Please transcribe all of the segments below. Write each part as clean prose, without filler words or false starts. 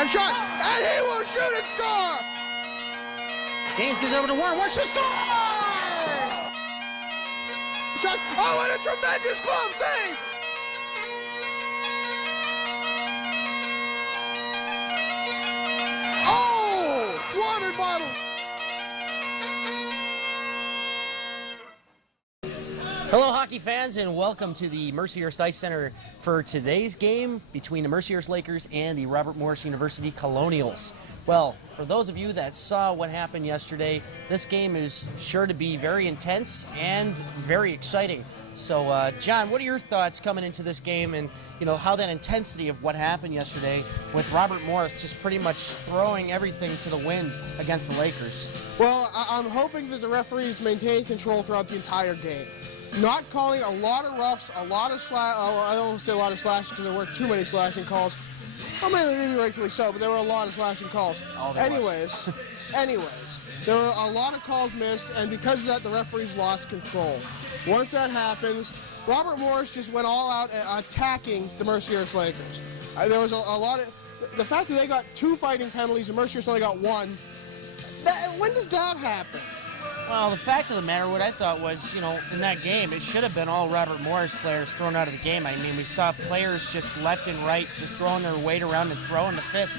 and shot, and he will shoot and score! Gaines gives it over to Warren. Warren shoots, scores! Shot, oh, and a tremendous glove save! Oh, water bottle! Hello, hockey fans, and welcome to the Mercyhurst Ice Center for today's game between the Mercyhurst Lakers and the Robert Morris University Colonials. Well, for those of you that saw what happened yesterday, this game is sure to be very intense and very exciting. So, John, what are your thoughts coming into this game and, you know, how that intensity of what happened yesterday with Robert Morris just pretty much throwing everything to the wind against the Lakers? Well, I'm hoping that the referees maintain control throughout the entire game. Not calling a lot of roughs, a lot of I don't want to say a lot of slashing because there weren't too many slashing calls. Well, maybe rightfully so, but there were a lot of slashing calls. Anyways, there were a lot of calls missed, and because of that, the referees lost control. Once that happens, Robert Morris just went all out attacking the Mercyhurst Lakers. There was a lot of... The fact that they got 2 fighting penalties and Mercyhurst only got 1, when does that happen? Well, the fact of the matter, what I thought was, you know, in that game, it should have been all Robert Morris players thrown out of the game. I mean, we saw players just left and right, just throwing their weight around and throwing the fist.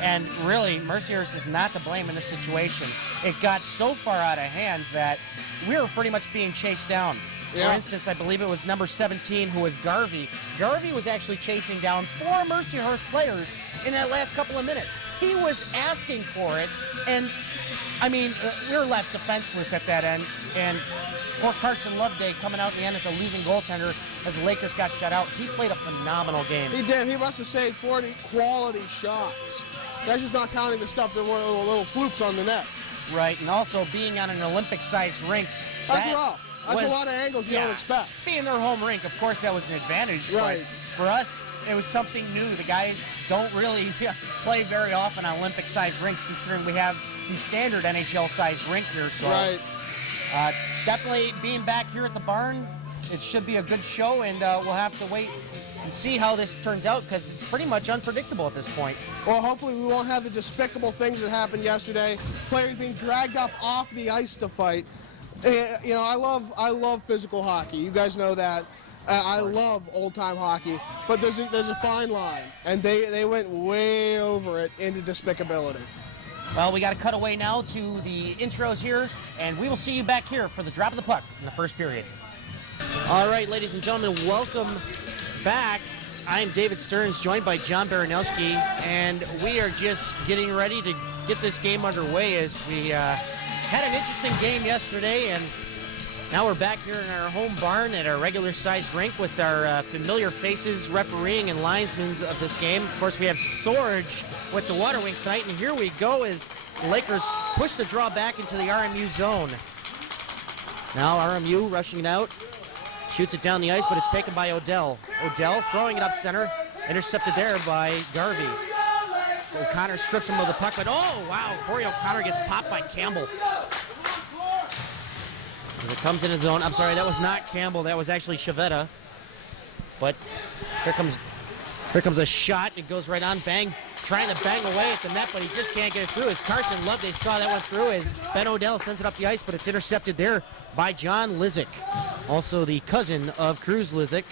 And really, Mercyhurst is not to blame in this situation. It got so far out of hand that we were pretty much being chased down. Yeah. For instance, I believe it was number 17, who was Garvey. Garvey was actually chasing down 4 Mercyhurst players in that last couple of minutes. He was asking for it, and I mean, we were left defenseless at that end, and poor Carson Loveday coming out in the end as a losing goaltender as the Lakers got shut out. He played a phenomenal game. He did. He must have saved 40 quality shots. That's just not counting the stuff that were little flukes on the net. Right, and also being on an Olympic-sized rink. That's rough. That's a lot of angles you don't expect. Being their home rink, of course, that was an advantage. Right. But for us, it was something new. The guys don't really play very often on Olympic-sized rinks, considering we have the standard NHL-sized rink here. So, right. Definitely being back here at the barn, it should be a good show, and we'll have to wait and see how this turns out because it's pretty much unpredictable at this point. Well, hopefully we won't have the despicable things that happened yesterday. Players being dragged up off the ice to fight. You know, I love physical hockey. You guys know that. I love old-time hockey, but there's a fine line, and they went way over it into despicability. Well, we got to cut away now to the intros here, and we will see you back here for the drop of the puck in the first period. All right, ladies and gentlemen, welcome back. I'm David Stearns, joined by John Baranowski, and we are just getting ready to get this game underway as we had an interesting game yesterday, and now we're back here in our home barn at our regular-sized rink with our familiar faces refereeing and linesmen of this game. Of course, we have Sorge with the Water Wings tonight, and here we go as the Lakers push the draw back into the RMU zone. Now RMU rushing it out, shoots it down the ice, but it's taken by Odell. Odell throwing it up center, intercepted there by Garvey. O'Connor strips him of the puck, but oh, wow, Corey O'Connor gets popped by Campbell. As it comes into the zone, I'm sorry, that was not Campbell, that was actually Chavetta. But here comes a shot, it goes right on, bang, trying to bang away at the net, but he just can't get it through. As Carson Loveday saw that one through, as Ben Odell sends it up the ice, but it's intercepted there by John Lizick, also the cousin of Cruz Lizick.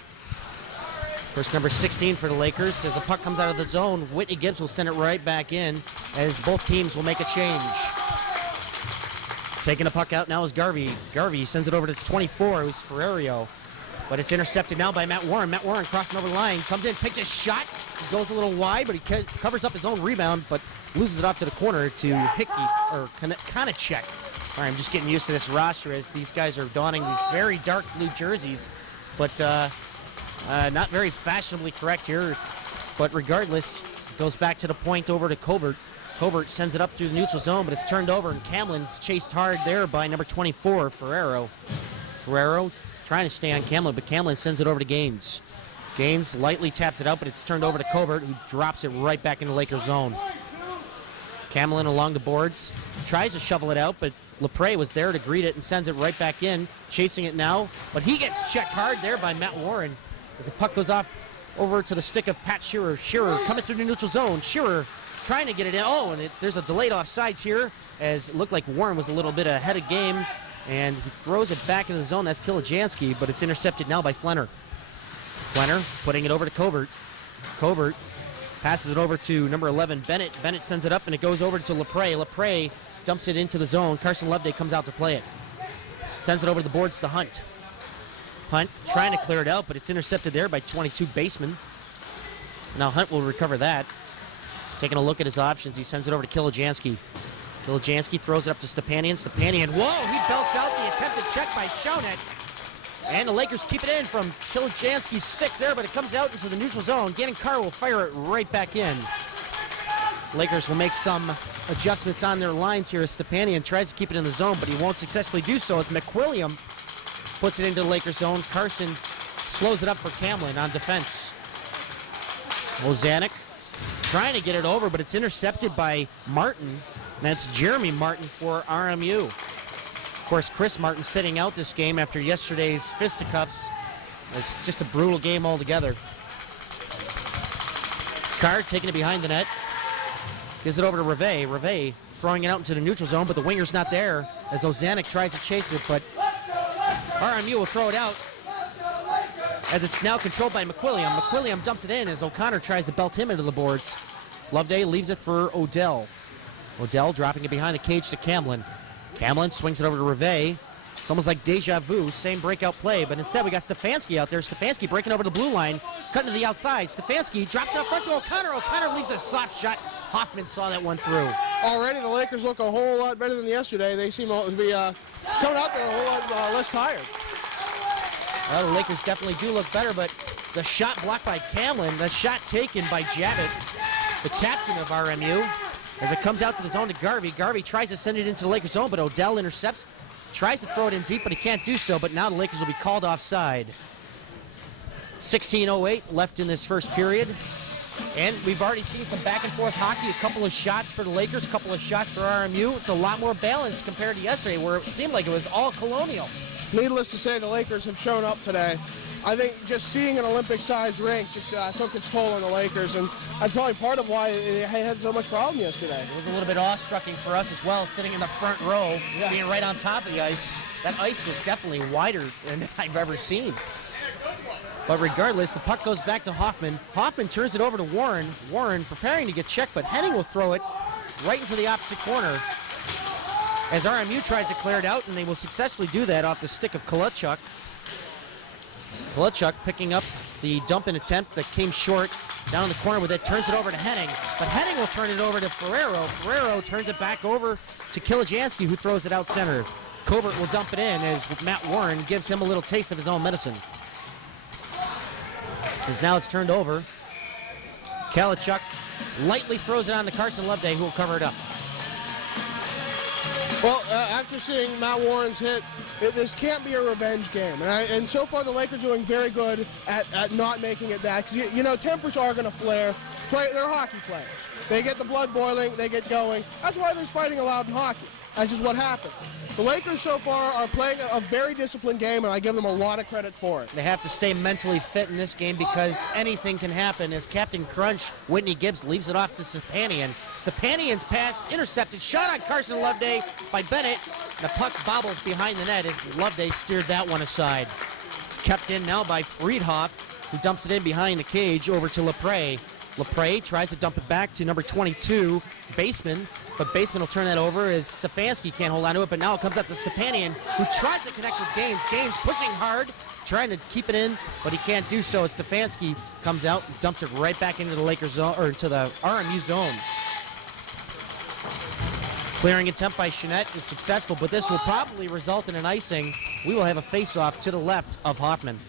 First number 16 for the Lakers. As the puck comes out of the zone, Whitney Gibbs will send it right back in as both teams will make a change. Taking the puck out now is Garvey. Garvey sends it over to 24, who's Ferrario. But it's intercepted now by Matt Warren. Matt Warren crossing over the line, comes in, takes a shot, goes a little wide, but he covers up his own rebound, but loses it off to the corner to Hickey, or Konachek. All right, I'm just getting used to this roster as these guys are donning these very dark blue jerseys, but not very fashionably correct here. But regardless, it goes back to the point over to Colbert. Colbert sends it up through the neutral zone, but it's turned over, and Camlin's chased hard there by number 24, Ferraro. Ferraro trying to stay on Camlin, but Camlin sends it over to Gaines. Gaines lightly taps it out, but it's turned over to Colbert, who drops it right back into Lakers zone. Camlin along the boards, tries to shovel it out, but LaPrey was there to greet it and sends it right back in, chasing it now, but he gets checked hard there by Matt Warren as the puck goes off over to the stick of Pat Shearer. Shearer coming through the neutral zone. Shearer trying to get it in. Oh, and there's a delayed offsides here, as it looked like Warren was a little bit ahead of game, and he throws it back into the zone. That's Kilijanski, but it's intercepted now by Flenner. Flenner putting it over to Covert. Covert passes it over to number 11, Bennett. Bennett sends it up, and it goes over to Lepre. Lepre dumps it into the zone. Carson Loveday comes out to play it. Sends it over the boards to Hunt. Hunt trying to clear it out, but it's intercepted there by 22, Baseman. Now Hunt will recover that. Taking a look at his options, he sends it over to Kilijanski. Kilijanski throws it up to Stepanian. Stepanian, whoa, he belts out the attempted check by Shaunet. And the Lakers keep it in from Kilijanski's stick there, but it comes out into the neutral zone. Gannon Carr will fire it right back in. Lakers will make some adjustments on their lines here as Stepanian tries to keep it in the zone, but he won't successfully do so as McWilliam puts it into the Lakers zone. Carson slows it up for Camlin on defense. Lozanik trying to get it over, but it's intercepted by Martin. That's Jeremy Martin for RMU. Of course, Chris Martin sitting out this game after yesterday's fisticuffs. It's just a brutal game altogether. Carr taking it behind the net. Gives it over to Reve. Reve throwing it out into the neutral zone, but the winger's not there as Lozanik tries to chase it, but RMU will throw it out as it's now controlled by McWilliam. McWilliam dumps it in as O'Connor tries to belt him into the boards. Loveday leaves it for Odell. Odell dropping it behind the cage to Camlin. Camlin swings it over to Reve. It's almost like deja vu, same breakout play, but instead we got Stefanski out there. Stefanski breaking over the blue line, cutting to the outside. Stefanski drops it up front to O'Connor. O'Connor leaves a soft shot. Hoffman saw that one through. Already the Lakers look a whole lot better than yesterday. They seem to be coming out there a whole lot less tired. Well, the Lakers definitely do look better, but the shot blocked by Camlin, the shot taken by Javit, the captain of RMU, as it comes out to the zone to Garvey. Garvey tries to send it into the Lakers zone, but Odell intercepts, tries to throw it in deep, but he can't do so, but now the Lakers will be called offside. 16:08 left in this first period. And we've already seen some back and forth hockey, a couple of shots for the Lakers, a couple of shots for RMU. It's a lot more balanced compared to yesterday where it seemed like it was all Colonial. Needless to say, the Lakers have shown up today. I think just seeing an Olympic-sized rink just took its toll on the Lakers, and that's probably part of why they had so much problem yesterday. It was a little bit awe-striking for us as well, sitting in the front row, being right on top of the ice. That ice was definitely wider than I've ever seen. But regardless, the puck goes back to Hoffman. Hoffman turns it over to Warren. Warren preparing to get checked, but Henning will throw it right into the opposite corner as RMU tries to clear it out, and they will successfully do that off the stick of Kolachuk. Kolachuk picking up the dump-in attempt that came short down in the corner with it, turns it over to Henning, but Henning will turn it over to Ferrero. Ferrero turns it back over to Kilijanski, who throws it out center. Covert will dump it in as Matt Warren gives him a little taste of his own medicine. As now it's turned over. Kalachuk lightly throws it on to Carson Loveday, who will cover it up. Well, after seeing Matt Warren's hit, this can't be a revenge game. And so far the Lakers are doing very good at not making it that. Because, you know, tempers are going to flare. They're hockey players. They get the blood boiling, they get going. That's why there's fighting allowed in hockey. That's just what happens. The Lakers so far are playing a very disciplined game, and I give them a lot of credit for it. They have to stay mentally fit in this game because anything can happen as Captain Crunch, Whitney Gibbs, leaves it off to Stepanian. Stepanian's pass intercepted, shot on Carson Loveday by Bennett. The puck bobbles behind the net as Loveday steered that one aside. It's kept in now by Friedhoff, who dumps it in behind the cage over to Lepre. Lepre tries to dump it back to number 22, Baseman, but Baseman will turn that over as Stefanski can't hold on to it, but now it comes up to Stepanian, who tries to connect with Gaines. Gaines pushing hard, trying to keep it in, but he can't do so as Stefanski comes out and dumps it right back into the Lakers zone, or into the RMU zone. Clearing attempt by Chenette is successful, but this will probably result in an icing. We will have a face-off to the left of Hoffman.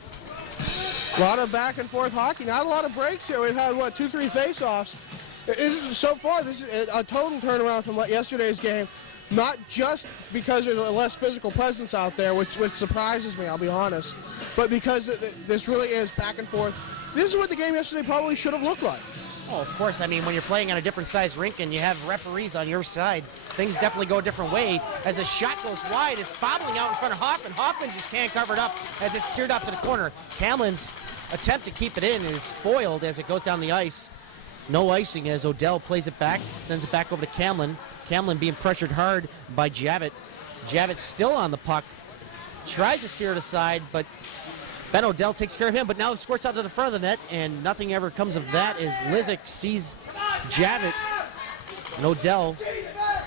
A lot of back and forth hockey, not a lot of breaks here. We've had, 2-3 face-offs. So far, this is a total turnaround from yesterday's game, not just because there's a less physical presence out there, which surprises me, I'll be honest, but because this really is back and forth. This is what the game yesterday probably should have looked like. Oh, of course. I mean, when you're playing on a different size rink and you have referees on your side, things definitely go a different way. As the shot goes wide, it's bobbling out in front of Hoffman. Hoffman just can't cover it up as it's steered off to the corner. Camlin's attempt to keep it in is foiled as it goes down the ice. no icing as Odell plays it back, sends it back over to Camlin. Camlin being pressured hard by Javit. Javit still on the puck. Tries to steer it aside, but Ben Odell takes care of him, but now squirts out to the front of the net, and nothing ever comes of that as Lizick sees Javit and Odell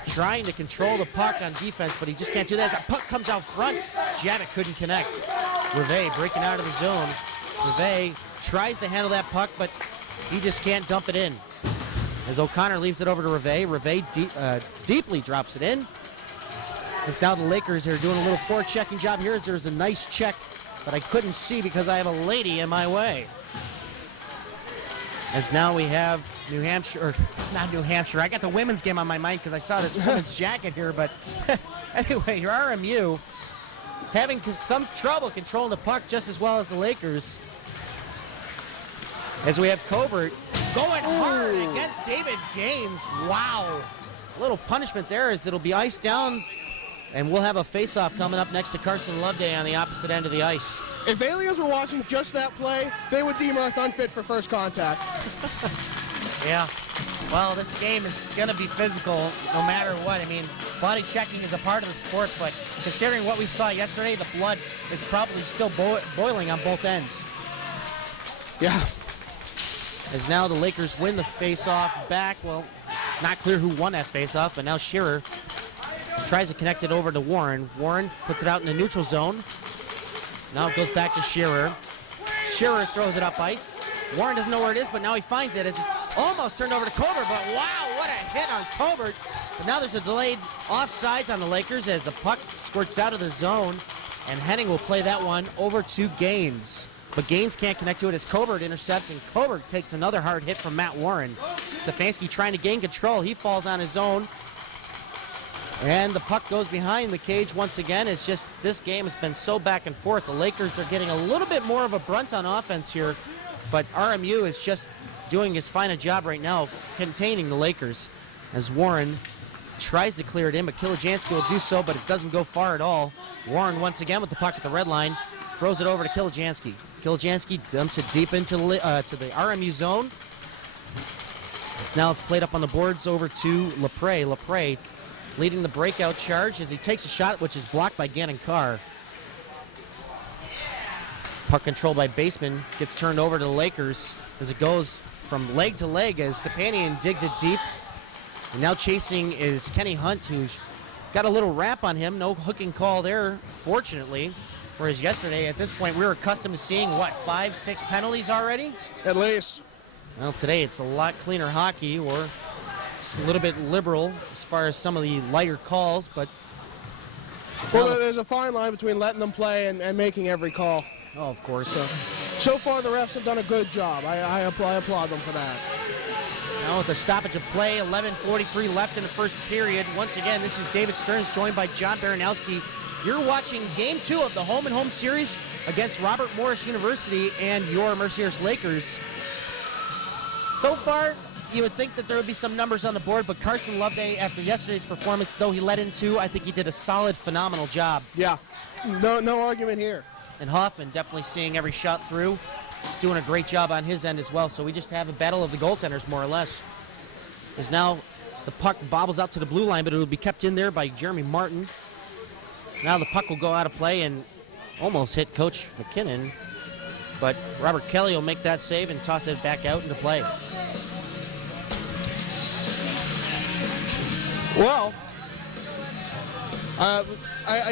trying to control the puck on defense, but he just can't do that. As that puck comes out front, Javit couldn't connect. Reve breaking out of the zone. Reve tries to handle that puck, but he just can't dump it in. As O'Connor leaves it over to Reve, Reve deeply drops it in. It's now the Lakers are doing a little forechecking job here as there's a nice check, but I couldn't see because I have a lady in my way. As now we have New Hampshire, or not New Hampshire, I got the women's game on my mind because I saw this women's jacket here, but anyway, your RMU having some trouble controlling the puck just as well as the Lakers. As we have Covert going hard against David Gaines. Wow. A little punishment there as it'll be iced down, and we'll have a face-off coming up next to Carson Loveday on the opposite end of the ice. If aliens were watching just that play, they would deem Earth unfit for first contact. Yeah. Well, this game is going to be physical no matter what. I mean, body checking is a part of the sport, but considering what we saw yesterday, the blood is probably still boiling on both ends. Yeah. As now the Lakers win the face-off back. Well, not clear who won that face-off, but now Shearer tries to connect it over to Warren. Warren puts it out in the neutral zone. Now it goes back to Shearer. Shearer throws it up ice. Warren doesn't know where it is, but now he finds it as it's almost turned over to Colbert, but wow, what a hit on Colbert. But now there's a delayed offsides on the Lakers as the puck squirts out of the zone, and Henning will play that one over to Gaines. But Gaines can't connect to it as Colbert intercepts, and Colbert takes another hard hit from Matt Warren. Stefanski trying to gain control. He falls on his own. And the puck goes behind the cage once again. It's just this game has been so back and forth. The Lakers are getting a little bit more of a brunt on offense here, but RMU is just doing as fine a job right now containing the Lakers as Warren tries to clear it in, but Kilojanski will do so, but it doesn't go far at all. Warren once again with the puck at the red line, throws it over to Kilojanski. Kilojanski dumps it deep into to the RMU zone. Now it's played up on the boards over to Lepre. Lepre leading the breakout charge as he takes a shot, which is blocked by Gannon Carr. Puck control by Baseman gets turned over to the Lakers as it goes from leg to leg as Stepanian digs it deep. And now chasing is Kenny Hunt, who's got a little wrap on him. No hooking call there, fortunately. Whereas yesterday, at this point, we were accustomed to seeing, what, 5-6 penalties already? At least. Well, today it's a lot cleaner hockey, or just a little bit liberal as far as some of the lighter calls, but... Well, there's a fine line between letting them play and making every call. Oh, of course. So far, the refs have done a good job. I applaud them for that. Now with the stoppage of play, 11:43 left in the first period. Once again, this is David Stearns joined by John Baranowski. You're watching Game 2 of the Home and Home series against Robert Morris University and your Mercyhurst Lakers. So far, you would think that there would be some numbers on the board, but Carson Loveday, after yesterday's performance, though he let in 2, I think he did a solid, phenomenal job. Yeah, no argument here. And Hoffman definitely seeing every shot through. He's doing a great job on his end as well, so we just have a battle of the goaltenders, more or less. As now the puck bobbles out to the blue line, but it will be kept in there by Jeremy Martin. Now the puck will go out of play and almost hit Coach McKinnon, but Robert Kelly will make that save and toss it back out into play. Well,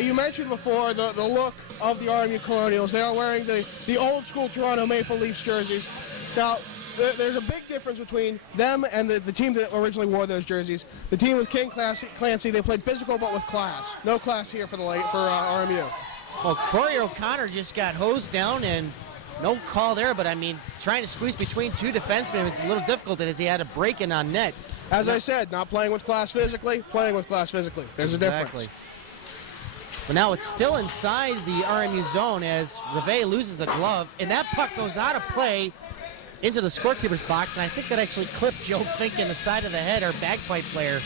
you mentioned before the look of the RMU Colonials. They are wearing the old school Toronto Maple Leafs jerseys. Now, there's a big difference between them and the team that originally wore those jerseys. The team with King Clancy, they played physical but with class. No class here for RMU. Well, Corey O'Connor just got hosed down and no call there, but I mean, trying to squeeze between 2 defensemen, it's a little difficult as he had a break-in on net. As I said, not playing with class physically, playing with class physically. There's a difference. But now it's still inside the RMU zone as Reve loses a glove, and that puck goes out of play into the scorekeeper's box, and I think that actually clipped Joe Fink in the side of the head, our bagpipe player.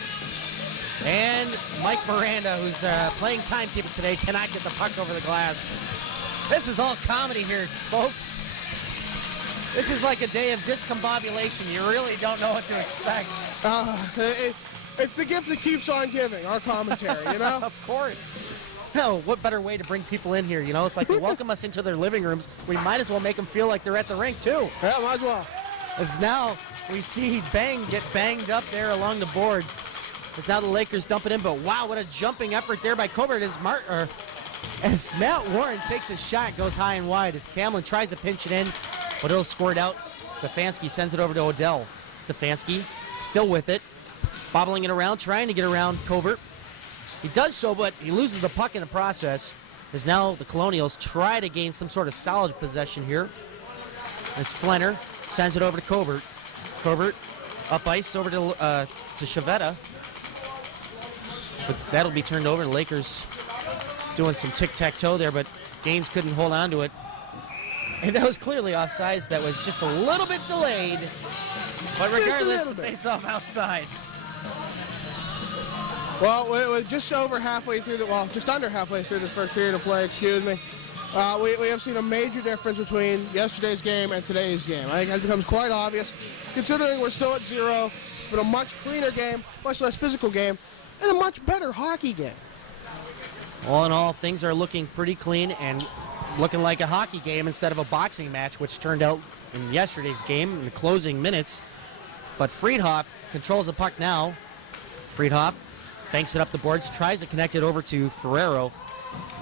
And Mike Miranda, who's playing timekeeper today, cannot get the puck over the glass. This is all comedy here, folks. This is like a day of discombobulation. You really don't know what to expect. It's the gift that keeps on giving, our commentary, you know? Of course. No, what better way to bring people in here? You know, it's like they welcome us into their living rooms. We might as well make them feel like they're at the rink, too. Yeah, might as well. As now we see Bang get banged up there along the boards. As now the Lakers dump it in, but wow, what a jumping effort there by Colbert as Matt Warren takes a shot, goes high and wide as Camlin tries to pinch it in, but it'll squirt out. Stefanski sends it over to Odell. Stefanski still with it, bobbling it around, trying to get around Colbert. He does so, but he loses the puck in the process, as now the Colonials try to gain some sort of solid possession here. As Flenner sends it over to Colbert. Colbert up ice over to Chavetta. But that'll be turned over. The Lakers doing some tic-tac-toe there, but Gaines couldn't hold on to it. And that was clearly offsides. That was just a little bit delayed. But regardless, the face-off outside. Well, we're just over halfway through just under halfway through this first period of play, excuse me. We have seen a major difference between yesterday's game and today's game. I think it becomes quite obvious, considering we're still at 0. It's been a much cleaner game, much less physical game, and a much better hockey game. All in all, things are looking pretty clean and looking like a hockey game instead of a boxing match, which turned out in yesterday's game in the closing minutes. But Friedhoff controls the puck now. Friedhoff banks it up the boards, tries to connect it over to Ferrero.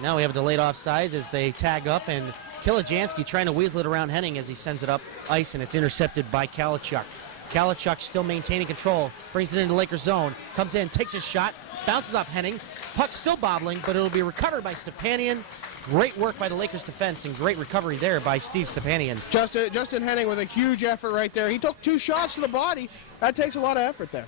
Now we have a delayed offsides as they tag up, and Kilijansky trying to weasel it around Henning as he sends it up ice, and it's intercepted by Kalachuk. Kalachuk still maintaining control, brings it into Lakers zone, comes in, takes a shot, bounces off Henning. Puck still bobbling, but it'll be recovered by Stepanian. Great work by the Lakers defense and great recovery there by Steve Stepanian. Justin Henning with a huge effort right there. He took 2 shots to the body. That takes a lot of effort there.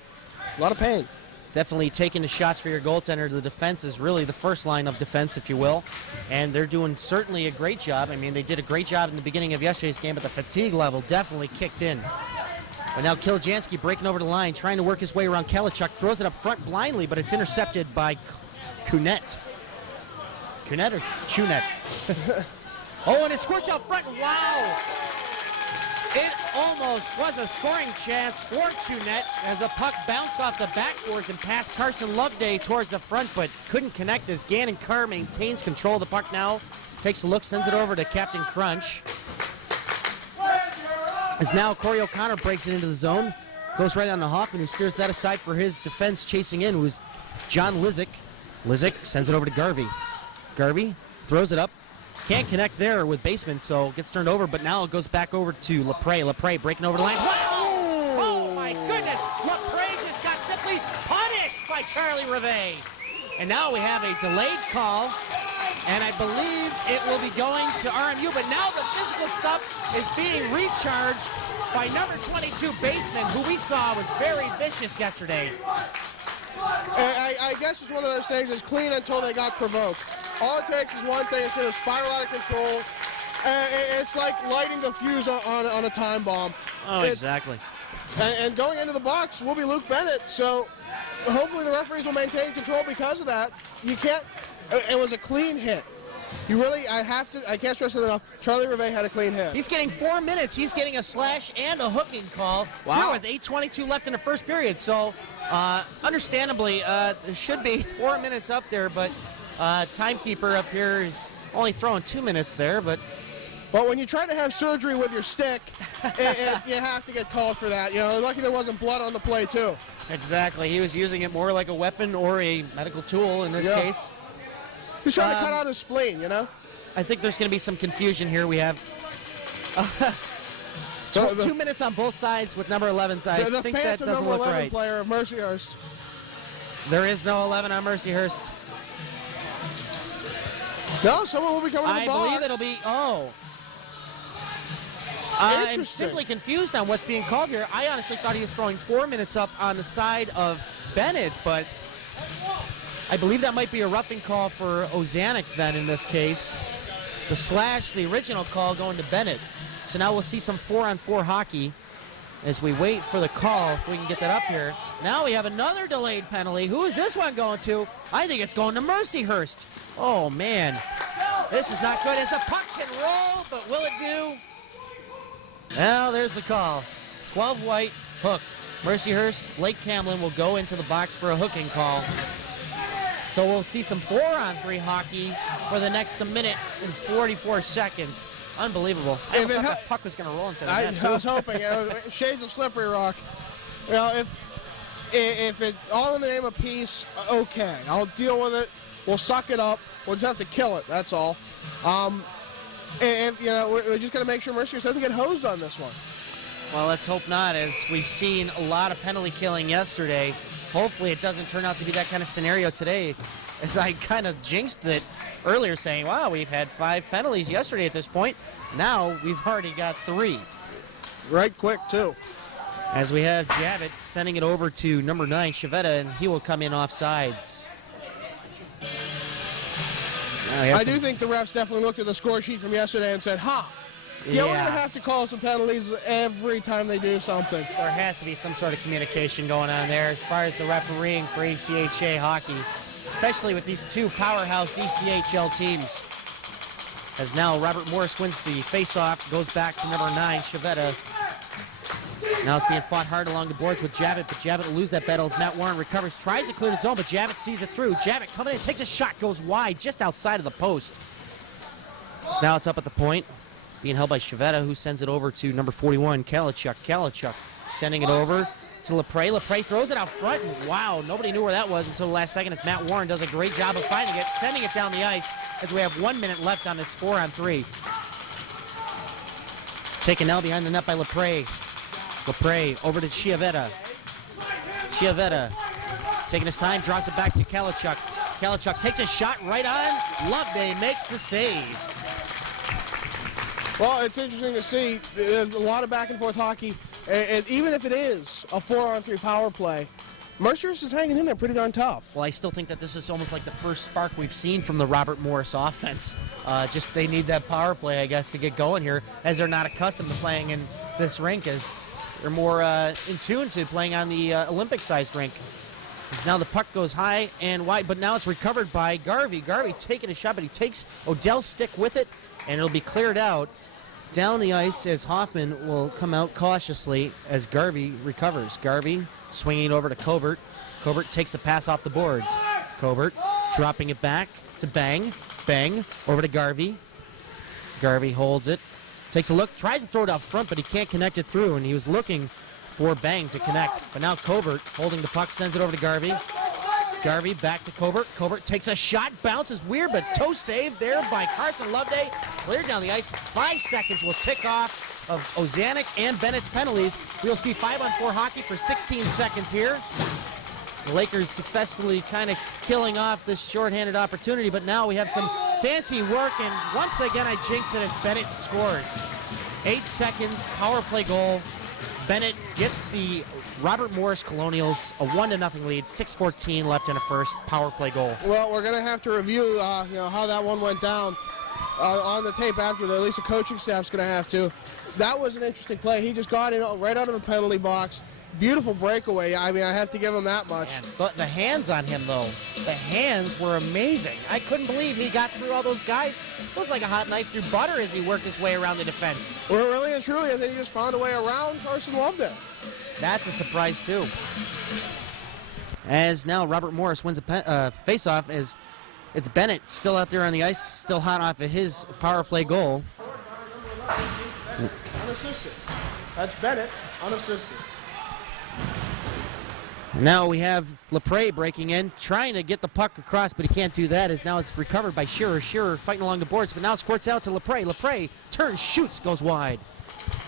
A lot of pain. Definitely taking the shots for your goaltender. The defense is really the first line of defense, if you will. And they're doing certainly a great job. I mean, they did a great job in the beginning of yesterday's game, but the fatigue level definitely kicked in. But now Kilijansky breaking over the line, trying to work his way around Kalachuk. Throws it up front blindly, but it's intercepted by Kunet. Kunet or Chunet? Oh, and it squirts out front. Wow! It almost was a scoring chance for Chunet as the puck bounced off the backboards and passed Carson Loveday towards the front, but couldn't connect as Gannon Carr maintains control of the puck now. Takes a look, sends it over to Captain Crunch. As now Corey O'Connor breaks it into the zone. Goes right on to Hoffman, who steers that aside for his defense chasing in, who's John Lizick. Lizick sends it over to Garvey. Garvey throws it up. Can't connect there with Baseman, so gets turned over, but now it goes back over to Lepre. Lepre breaking over the line. Wow! Oh my goodness! Lepre just got simply punished by Charlie Rivet. And now we have a delayed call, and I believe it will be going to RMU, but now the physical stuff is being recharged by number 22, Baseman, who we saw was very vicious yesterday. I guess it's one of those things that's clean until they got provoked. All it takes is one thing. It's going to spiral out of control. It's like lighting the fuse on a time bomb. Oh, exactly. And going into the box will be Luke Bennett. So hopefully the referees will maintain control because of that. You can't. It was a clean hit. You really, I can't stress it enough. Charlie Rivet had a clean hit. He's getting 4 minutes. He's getting a slash and a hooking call. Wow. Here with 8:22 left in the first period. So, understandably, there should be 4 minutes up there, but timekeeper up here is only throwing 2 minutes there. But when you try to have surgery with your stick, you have to get called for that. You know, lucky there wasn't blood on the play too. Exactly. He was using it more like a weapon or a medical tool in this case. He's trying to cut out his spleen, you know? I think there's going to be some confusion here. We have 2 minutes on both sides with number 11 side. I think that doesn't number look 11 right. Player of Mercyhurst. There is no 11 on Mercyhurst. No, someone will be coming to the box. I believe it'll be, I'm simply confused on what's being called here. I honestly thought he was throwing 4 minutes up on the side of Bennett, but I believe that might be a roughing call for Ozanek then in this case. The slash, the original call going to Bennett. So now we'll see some 4-on-4 hockey as we wait for the call, if we can get that up here. Now we have another delayed penalty. Who is this one going to? I think it's going to Mercyhurst. Oh, man. This is not good as the puck can roll, but will it do? Well, there's the call. 12 white, hook. Mercyhurst, Blake Camlin will go into the box for a hooking call. So we'll see some 4-on-3 hockey for the next minute and 44 seconds. Unbelievable. I thought the puck was going to roll into the net. I was hoping. Shades of slippery rock. You know, if it all in the name of peace, okay, I'll deal with it. We'll suck it up. We'll just have to kill it. That's all. And you know, we're just going to make sure Mercyhurst doesn't get hosed on this one. Well, let's hope not, as we've seen a lot of penalty killing yesterday. Hopefully it doesn't turn out to be that kind of scenario today, as I kind of jinxed it earlier saying, wow, we've had 5 penalties yesterday at this point. Now we've already got 3. Right quick, too. As we have Javit sending it over to number 9, Chavetta, and he will come in offsides. I do think the refs definitely looked at the score sheet from yesterday and said, yeah, we're going to have to call some penalties every time they do something. There has to be some sort of communication going on there as far as the refereeing for ACHA hockey, especially with these 2 powerhouse ECHL teams. As now Robert Morris wins the face-off, goes back to number 9, Chavetta. Now it's being fought hard along the boards with Javit, but Javit will lose that battle as Matt Warren recovers, tries to clear the zone, but Javit sees it through. Javit coming in, takes a shot, goes wide, just outside of the post. So now it's up at the point, being held by Chavetta, who sends it over to number 41, Kalichuk. Kalichuk sending it over to Lepre. Lepre throws it out front, and wow, nobody knew where that was until the last second as Matt Warren does a great job of finding it, sending it down the ice as we have 1 minute left on this 4-on-3. Taken now behind the net by Lepre. Lepre over to Chiavetta. Chiavetta taking his time, drops it back to Kalichuk. Kalichuk takes a shot right on. Loveday makes the save. Well, it's interesting to see. There's a lot of back-and-forth hockey, and even if it is a 4-on-3 power play, Mercyhurst is hanging in there pretty darn tough. Well, I still think that this is almost like the first spark we've seen from the Robert Morris offense. Just they need that power play, I guess, to get going here, as they're not accustomed to playing in this rink, as they're more in tune to playing on the Olympic-sized rink. As now the puck goes high and wide, but now it's recovered by Garvey. Garvey taking a shot, but he takes Odell's stick with it, and it'll be cleared out down the ice as Hoffman will come out cautiously as Garvey recovers. Garvey swinging it over to Cobert. Cobert takes the pass off the boards. Cobert dropping it back to Bang. Bang over to Garvey. Garvey holds it. Takes a look, tries to throw it out front, but he can't connect it through, and he was looking for Bang to connect. But now Cobert holding the puck, sends it over to Garvey. Garvey back to Cobert. Cobert takes a shot, bounces weird, but toe save there by Carson Loveday. Cleared down the ice. 5 seconds will tick off of Ozanek and Bennett's penalties. We'll see 5-on-4 hockey for 16 seconds here. The Lakers successfully kind of killing off this shorthanded opportunity, but now we have some fancy work, and once again I jinx it as Bennett scores. 8 seconds, power play goal. Bennett gets the Robert Morris Colonials a 1-0 lead, 6:14 left in the first, power play goal. Well, we're going to have to review how that one went down on the tape after, at least the coaching staff's going to have to. That was an interesting play. He just got in right out of the penalty box. Beautiful breakaway. I mean, I have to give him that much. Man, but the hands on him, though, the hands were amazing. I couldn't believe he got through all those guys. It was like a hot knife through butter as he worked his way around the defense. Well, really and truly, I think he just found a way around Carson Loveday. That's a surprise, too. As now Robert Morris wins a face-off, as it's Bennett still out there on the ice, still hot off of his power play goal. Unassisted. That's Bennett, unassisted. Now we have Lepre breaking in, trying to get the puck across, but he can't do that, as now it's recovered by Shearer. Shearer fighting along the boards, but now it squirts out to Lepre. Lepre turns, shoots, goes wide.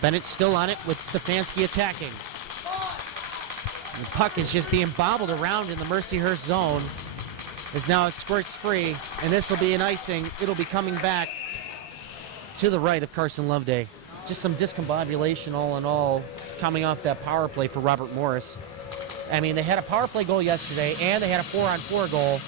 Bennett still on it with Stefanski attacking. The puck is just being bobbled around in the Mercyhurst zone, as now it squirts free, and this will be an icing. It'll be coming back to the right of Carson Loveday. Just some discombobulation all in all coming off that power play for Robert Morris. I mean, they had a power play goal yesterday, and they had a 4-on-4 goal.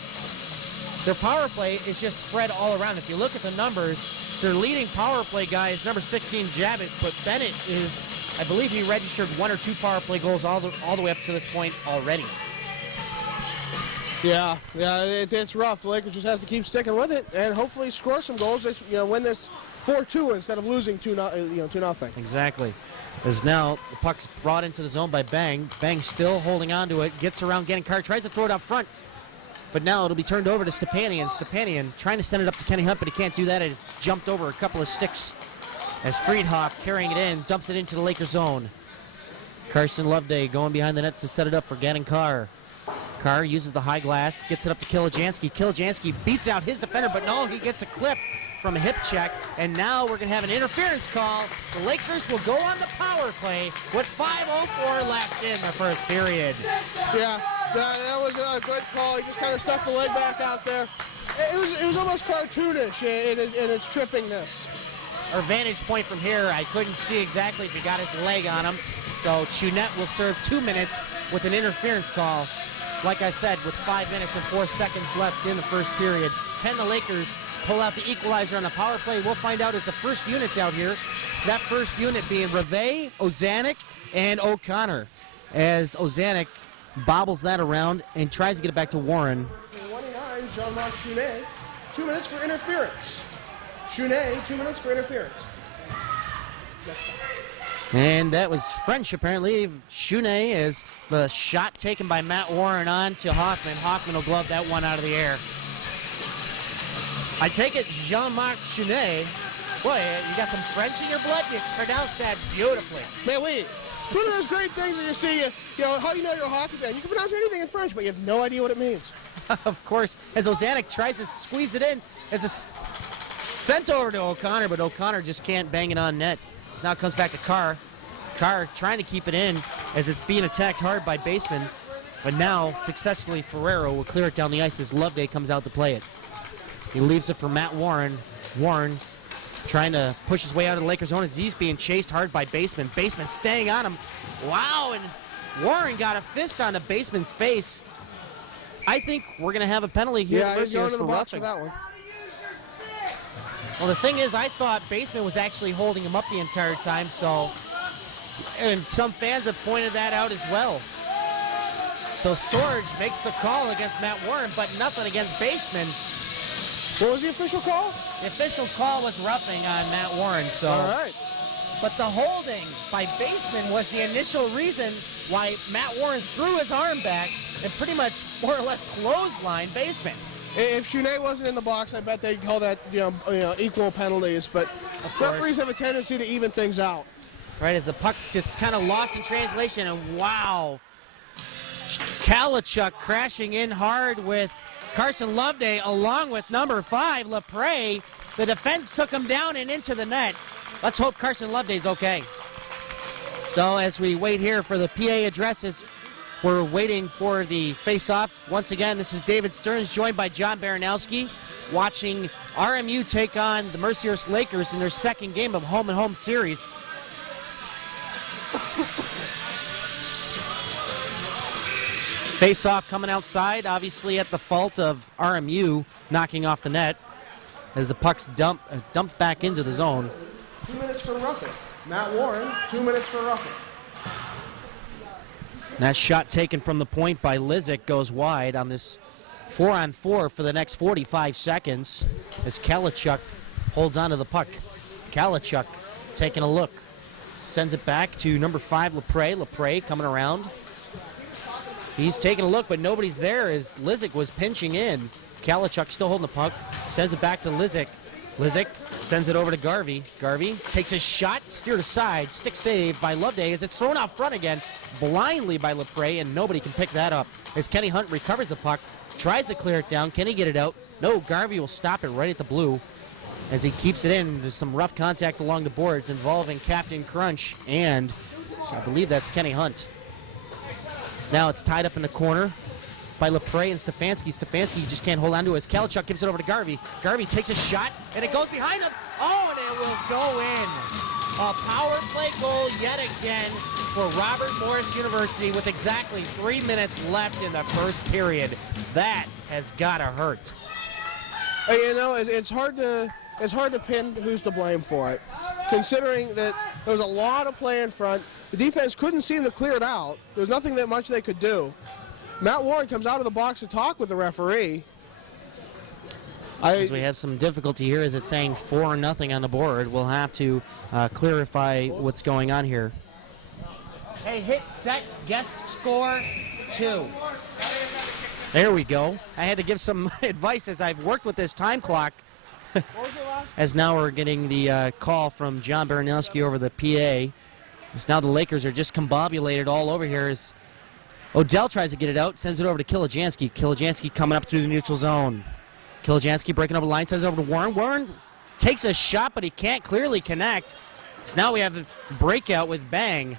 Their power play is just spread all around. If you look at the numbers, their leading power play guy is number 16, Javit, but Bennett is, I believe he registered 1 or 2 power play goals all the way up to this point already. Yeah, it's rough. The Lakers just have to keep sticking with it and hopefully score some goals. Win this 4-2 instead of losing 2-0. Exactly. As now the puck's brought into the zone by Bang. Bang still holding on to it. Gets around getting Carr. Tries to throw it up front. But now it'll be turned over to Stepanian. Stepanian trying to send it up to Kenny Hunt, but he can't do that. It has jumped over a couple of sticks as Friedhoff carrying it in, dumps it into the Lakers zone. Carson Loveday going behind the net to set it up for Gannon Carr. Carr uses the high glass, gets it up to Kilijansky. Kilijansky beats out his defender, but no, he gets a clip from a hip check, and now we're going to have an interference call. The Lakers will go on the power play with 5:04 left in the first period. Yeah, that was a good call. He just kind of stuck the leg back out there. It was almost cartoonish in its trippingness. Our vantage point from here, I couldn't see exactly if he got his leg on him. So Chunette will serve 2 minutes with an interference call. Like I said, with 5 minutes and 4 seconds left in the first period. Can the Lakers pull out the equalizer on the power play? We'll find out as the first units out here. That first unit being Reve, Ozanek, and O'Connor. As Ozanek bobbles that around and tries to get it back to Warren. 29, Jean-Marc Chounet, 2 minutes for interference. Chounet, 2 minutes for interference. And that was French, apparently. Chounet is the shot taken by Matt Warren on to Hoffman. Hoffman will glove that one out of the air. I take it Jean-Marc Chounet. Boy, you got some French in your blood? You pronounced that beautifully. Man, wait. It's one of those great things that you see, how you know you're a hockey fan. You can pronounce anything in French, but you have no idea what it means. Of course, as Ozanek tries to squeeze it in, as it's sent over to O'Connor, but O'Connor just can't bang it on net. So now it comes back to Carr. Carr trying to keep it in as it's being attacked hard by Baseman. But now, successfully, Ferrero will clear it down the ice as Loveday comes out to play it. He leaves it for Matt Warren. Warren trying to push his way out of the Lakers zone as he's being chased hard by Baseman. Baseman staying on him. Wow, and Warren got a fist on the Baseman's face. I think we're going to have a penalty here. Yeah, he's going to the box roughing. for that one. Well, the thing is, I thought Baseman was actually holding him up the entire time, so... And some fans have pointed that out as well. So Sorge makes the call against Matt Warren, but nothing against Baseman. What was the official call? The official call was roughing on Matt Warren, so... All right. But the holding by Baseman was the initial reason why Matt Warren threw his arm back and pretty much more or less clotheslined Baseman. If Chounet wasn't in the box, I bet they'd call that equal penalties, but referees have a tendency to even things out. Right, as the puck gets kind of lost in translation, and wow, Kalachuk crashing in hard with Carson Loveday along with number 5, Lepre. The defense took him down and into the net. Let's hope Carson Loveday's okay. So as we wait here for the PA addresses, we're waiting for the face-off. Once again, this is David Stearns joined by John Baranowski, watching RMU take on the Mercyhurst Lakers in their second game of home-and-home series. Face-off coming outside, obviously at the fault of RMU knocking off the net as the puck's dumped back into the zone. 2 minutes for roughing. Matt Warren, 2 minutes for roughing. That shot taken from the point by Lizick goes wide on this 4-on-4 for the next 45 seconds as Kalachuk holds onto the puck. Kalachuk taking a look. Sends it back to number 5, Lepre. Lepre coming around. He's taking a look, but nobody's there as Lizick was pinching in. Kalachuk still holding the puck. Sends it back to Lizick. Lizick sends it over to Garvey. Garvey takes a shot, steered aside. Stick save by Loveday as it's thrown out front again, blindly by Lepre, and nobody can pick that up. As Kenny Hunt recovers the puck, tries to clear it down. Can he get it out? No, Garvey will stop it right at the blue. As he keeps it in, there's some rough contact along the boards involving Captain Crunch, and I believe that's Kenny Hunt. So now it's tied up in the corner by Lepre and Stefanski. Stefanski just can't hold on to it as Kalachuk gives it over to Garvey. Garvey takes a shot, and it goes behind him. Oh, and it will go in. A power play goal yet again for Robert Morris University with exactly 3 minutes left in the first period. That has got to hurt. It's hard to pin who's to blame for it, considering that there was a lot of play in front. The defense couldn't seem to clear it out. There was nothing that much they could do. Matt Warren comes out of the box to talk with the referee. As we have some difficulty here, as it's saying 4-0 on the board. We'll have to clarify what's going on here. Hey, hit set, guest score 2. There we go. I had to give some advice as I've worked with this time clock. As now we're getting the call from John Baranowski over the PA. As now the Lakers are just combobulated all over here as Odell tries to get it out, sends it over to Kilijansky. Kilijansky coming up through the neutral zone. Kilijansky breaking over the line, sends it over to Warren. Warren takes a shot, but he can't clearly connect. So now we have a breakout with Bang.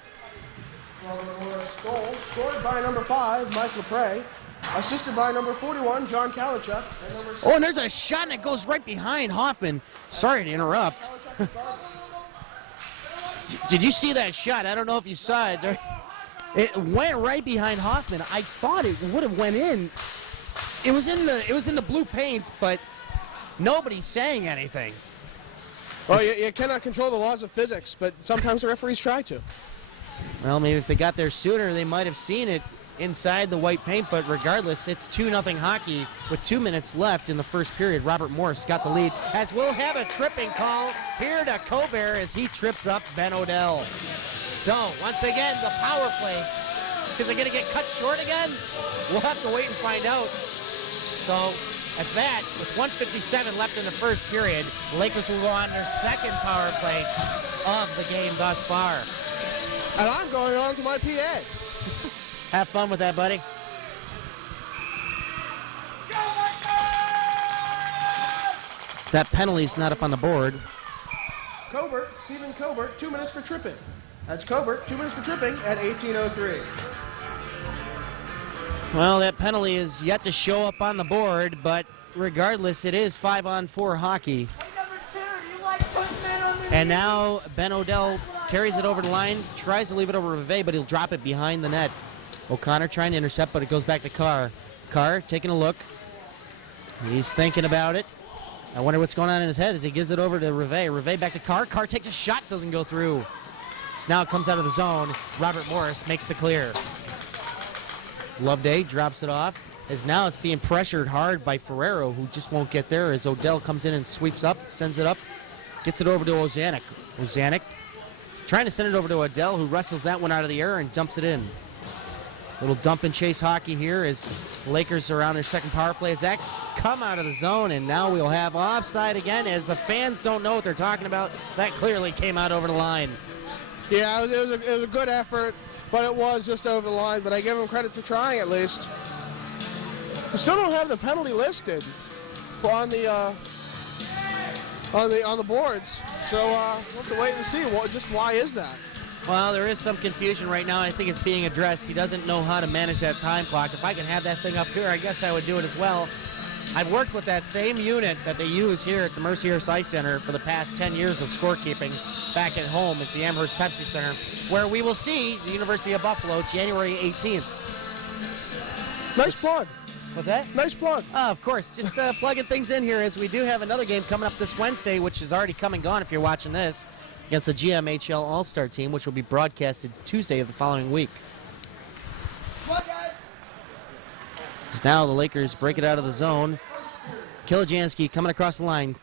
Goal scored by number 5, Mike LePray. Assisted by number 41, John Kalichuk. And there's a shot, and it goes right behind Hoffman. Sorry to interrupt. Did you see that shot? I don't know if you saw it. It went right behind Hoffman. I thought it would have went in. It was in the blue paint, but nobody's saying anything. Well, you cannot control the laws of physics, but sometimes the referees try to. Well, maybe if they got there sooner, they might have seen it inside the white paint, but regardless, it's 2-0 hockey with 2 minutes left in the first period. Robert Morris got the lead, as we'll have a tripping call here to Colbert as he trips up Ben Odell. So, once again, the power play. Is it going to get cut short again? We'll have to wait and find out. So, at that, with 1:57 left in the first period, the Lakers will go on their second power play of the game thus far. And I'm going on to my PA. Have fun with that, buddy. It's that penalty's not up on the board. Stephen Colbert, 2 minutes for tripping. That's Colbert, 2 minutes for tripping at 18:03. Well, that penalty is yet to show up on the board, but regardless, it is 5-on-4 hockey. And now Ben Odell carries it over the line, tries to leave it over Vevey, but he'll drop it behind the net. O'Connor trying to intercept, but it goes back to Carr. Carr taking a look. He's thinking about it. I wonder what's going on in his head as he gives it over to Reve. Reve back to Carr. Carr takes a shot, doesn't go through. So now it comes out of the zone. Robert Morris makes the clear. Loveday drops it off, as now it's being pressured hard by Ferrero, who just won't get there, as Odell comes in and sweeps up, sends it up, gets it over to Ozanek. Ozanek is trying to send it over to Odell, who wrestles that one out of the air and dumps it in. Little dump and chase hockey here as Lakers are on their second power play as that's come out of the zone, and now we'll have offside again as the fans don't know what they're talking about. That clearly came out over the line. Yeah, it was a good effort, but it was just over the line, but I give him credit for trying at least. We still don't have the penalty listed on the boards, so we'll have to wait and see. Just why is that? Well, there is some confusion right now. I think it's being addressed. He doesn't know how to manage that time clock. If I can have that thing up here, I guess I would do it as well. I've worked with that same unit that they use here at the Mercyhurst Ice Center for the past 10 years of scorekeeping back at home at the Amherst Pepsi Center, where we will see the University of Buffalo January 18th. Nice plug. What's that? Nice plug. Oh, of course. Just plugging things in here as we do have another game coming up this Wednesday, which is already come and gone if you're watching this, against the GMHL All-Star team, which will be broadcasted Tuesday of the following week. Plug, guys. So now the Lakers break it out of the zone. Kilijansky coming across the line.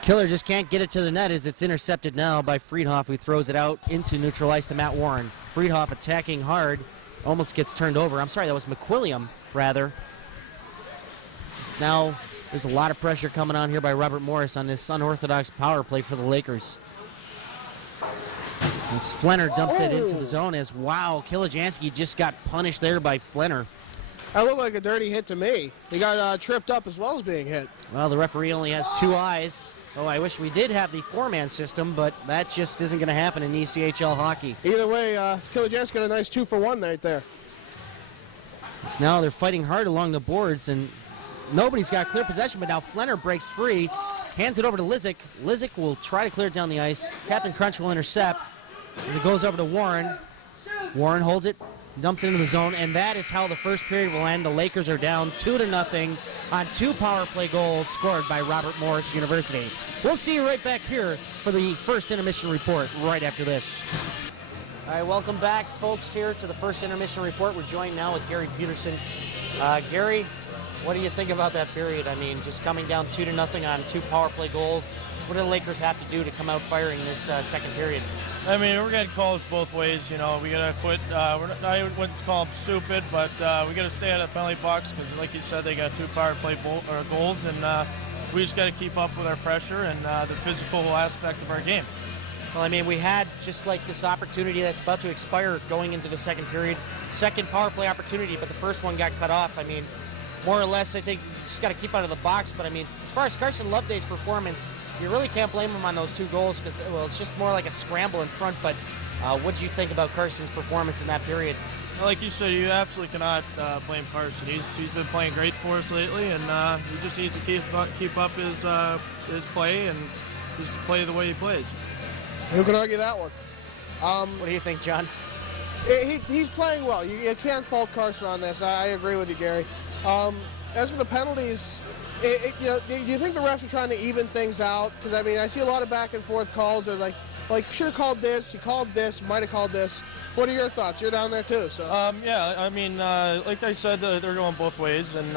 Killer just can't get it to the net as it's intercepted now by Friedhoff, who throws it out into neutral ice to Matt Warren. Friedhoff attacking hard, almost gets turned over. I'm sorry, that was McWilliam, rather. Now there's a lot of pressure coming on here by Robert Morris on this unorthodox power play for the Lakers. As Flenner dumps it into the zone as, wow, Kilijansky just got punished there by Flenner. That looked like a dirty hit to me. He got tripped up as well as being hit. Well, the referee only has 2 eyes. Oh, I wish we did have the 4-man system, but that just isn't going to happen in ECHL hockey. Either way, Kilijansky got a nice 2-for-1 right there. So now they're fighting hard along the boards, and nobody's got clear possession, but now Flenner breaks free, hands it over to Lizick. Lizick will try to clear it down the ice. Captain Crunch will intercept as it goes over to Warren. Warren holds it, dumps it into the zone, and that is how the first period will end. The Lakers are down 2-0 on 2 power play goals scored by Robert Morris University. We'll see you right back here for the first intermission report right after this. All right, welcome back, folks, here to the first intermission report. We're joined now with Gary Peterson. Gary, what do you think about that period? I mean, just coming down 2-0 on 2 power play goals. What do the Lakers have to do to come out firing this second period? I mean, we're getting calls both ways. You know, we got to quit. I wouldn't call them stupid, but we got to stay out of the penalty box because, like you said, they got 2 power play goals, and we just got to keep up with our pressure and the physical aspect of our game. Well, I mean, we had just like this opportunity that's about to expire going into the second period. Second power play opportunity, but the first one got cut off. I mean, more or less, I think you just got to keep out of the box. But, I mean, as far as Carson Loveday's performance, you really can't blame him on those 2 goals because, well, it's just more like a scramble in front. But what did you think about Carson's performance in that period? Like you said, you absolutely cannot blame Carson. He's been playing great for us lately, and he just needs to keep up his play and just to play the way he plays. Who can argue that one? What do you think, John? He's playing well. You can't fault Carson on this. I agree with you, Gary. As for the penalties, do you think the refs are trying to even things out? Because, I mean, I see a lot of back and forth calls. They're like should have called this, he called this, might have called this. What are your thoughts? You're down there too, so. Yeah, I mean, like I said, they're going both ways, and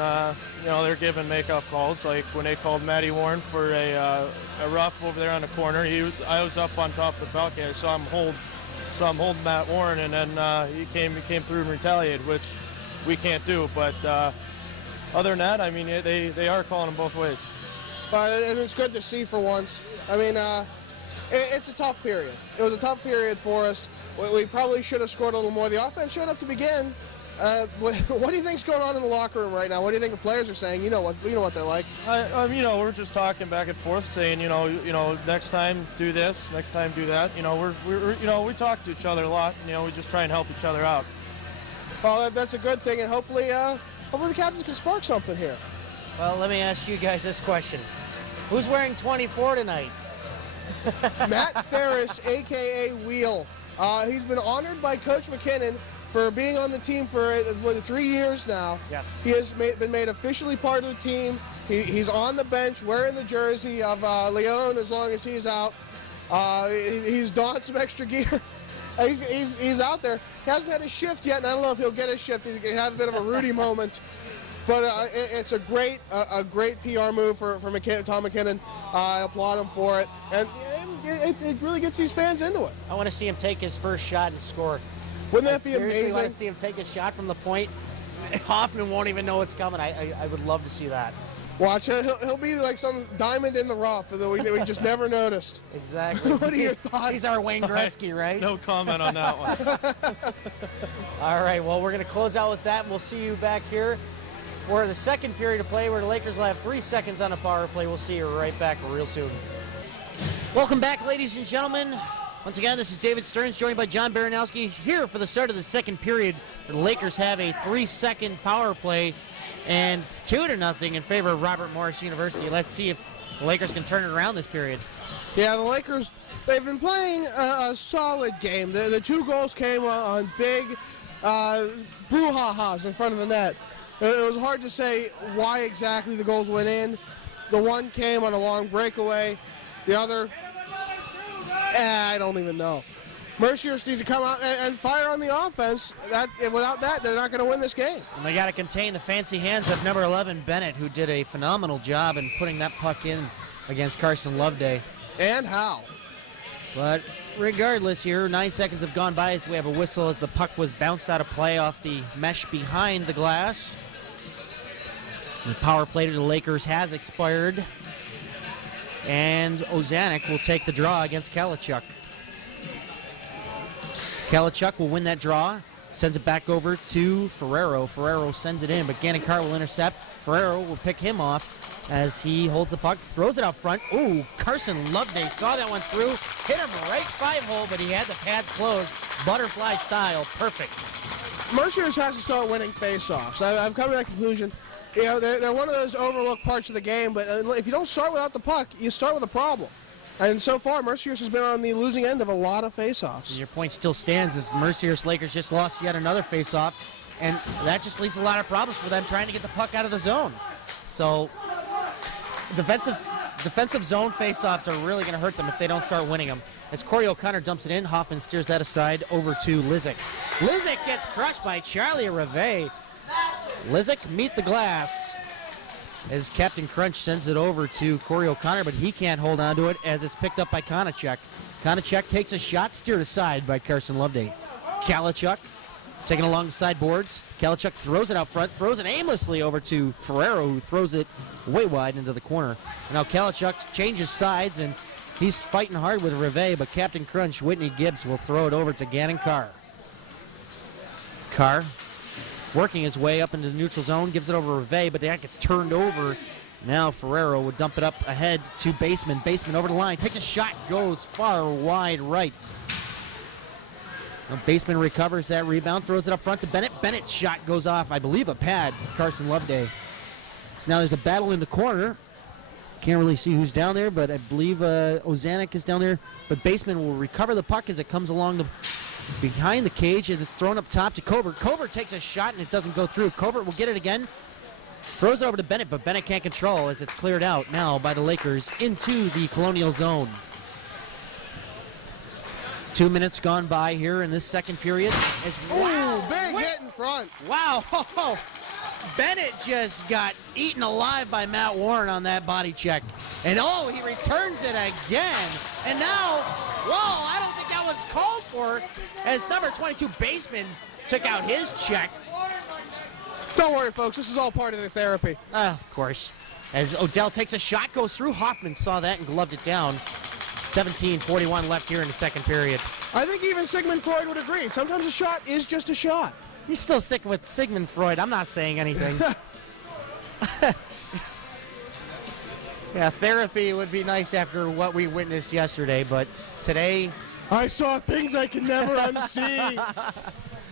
they're giving make-up calls. Like when they called Matty Warren for a rough over there on the corner, I was up on top of the balcony. I saw him hold Matt Warren, and then he came through and retaliated, which we can't do. But other than that, I mean, they are calling them both ways. And it's good to see for once. I mean, it's a tough period. It was a tough period for us. We probably should have scored a little more. The offense showed up to begin. What do you think's going on in the locker room right now? What do you think the players are saying? You know what they're like. We're just talking back and forth, saying, next time do this, next time do that. We talk to each other a lot. We just try and help each other out. Well, that's a good thing, and hopefully the captains can spark something here. Well, let me ask you guys this question: who's wearing 24 tonight? Matt Ferris, a.k.a. Wheel. He's been honored by Coach McKinnon for being on the team for 3 years now. Yes. He has been made officially part of the team. He's on the bench wearing the jersey of Leon as long as he's out. He's donned some extra gear. He's out there. He hasn't had a shift yet, and I don't know if he'll get a shift. He's going to have a bit of a Rudy moment. But it's a great PR move for Tom McKinnon. I applaud him for it. And it really gets these fans into it. I want to see him take his first shot and score. Wouldn't that be amazing? I seriously want to see him take a shot from the point. Hoffman won't even know it's coming. I would love to see that. Watch, he'll be like some diamond in the rough that we just never noticed. Exactly. What are your thoughts? He's our Wayne Gretzky, right? No comment on that one. All right, well, we're going to close out with that, and we'll see you back here for the second period of play, where the Lakers will have 3 seconds on a power play. We'll see you right back real soon. Welcome back, ladies and gentlemen. Once again, this is David Stearns, joined by John Baranowski, here for the start of the second period. The Lakers have a 3-second power play, and it's 2-0 in favor of Robert Morris University. Let's see if the Lakers can turn it around this period. Yeah, the Lakers, they've been playing a solid game. The 2 goals came on big brouhahas in front of the net. It was hard to say why exactly the goals went in. The one came on a long breakaway. The other, I don't even know. Mercyhurst needs to come out and fire on the offense. Without that, they're not going to win this game. And they got to contain the fancy hands of number 11, Bennett, who did a phenomenal job in putting that puck in against Carson Loveday. And how. But regardless here, 9 seconds have gone by as we have a whistle as the puck was bounced out of play off the mesh behind the glass. The power play to the Lakers has expired. And Ozanek will take the draw against Kalichuk. Kalichuk will win that draw, sends it back over to Ferrero. Ferrero sends it in, but Gannon-Carr will intercept. Ferrero will pick him off as he holds the puck, throws it out front. Ooh, Carson Loveday saw that one through, hit him right 5-hole, but he had the pads closed, butterfly style, perfect. Mercyhurst has to start winning face-offs. I've come to that conclusion. You know, they're one of those overlooked parts of the game, but if you don't start without the puck, you start with a problem. And so far, Mercyhurst has been on the losing end of a lot of face-offs. And your point still stands as the Mercyhurst Lakers just lost yet another face-off, and that just leaves a lot of problems for them trying to get the puck out of the zone. So defensive zone face-offs are really going to hurt them if they don't start winning them. as Corey O'Connor dumps it in. Hoffman steers that aside over to Lizick. Lizick gets crushed by Charlie Reve. Lizick meet the glass as Captain Crunch sends it over to Corey O'Connor, but he can't hold on to it as it's picked up by Konachek. Konachek takes a shot, steered aside by Carson Loveday. Kalachuk taking along the sideboards. Kalachuk throws it out front, throws it aimlessly over to Ferrero, who throws it way wide into the corner. Now Kalachuk changes sides, and he's fighting hard with Reve, but Captain Crunch, Whitney Gibbs, will throw it over to Gannon Carr. Carr working his way up into the neutral zone, gives it over to Reve, but that gets turned over. Now Ferrero would dump it up ahead to Baseman. Baseman over the line, takes a shot, goes far wide right. Now Baseman recovers that rebound, throws it up front to Bennett. Bennett's shot goes off, I believe, a pad. Carson Loveday. So now there's a battle in the corner. Can't really see who's down there, but I believe Ozanek is down there. But Baseman will recover the puck as it comes along behind the cage as it's thrown up top to Colbert. Colbert takes a shot and it doesn't go through. Colbert will get it again. Throws it over to Bennett, but Bennett can't control as it's cleared out now by the Lakers into the Colonial zone. 2 minutes gone by here in this second period. Wow, big hit in front. Wow. Bennett just got eaten alive by Matt Warren on that body check. And he returns it again. And now, I don't think that was called for as number 22 Baseman took out his check. Don't worry, folks. This is all part of the therapy. Of course. As Odell takes a shot, goes through. Hoffman saw that and gloved it down. 17:41 left here in the second period. I think even Sigmund Freud would agree. Sometimes a shot is just a shot. You're still sticking with Sigmund Freud. I'm not saying anything. Yeah, therapy would be nice after what we witnessed yesterday, but today... I saw things I can never unsee.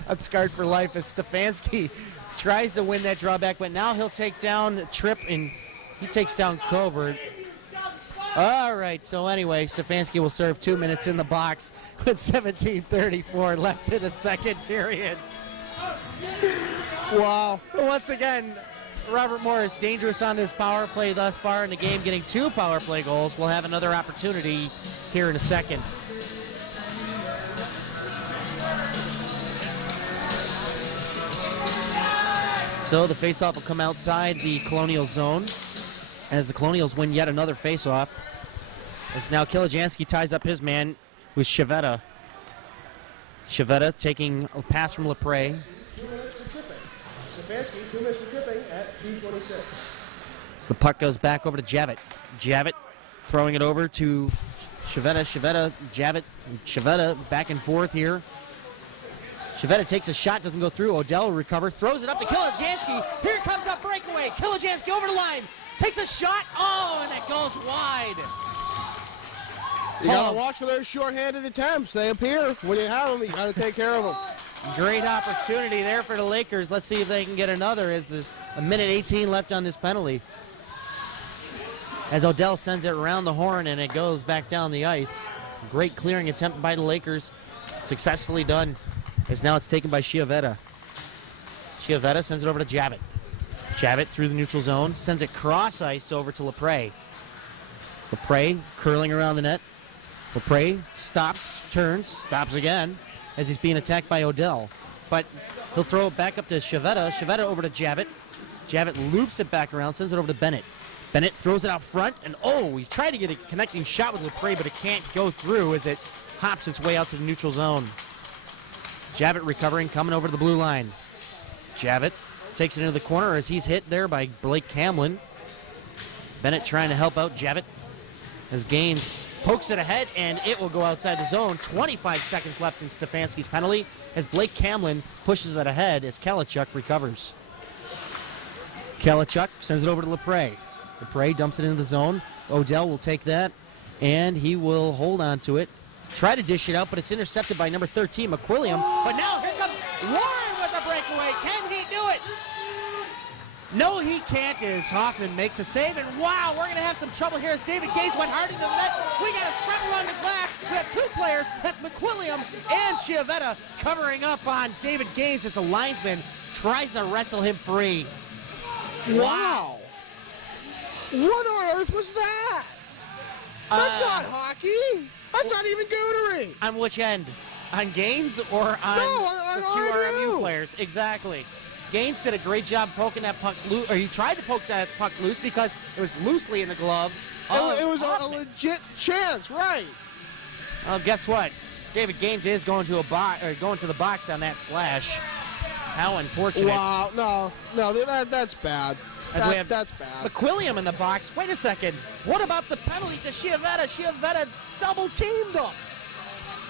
I'm scarred for life as Stefanski tries to win that drawback, but now he'll take down Tripp, and he takes down Colbert. All right, so anyway, Stefanski will serve 2 minutes in the box with 17:34 left in the second period. Wow. Once again, Robert Morris dangerous on his power play thus far in the game, getting 2 power play goals. We'll have another opportunity here in a second. So the faceoff will come outside the Colonial zone as the Colonials win yet another faceoff. As now Kilajansky ties up his man with Chivetta. Chivetta taking a pass from Lepre. 2 minutes for tripping. Stefanski, 2 minutes for tripping at 2:26. So the puck goes back over to Javit. Javit throwing it over to Chivetta. Chivetta, Javit, Chivetta back and forth here. Chivetta takes a shot, doesn't go through. Odell will recover, throws it up to Kilajansky. Here comes a breakaway. Kilajansky over the line, takes a shot. And it goes wide. You gotta watch for those shorthanded attempts. They appear. When you have them, you gotta take care of them. Great opportunity there for the Lakers. Let's see if they can get another as there's a minute 18 left on this penalty. As Odell sends it around the horn and it goes back down the ice. Great clearing attempt by the Lakers. Successfully done. As now it's taken by Chiavetta. Chiavetta sends it over to Javit. Javit through the neutral zone. Sends it cross ice over to Lepre. Lepre curling around the net. Lepre stops, turns, stops again as he's being attacked by Odell. But he'll throw it back up to Chiavetta. Chiavetta over to Javit. Javit loops it back around, sends it over to Bennett. Bennett throws it out front, and he's trying to get a connecting shot with Lepre, but it can't go through as it hops its way out to the neutral zone. Javit recovering, coming over to the blue line. Javit takes it into the corner as he's hit there by Blake Camlin. Bennett trying to help out Javit as Gaines pokes it ahead, and it will go outside the zone. 25 seconds left in Stefanski's penalty as Blake Camlin pushes it ahead as Kalachuk recovers. Kalachuk sends it over to Lepre. Lepre dumps it into the zone. Odell will take that, and he will hold on to it. Try to dish it out, but it's intercepted by number 13, McQuilliam. But now here comes Warren with a breakaway. Can he do it? No, he can't as Hoffman makes a save. And wow, we're going to have some trouble here as David Gaines went hard into the net. We got a scramble on the glass. We have 2 players. That's McQuilliam and Chiavetta covering up on David Gaines as the linesman tries to wrestle him free. Wow. What on earth was that? That's not hockey. That's not even goonery. On which end? On Gaines or on on the two RMU. RMU players? Exactly. Gaines did a great job poking that puck loose, or he tried to poke that puck loose because it was loosely in the glove. It was a legit chance, right? Well, guess what? David Gaines is going to the box on that slash. How unfortunate. Wow, no, that's bad. That's bad. McQuilliam in the box. Wait a second. What about the penalty to Chiavetta? Chiavetta double teamed him.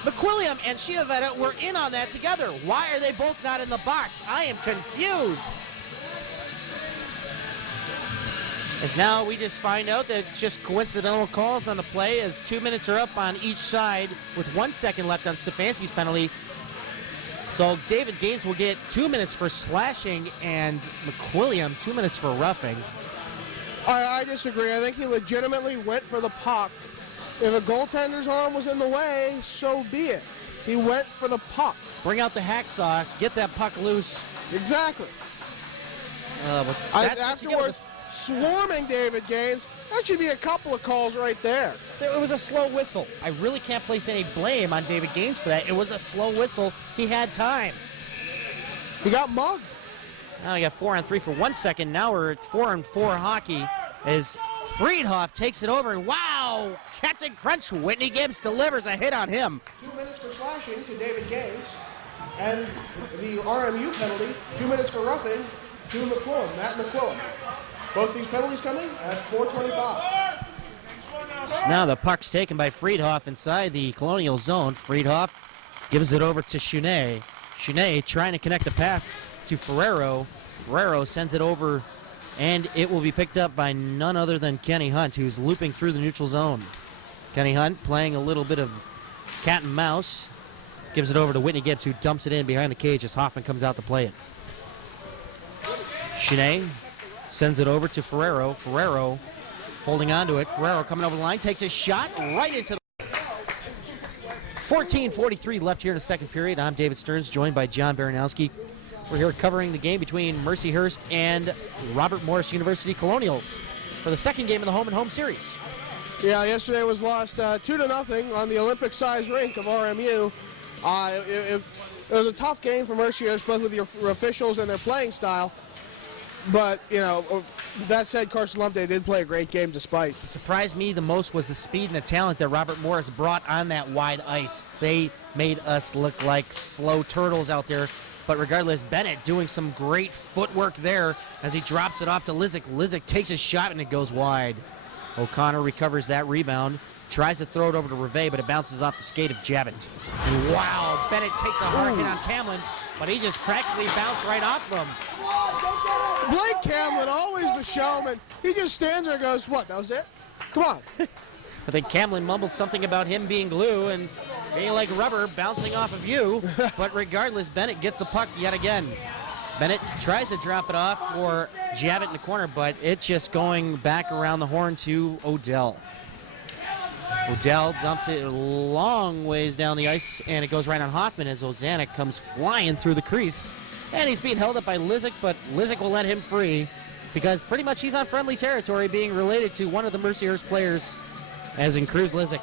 McQuilliam and Chiavetta were in on that together. Why are they both not in the box? I am confused. As now we just find out that it's just coincidental calls on the play as 2 minutes are up on each side with 1 second left on Stefanski's penalty. So David Gaines will get 2 minutes for slashing and McQuilliam 2 minutes for roughing. I disagree. I think he legitimately went for the puck. If a goaltender's arm was in the way, so be it. He went for the puck. Bring out the hacksaw, get that puck loose. Exactly. Afterwards, swarming David Gaines. That should be a couple of calls right there. It was a slow whistle. I really can't place any blame on David Gaines for that. It was a slow whistle. He had time. He got mugged. Now we got 4-on-3 for 1 second. Now we're at 4-on-4 hockey as Friedhoff takes it over. Wow! Captain Crunch, Whitney Gibbs delivers a hit on him. 2 minutes for slashing to David Gaines. And the RMU penalty, 2 minutes for roughing to McQuillan, Matt McQuillan. Both these penalties coming at 4:25. So now the puck's taken by Friedhoff inside the Colonial zone. Friedhoff gives it over to Chunet. Chunet trying to connect the pass to Ferrero. Ferrero sends it over, and it will be picked up by none other than Kenny Hunt, who's looping through the neutral zone. Kenny Hunt playing a little bit of cat and mouse. Gives it over to Whitney Gibbs, who dumps it in behind the cage as Hoffman comes out to play it. Chunet sends it over to Ferrero. Ferrero holding on to it. Ferrero coming over the line, takes a shot right into the... 14:43 left here in the second period. I'm David Stearns, joined by John Baranowski. We're here covering the game between Mercyhurst and Robert Morris University Colonials for the second game of the home-and-home series. Yeah, yesterday was lost 2-0 on the Olympic-sized rink of RMU. It was a tough game for Mercyhurst, both with your officials and their playing style. But, you know, that said, Carson Loveday did play a great game despite. What surprised me the most was the speed and the talent that Robert Morris brought on that wide ice. They made us look like slow turtles out there. But regardless, Bennett doing some great footwork there as he drops it off to Lizick. Lizick takes a shot and it goes wide. O'Connor recovers that rebound. Tries to throw it over to Reve, but it bounces off the skate of Javint. Wow, Bennett takes a hard hit on Camlin, but he just practically bounced right off him. Blake Camlin, always the showman. He just stands there and goes, what, that was it? Come on. I think Camlin mumbled something about him being glue and being like rubber bouncing off of you. But regardless, Bennett gets the puck yet again. Bennett tries to drop it off for Javit in the corner, but it's just going back around the horn to Odell. Odell dumps it a long ways down the ice, and it goes right on Hoffman as Ozanek comes flying through the crease. And he's being held up by Lizick, but Lizick will let him free because pretty much he's on friendly territory being related to one of the Mercyhurst players, as in Cruz Lizick.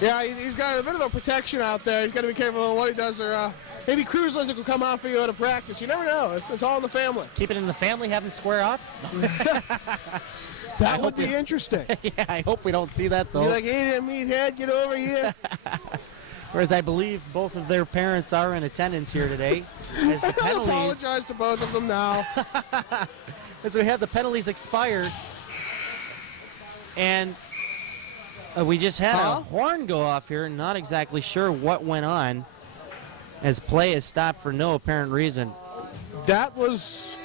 Yeah, he's got a bit of a protection out there. He's got to be careful of what he does, or maybe Cruz Lizick will come out for you at a practice. You never know. It's all in the family. Keep it in the family, have him square off? No. That would be interesting. Yeah, I hope we don't see that, though. You're like, hey, meathead, get over here. Whereas I believe both of their parents are in attendance here today. As the penalties, I apologize to both of them now. As we have the penalties expired. And we just had a horn go off here. Not exactly sure what went on as play is stopped for no apparent reason. That was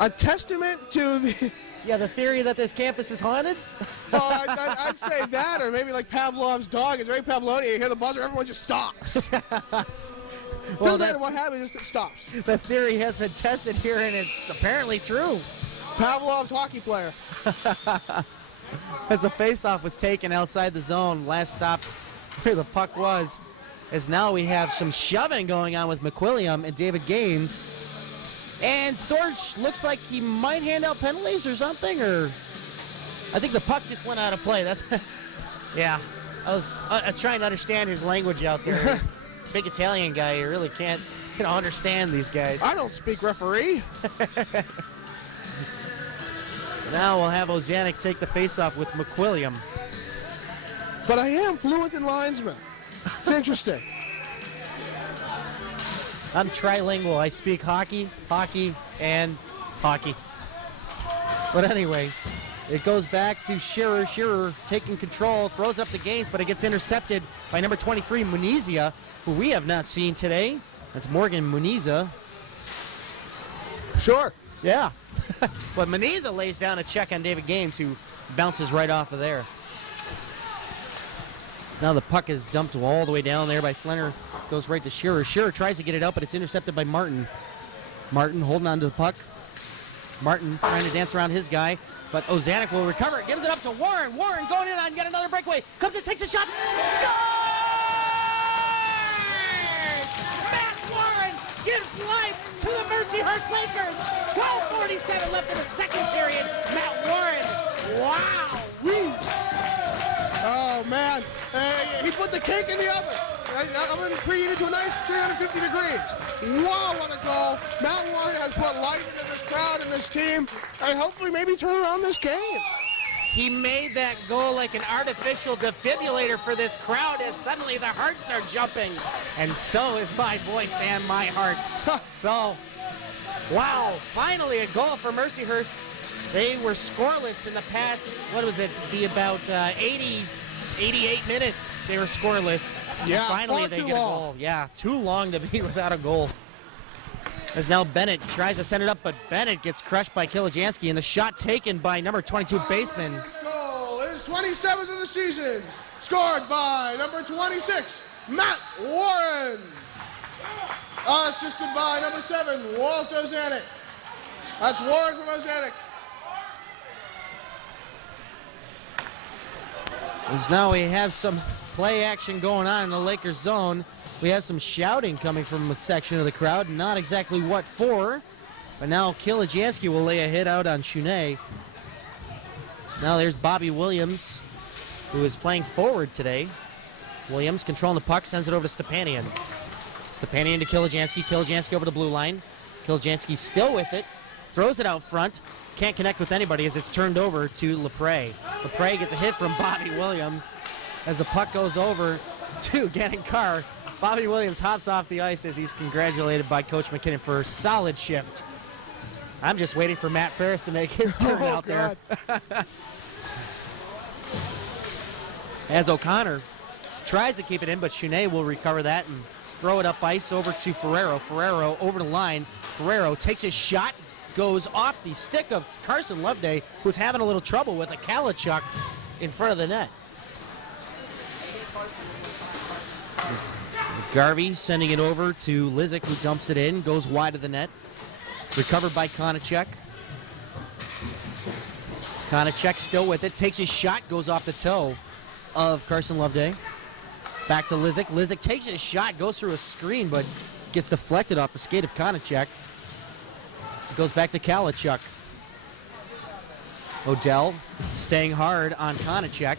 a testament to the... Yeah, the theory that this campus is haunted? Well, I'd say that, or maybe like Pavlov's dog. It's very Pavlovian. You hear the buzzer, everyone just stops. Doesn't matter what happens, it stops. The theory has been tested here, and it's apparently true. Pavlov's hockey player. As the faceoff was taken outside the zone, last stop where the puck was, as now we have some shoving going on with McQuilliam and David Gaines. And Sorge looks like he might hand out penalties or something, or I think the puck just went out of play. That's yeah. I was trying to understand his language out there. Big Italian guy, you really can't understand these guys. I don't speak referee. Now we'll have Ozanek take the face-off with McWilliam. But I am fluent in linesman. It's interesting. I'm trilingual. I speak hockey, and hockey. But anyway, it goes back to Shearer. Shearer taking control, throws up the gains, but it gets intercepted by number 23, Munizia, who we have not seen today. That's Morgan Muniza. Sure. Yeah. But Muniza lays down a check on David Gaines, who bounces right off of there. So now the puck is dumped all the way down there by Flinner. Goes right to Shearer. Shearer tries to get it out, but it's intercepted by Martin. Martin holding on to the puck. Martin trying to dance around his guy, but Ozanek will recover it. Gives it up to Warren. Warren going in on yet another breakaway. Comes and takes a shot. Scores! Matt Warren gives life to the Mercyhurst Lakers. 12:47 left in the second period. Matt Warren. Wow. Woo. Oh, man. He put the cake in the oven. I'm going to preheat to a nice 350 degrees. Wow, what a goal. Matt Warren has put life into this crowd and this team, and hopefully maybe turn around this game. He made that goal like an artificial defibrillator for this crowd as suddenly the hearts are jumping. And so is my voice and my heart. So, wow, finally a goal for Mercyhurst. They were scoreless in the past, what was it, be about 88 minutes they were scoreless. Yeah, and finally they get a goal. Yeah, too long to be without a goal. As now Bennett tries to send it up, but Bennett gets crushed by Kilijansky, and the shot taken by number 22, Baseman. This goal is 27th of the season, scored by number 26, Matt Warren. Assisted by number 7, Walt Ozanek. That's Warren from Ozanek. As now we have some play action going on in the Lakers zone. We have some shouting coming from a section of the crowd, not exactly what for, but now Kilijansky will lay a hit out on Shunet. Now there's Bobby Williams, who is playing forward today. Williams controlling the puck, sends it over to Stepanian. Stepanian to Kilijansky, Kilijansky over the blue line. Kilijansky still with it, throws it out front, can't connect with anybody as it's turned over to Lepre. Lepre gets a hit from Bobby Williams as the puck goes over to Gannon Carr. Bobby Williams hops off the ice as he's congratulated by Coach McKinnon for a solid shift. I'm just waiting for Matt Ferris to make his turn out there. As O'Connor tries to keep it in, but Shunet will recover that and throw it up ice over to Ferrero. Ferrero over the line. Ferrero takes a shot, goes off the stick of Carson Loveday, who's having a little trouble with a Kalichuk in front of the net. Garvey sending it over to Lizick, who dumps it in, goes wide of the net. Recovered by Konachek. Konachek still with it, takes his shot, goes off the toe of Carson Loveday. Back to Lizick. Lizick takes his shot, goes through a screen, but gets deflected off the skate of Konachek. So it goes back to Kalichuk. Odell staying hard on Konachek.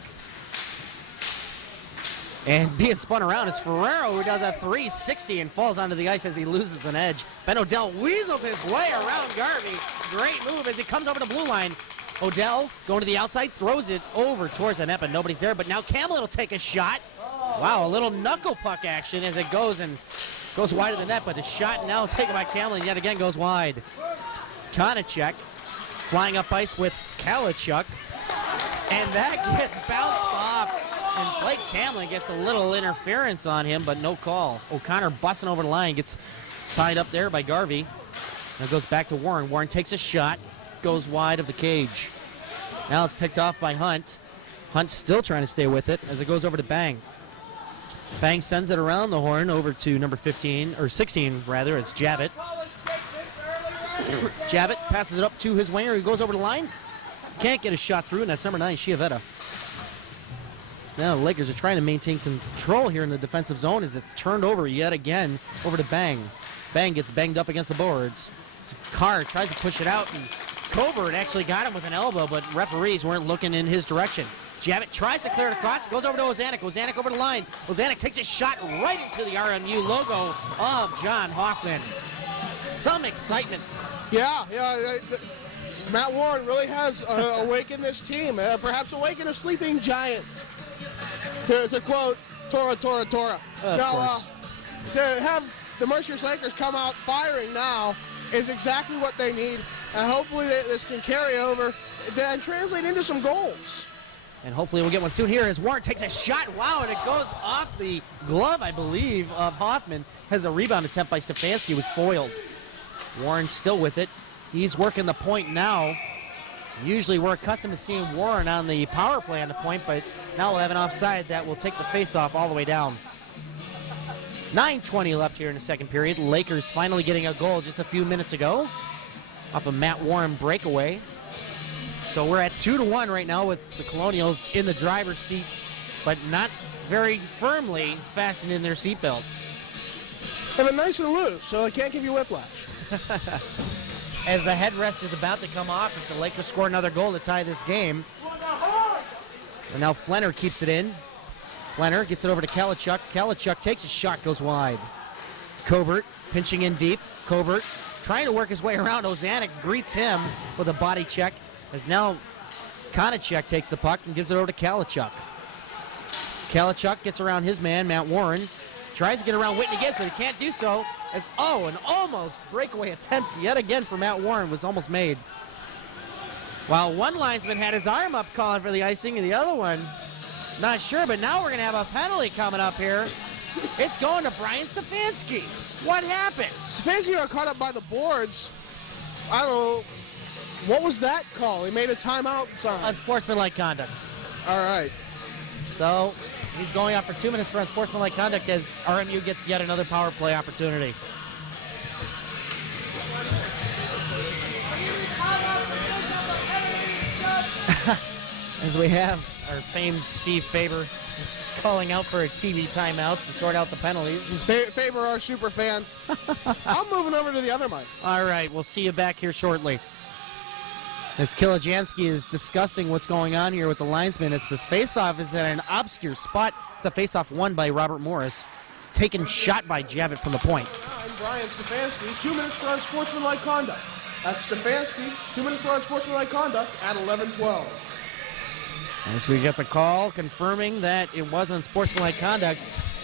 And being spun around is Ferrero, who does a 360 and falls onto the ice as he loses an edge. Ben Odell weasels his way around Garvey. Great move as he comes over the blue line. Odell going to the outside, throws it over towards the net, but nobody's there. But now Camlin will take a shot. Wow, a little knuckle puck action as it goes wide of the net, but the shot now taken by Camlin yet again goes wide. Konachek flying up ice with Kalichuk, and that gets bounced off. And Blake Camlin gets a little interference on him, but no call. O'Connor busting over the line, gets tied up there by Garvey. Now goes back to Warren. Warren takes a shot, goes wide of the cage. Now it's picked off by Hunt. Hunt still trying to stay with it as it goes over to Bang. Bang sends it around the horn over to number 15, or 16 rather, it's Javit. Javit passes it up to his winger, who goes over the line. Can't get a shot through, and that's number 9, Chiavetta. Now the Lakers are trying to maintain control here in the defensive zone as it's turned over yet again over to Bang. Bang gets banged up against the boards. Carr tries to push it out, and Coburn actually got him with an elbow, but referees weren't looking in his direction. Javit tries to clear it across, goes over to Ozanek. Ozanek over the line. Ozanek takes a shot right into the RMU logo of John Hoffman. Some excitement. Yeah. Matt Warren really has awakened this team, perhaps awakened a sleeping giant, to quote Tora. Now, to have the Mercyhurst Lakers come out firing now is exactly what they need, and hopefully this can carry over and translate into some goals. And hopefully we'll get one soon here as Warren takes a shot. Wow, and it goes off the glove, I believe, of Hoffman. Has a rebound attempt by Stefanski, was foiled. Warren still with it. He's working the point now. Usually we're accustomed to seeing Warren on the power play on the point, but now we'll have an offside that will take the face-off all the way down. 9:20 left here in the second period. Lakers finally getting a goal just a few minutes ago off a Matt Warren breakaway. So we're at 2-1 right now with the Colonials in the driver's seat, but not very firmly fastened in their seatbelt. They've been nice and loose, so they can't give you whiplash. As the headrest is about to come off, if the Lakers score another goal to tie this game. And now Flenner keeps it in. Flenner gets it over to Kalichuk. Kalichuk takes a shot, goes wide. Cobert pinching in deep. Cobert trying to work his way around. Ozanek greets him with a body check. As now Konachek takes the puck and gives it over to Kalichuk. Kalichuk gets around his man, Matt Warren. Tries to get around Whitney Gibbs, but he can't do so. As, an almost breakaway attempt yet again for Matt Warren was almost made. While one linesman had his arm up calling for the icing, and the other one, not sure, but now we're going to have a penalty coming up here. It's going to Brian Stefanski. What happened? Stefanski got caught up by the boards. I don't know. What was that call? He made a timeout sign. Unsportsmanlike conduct. All right. So he's going out for 2 minutes for unsportsmanlike conduct as RMU gets yet another power play opportunity. As we have our famed Steve Faber calling out for a TV timeout to sort out the penalties. Faber, our super fan. I'm moving over to the other mic. All right, we'll see you back here shortly. As Kilajansky is discussing what's going on here with the linesman, as this faceoff is at an obscure spot. It's a faceoff won by Robert Morris. It's taken shot by Javit from the point. I'm Brian Stefanski, 2 minutes for unsportsmanlike conduct. That's Stefanski, 2 minutes for unsportsmanlike conduct at 11:12. As we get the call confirming that it was unsportsmanlike conduct,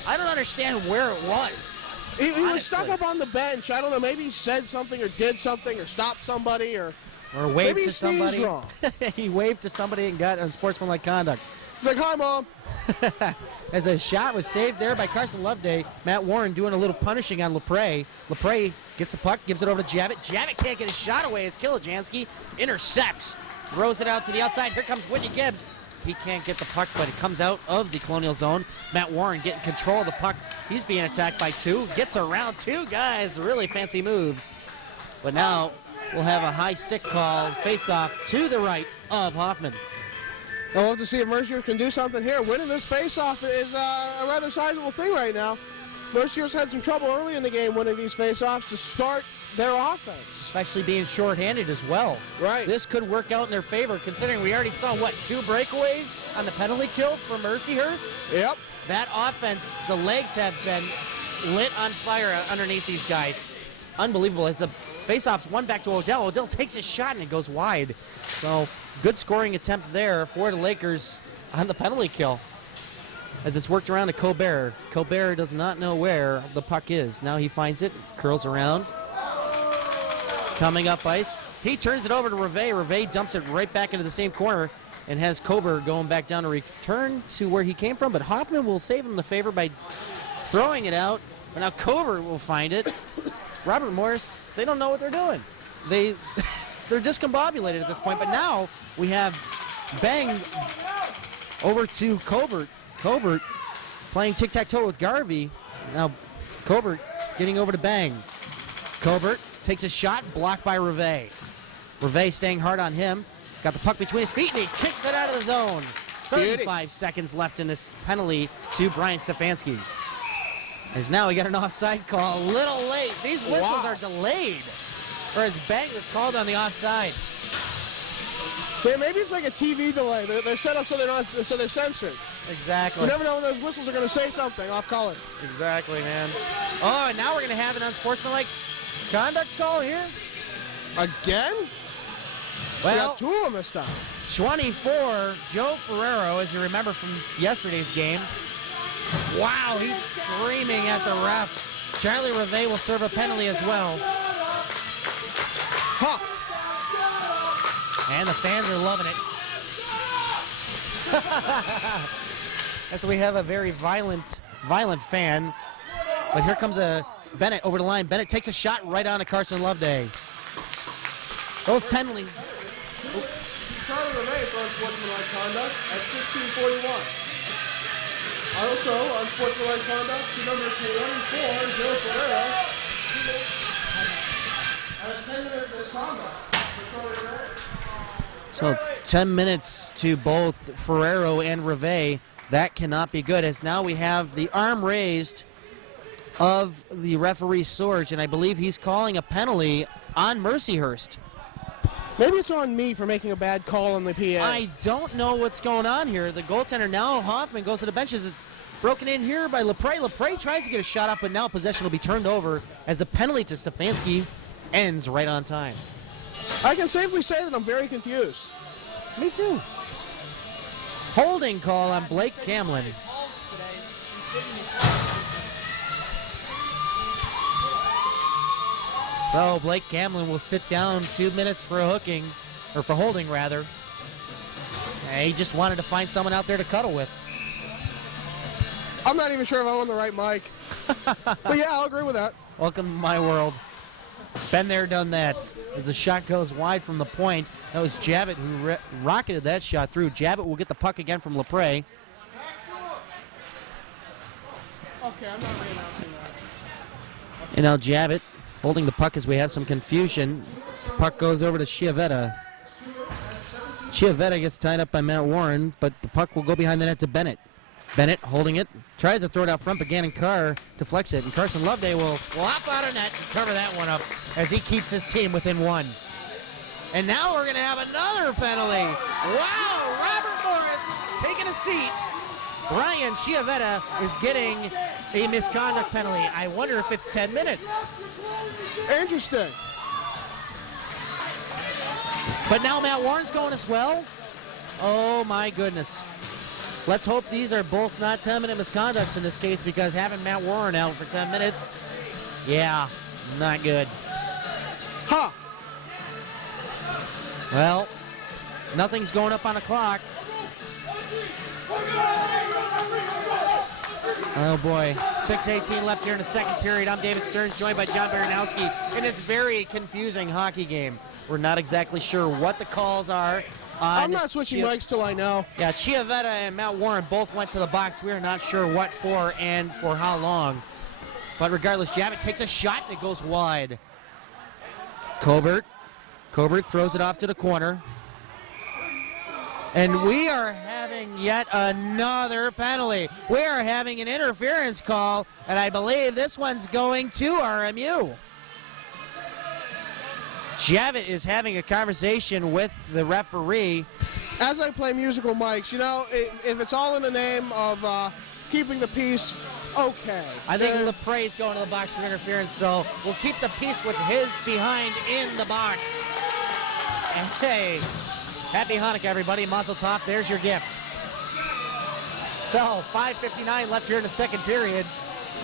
I don't understand where it was. He was stuck up on the bench. I don't know, maybe he said something or did something or stopped somebody or waved maybe to somebody. Wrong. He waved to somebody and got unsportsmanlike conduct. He's like, "Hi, Mom." As the shot was saved there by Carson Loveday, Matt Warren doing a little punishing on LaPrey. LaPrey gets the puck, gives it over to Javit. Javit can't get his shot away as Kilajansky intercepts, throws it out to the outside. Here comes Whitney Gibbs. He can't get the puck, but it comes out of the Colonial zone. Matt Warren getting control of the puck. He's being attacked by two. Gets around two guys. Really fancy moves. But now we'll have a high stick call, face-off to the right of Hoffman. I'll love to see if Mercyhurst can do something here. Winning this face-off is a rather sizable thing right now. Mercyhurst had some trouble early in the game winning these face-offs to start their offense. Especially being shorthanded as well. Right. This could work out in their favor, considering we already saw, two breakaways on the penalty kill for Mercyhurst? Yep. That offense, the legs have been lit on fire underneath these guys. Unbelievable. As the faceoffs one back to Odell. Odell takes a shot and it goes wide. So good scoring attempt there for the Lakers on the penalty kill. As it's worked around to Colbert. Colbert does not know where the puck is. Now he finds it, curls around. Coming up ice. He turns it over to Reve. Reve dumps it right back into the same corner and has Colbert going back down to return to where he came from. But Hoffman will save him the favor by throwing it out. But now Colbert will find it. Robert Morris, they don't know what they're doing. They're discombobulated at this point. But now we have Bang over to Colbert. Colbert playing tic-tac-toe with Garvey. Now Colbert getting over to Bang. Colbert takes a shot, blocked by Reve. Reve staying hard on him. Got the puck between his feet, and he kicks it out of the zone. 35 seconds left in this penalty to Brian Stefanski. As now we got an offside call, a little late. These whistles are delayed. Or as Bang was called on the offside. Yeah, maybe it's like a TV delay. They're set up so they're censored. Exactly. You never know when those whistles are going to say something off color. Exactly, man. Oh, and now we're going to have an unsportsmanlike conduct call here. Again? Well, we got 2 of them this time. 24, Joe Ferrero, as you remember from yesterday's game. Wow, he's screaming at the ref. Charlie Reve will serve a penalty as well. Huh. And the fans are loving it. That's we have a very violent fan. But here comes a Bennett over the line. Bennett takes a shot right on to Carson Loveday. Those penalties. Charlie Reve for unsportsmanlike conduct at 16:41. Also, unsportsmanlike conduct to number 24, Joe Ferrero. 2 minutes. And a 10-minute misconduct for Charlie Reve. So 10 minutes to both Ferrero and Reve. That cannot be good, as now we have the arm raised of the referee Sorge, and I believe he's calling a penalty on Mercyhurst. Maybe it's on me for making a bad call on the PA. I don't know what's going on here. The goaltender now, Hoffman, goes to the benches. It's broken in here by Lepre. Lepre tries to get a shot up, but now possession will be turned over as the penalty to Stefanski ends right on time. I can safely say that I'm very confused. Me too. Holding call on Blake Camlin. So Blake Camlin will sit down 2 minutes for a hooking, or for holding rather. And he just wanted to find someone out there to cuddle with. I'm not even sure if I'm on the right mic. But yeah, I'll agree with that. Welcome to my world. Been there, done that. As the shot goes wide from the point, that was Javit who rocketed that shot through. Javit will get the puck again from Lepre. Okay, I'm not re-announcing that. And now Javit holding the puck as we have some confusion. The puck goes over to Chiavetta. Chiavetta gets tied up by Matt Warren, but the puck will go behind the net to Bennett. Bennett holding it, tries to throw it out front, but Gannon Carr deflects it, and Carson Loveday will hop out of net and cover that one up as he keeps his team within 1. And now we're going to have another penalty. Wow, Robert Morris taking a seat. Brian Chiavetta is getting a misconduct penalty. I wonder if it's 10 minutes. Interesting. But now Matt Warren's going as well. Oh my goodness. Let's hope these are both not 10-minute misconducts in this case, because having Matt Warren out for 10 minutes, yeah, not good. Huh. Well, nothing's going up on the clock. Oh boy, 6:18 left here in the second period. I'm David Stearns, joined by John Baranowski in this very confusing hockey game. We're not exactly sure what the calls are. I'm not switching mics till I know. Yeah, Chiavetta and Matt Warren both went to the box. We are not sure what for and for how long. But regardless, Javit takes a shot and it goes wide. Colbert throws it off to the corner. And we are having yet another penalty. We are having an interference call, and I believe this one's going to RMU. Javit is having a conversation with the referee. As I play musical mics, you know, if it's all in the name of keeping the peace, okay. I think Lepre is going to the box for interference, so we'll keep the peace with his behind in the box. And hey, happy Hanukkah, everybody. Mazel tov, there's your gift. So, 5:59 left here in the second period.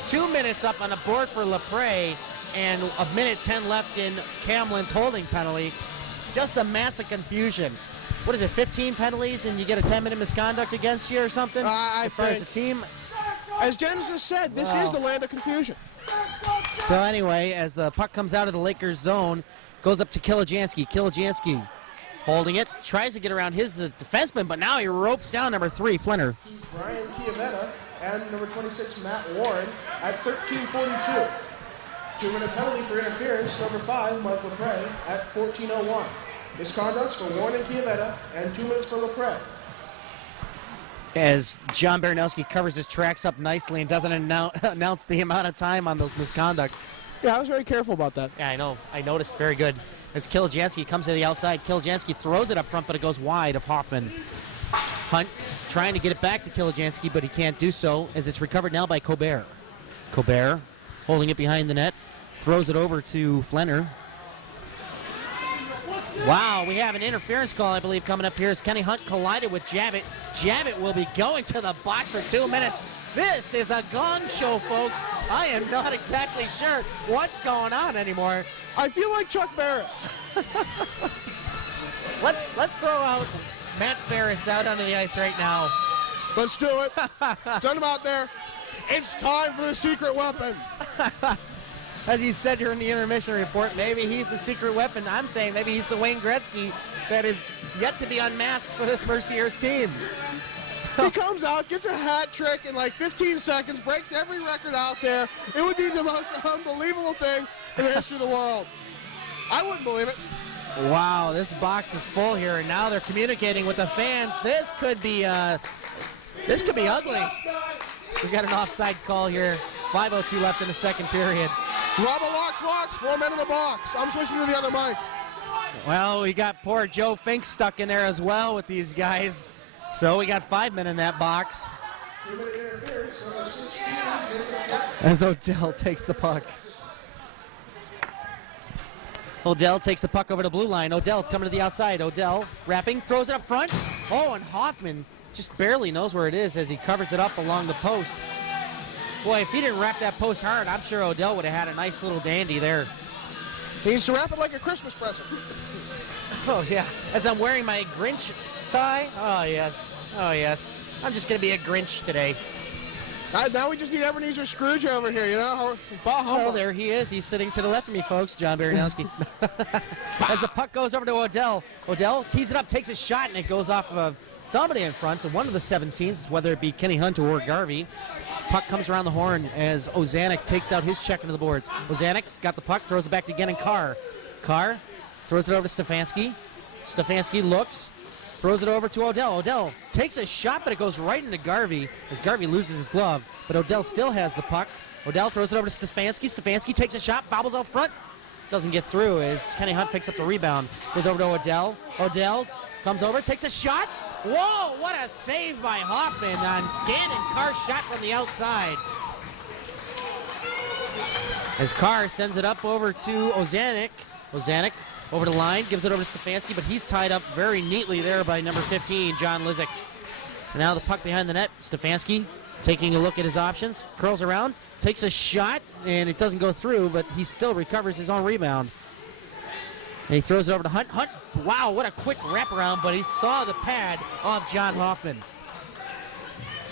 2 minutes up on the board for Lepre, and a minute 10 left in Camlin's holding penalty. Just a massive confusion. What is it, 15 penalties and you get a 10-minute misconduct against you or something? As far as the team? As Genesis said, this is the land of confusion. So anyway, as the puck comes out of the Lakers zone, goes up to Kilojansky. Kilojansky holding it, tries to get around his defenseman, but now he ropes down number 3, Flinner. Brian Chiavetta and number 26, Matt Warren at 13:42. 2-minute penalty for interference, number 5, Mike Lepre at 14:01. Misconducts for Warren and Chiavetta, and 2 minutes for Lepre. As John Baranowski covers his tracks up nicely and doesn't announce the amount of time on those misconducts. Yeah, I was very careful about that. Yeah, I know. I noticed. Very good. As Kilijanski comes to the outside, Kilijanski throws it up front, but it goes wide of Hoffman. Hunt trying to get it back to Kilijanski, but he can't do so as it's recovered now by Colbert. Colbert holding it behind the net, throws it over to Flenner. Wow, we have an interference call, I believe, coming up here as Kenny Hunt collided with Javit. Javit will be going to the box for 2 minutes. This is a gong show, folks. I am not exactly sure what's going on anymore. I feel like Chuck Barris. Let's throw out Matt Ferris out onto the ice right now. Let's do it. Send him out there. It's time for the secret weapon. As you said during the intermission report, maybe he's the secret weapon. I'm saying maybe he's the Wayne Gretzky that is yet to be unmasked for this Mercyhurst team. So, he comes out, gets a hat trick in like 15 seconds, breaks every record out there. It would be the most unbelievable thing in the history of the world. I wouldn't believe it. wow, this box is full here, and now they're communicating with the fans. This could be ugly. We got an offside call here. 5:02 left in the second period. Robba locks, 4 men in the box. I'm switching to the other mic. Well, we got poor Joe Fink stuck in there as well with these guys. So we got 5 men in that box. As Odell takes the puck. Odell takes the puck over the blue line. Odell coming to the outside. Odell wrapping, throws it up front. Oh, and Hoffman just barely knows where it is as he covers it up along the post. Boy, if he didn't wrap that post hard, I'm sure Odell would have had a nice little dandy there. He needs to wrap it like a Christmas present. Oh, yeah. As I'm wearing my Grinch tie. Oh, yes. Oh, yes. I'm just going to be a Grinch today. Now we just need Ebenezer Scrooge over here, you know? Oh, there he is. He's sitting to the left of me, folks. John Baranowski. As the puck goes over to Odell. Odell tees it up, takes a shot, and it goes off of somebody in front of one of the 17s, whether it be Kenny Hunt or Garvey. Puck comes around the horn as Ozanek takes out his check into the boards. Ozanek's got the puck, throws it back to again, and Carr throws it over to Stefanski. Stefanski looks, throws it over to Odell. Odell takes a shot, but it goes right into Garvey as Garvey loses his glove. But Odell still has the puck. Odell throws it over to Stefanski. Stefanski takes a shot, bobbles out front. Doesn't get through as Kenny Hunt picks up the rebound. Goes over to Odell. Odell comes over, takes a shot. Whoa, what a save by Hoffman on Gannon. Carr's shot from the outside. As Carr sends it up over to Ozanek. Ozanek over the line, gives it over to Stefanski, but he's tied up very neatly there by number 15, John Lizick. And now the puck behind the net. Stefanski taking a look at his options, curls around, takes a shot, and it doesn't go through, but he still recovers his own rebound. And he throws it over to Hunt. Hunt, wow, what a quick wraparound, but he saw the pad of John Hoffman.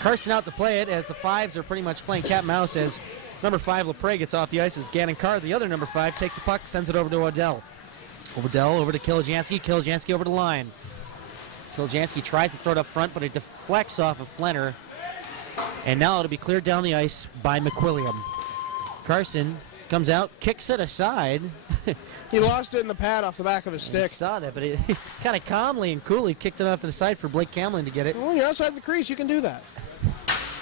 Carson out to play it as the fives are pretty much playing cat and mouse as number 5, Lepre, gets off the ice as Gannon Carr, the other number 5, takes the puck, sends it over to Odell. Odell over to Kilijanski. Kilijanski over the line. Kilijanski tries to throw it up front, but it deflects off of Flenner. And now it'll be cleared down the ice by McWilliam. Carson comes out, kicks it aside. He lost it in the pad off the back of his stick. I saw that, but he kind of calmly and coolly kicked it off to the side for Blake Camlin to get it. Well, you're outside the crease, you can do that.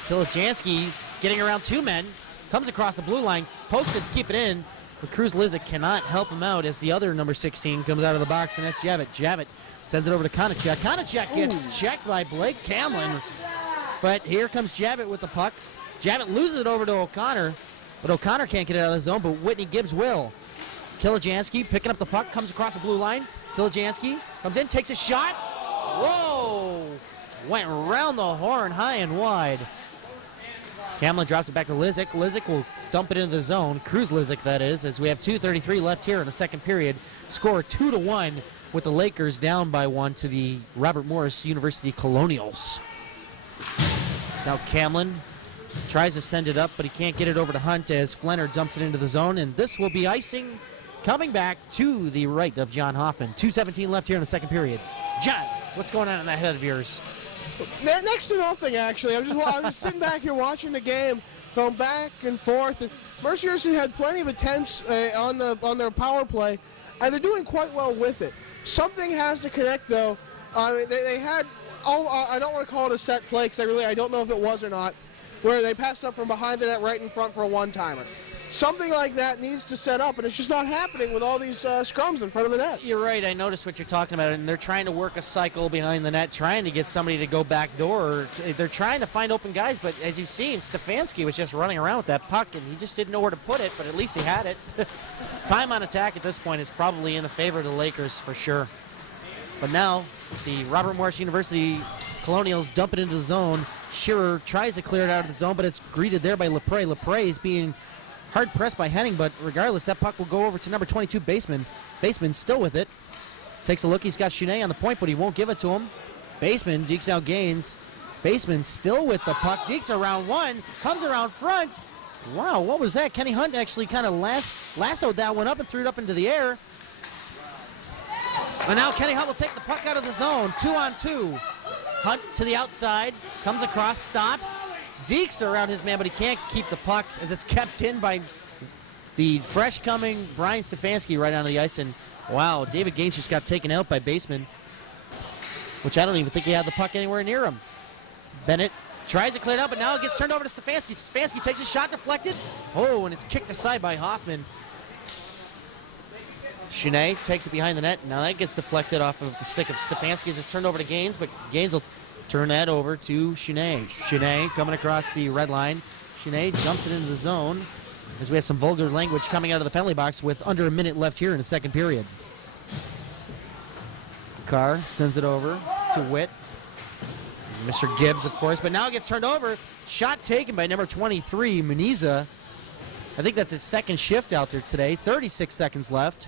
Kilijanski getting around 2 men, comes across the blue line, pokes it to keep it in, but Cruz Lizick cannot help him out as the other number 16 comes out of the box, and that's Javit. Javit sends it over to Konachek. Konachek gets checked by Blake Camlin, but here comes Javit with the puck. Javit loses it over to O'Connor, but O'Connor can't get it out of the zone, but Whitney Gibbs will. Kilijanski picking up the puck, comes across the blue line. Kilijanski comes in, takes a shot. Whoa! Went around the horn high and wide. Camlin drops it back to Lizick. Lizick will dump it into the zone. Cruz Lizick, that is, as we have 2:33 left here in the second period. Score 2-1 with the Lakers down by 1 to the Robert Morris University Colonials. It's now Camlin tries to send it up, but he can't get it over to Hunt as Flenner dumps it into the zone, and this will be icing coming back to the right of John Hoffman. 2:17 left here in the second period. John, what's going on in that head of yours? Next to nothing, actually. I'm just sitting back here watching the game, going back and forth. And Mercyhurst had plenty of attempts on their power play, and they're doing quite well with it. Something has to connect, though. They had, I don't want to call it a set play because I don't know if it was or not. where they pass up from behind the net right in front for a one-timer. Something like that needs to set up, and it's just not happening with all these scrums in front of the net. You're right. I noticed what you're talking about, and they're trying to work a cycle behind the net, trying to get somebody to go back door. They're trying to find open guys, but as you've seen, Stefanski was just running around with that puck, and he just didn't know where to put it, but at least he had it. Time on attack at this point is probably in the favor of the Lakers for sure. But now, the Robert Morris University Colonials dump it into the zone. Shearer tries to clear it out of the zone, but it's greeted there by Lepre. Lepre is being hard pressed by Henning, but regardless, that puck will go over to number 22, Baseman. Baseman still with it. Takes a look. He's got Chounet on the point, but he won't give it to him. Baseman dekes out Gaines. Baseman still with the puck. Dekes around one. Comes around front. Wow, what was that? Kenny Hunt actually kind of lassoed that one up and threw it up into the air. And now Kenny Hunt will take the puck out of the zone. 2-on-2. Hunt to the outside. Comes across. Stops. Dekes around his man, but he can't keep the puck as it's kept in by the fresh coming Brian Stefanski right onto the ice. And wow, David Gaines just got taken out by Baseman, which I don't even think he had the puck anywhere near him. Bennett tries to clear it out, but now it gets turned over to Stefanski. Stefanski takes a shot, deflected. Oh, and it's kicked aside by Hoffman. Chounet takes it behind the net. Now that gets deflected off of the stick of Stefanski as it's turned over to Gaines, but Gaines will turn that over to Chounet. Chounet coming across the red line. Chounet jumps it into the zone as we have some vulgar language coming out of the penalty box with under a minute left here in the second period. Carr sends it over to Witt. Mr. Gibbs, of course, but now it gets turned over. Shot taken by number 23, Muniza. I think that's his second shift out there today. 36 seconds left.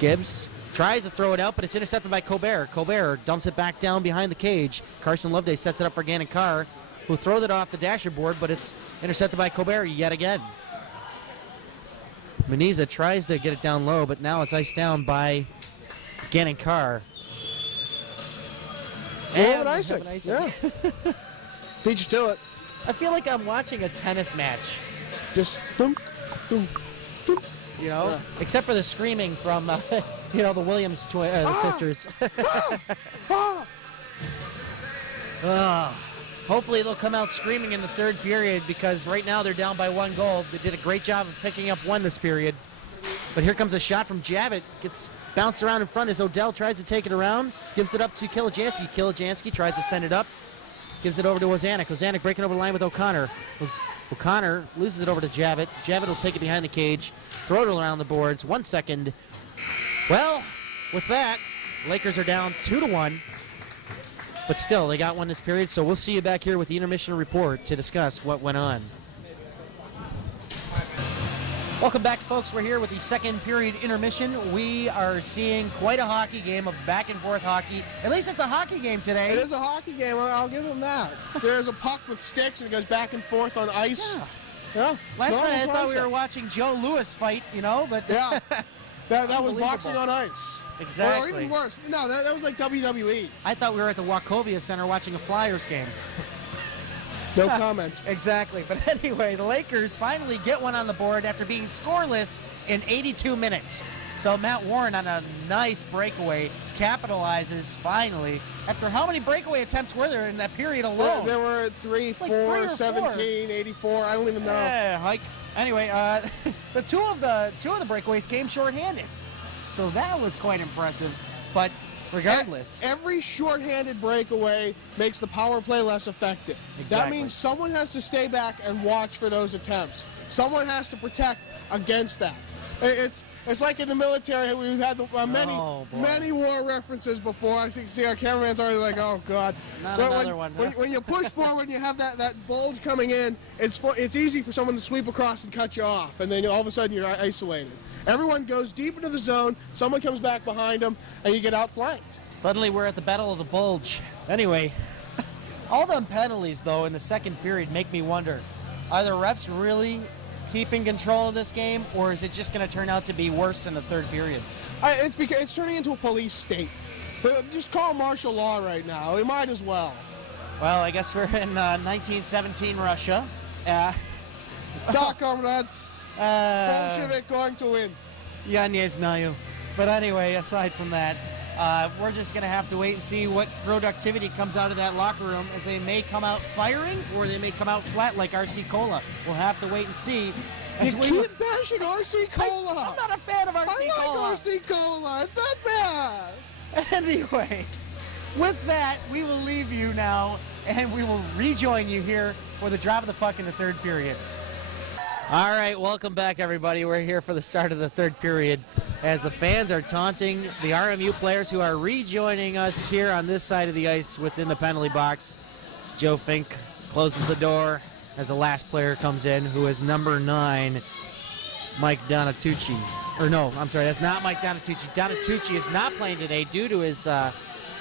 Gibbs tries to throw it out, but it's intercepted by Colbert. Colbert dumps it back down behind the cage. Carson Loveday sets it up for Gannon Carr, who throws it off the dasher board, but it's intercepted by Colbert yet again. Muniza tries to get it down low, but now it's iced down by Gannon Carr. And icing. Yeah. Beat you to it. I feel like I'm watching a tennis match. Just dunk, dunk, dunk. You know, except for the screaming from, you know, the Williams sisters. Hopefully they'll come out screaming in the third period because right now they're down by 1 goal. They did a great job of picking up one this period. But here comes a shot from Javit. Gets bounced around in front as Odell tries to take it around. Gives it up to Kilojansky. Kilojansky tries to send it up. Gives it over to Ozanek. Ozanek breaking over the line with O'Connor. O'Connor loses it over to Javit. Javit will take it behind the cage. Throw it around the boards. 1 second. Well, with that, Lakers are down 2-1. But still, they got one this period, so we'll see you back here with the intermission report to discuss what went on. Welcome back, folks. We're here with the second period intermission. We are seeing quite a hockey game, of back-and-forth hockey. At least it's a hockey game today. It is a hockey game. I'll give them that. There's a puck with sticks, and it goes back and forth on ice. Yeah. Last night I thought we were watching Joe Louis fight, you know, but yeah, that was boxing on ice. Exactly. Or even worse. No, that was like WWE. I thought we were at the Wachovia Center watching a Flyers game. No comment. Exactly. But anyway, the Lakers finally get one on the board after being scoreless in 82 minutes. So Matt Warren on a nice breakaway capitalizes finally. After how many breakaway attempts were there in that period alone? There were 3, 4, 17, 84. I don't even know. Yeah, hike. Anyway, the two of the breakaways came shorthanded. So that was quite impressive. But regardless, every shorthanded breakaway makes the power play less effective. Exactly. That means someone has to stay back and watch for those attempts. Someone has to protect against that. It's like in the military. We've had many war references before. I see our cameraman's already like, oh God. Not another one. When you push forward and you have that bulge coming in, it's easy for someone to sweep across and cut you off, and then all of a sudden you're isolated. Everyone goes deep into the zone, someone comes back behind them, and you get outflanked. Suddenly we're at the Battle of the Bulge. Anyway, all them penalties, though, in the second period make me wonder, are the refs really keeping control of this game, or is it just going to turn out to be worse in the third period? It's because it's turning into a police state. But just call martial law right now. We might as well. Well, I guess we're in 1917 Russia. Da, comrades. Bolshevik going to win. Ja nie znаю. But anyway, aside from that, We're just going to have to wait and see what productivity comes out of that locker room, as they may come out firing or they may come out flat like RC Cola. We'll have to wait and see. You keep bashing RC Cola. I'm not a fan of RC Cola. I like RC Cola. It's not bad. Anyway, with that, we will leave you now, and we will rejoin you here for the drop of the puck in the third period. All right, welcome back, everybody. We're here for the start of the third period as the fans are taunting the RMU players who are rejoining us here on this side of the ice within the penalty box. Joe Fink closes the door as the last player comes in, who is number 9, Mike Donatucci. Or no, I'm sorry, that's not Mike Donatucci. Donatucci is not playing today due to his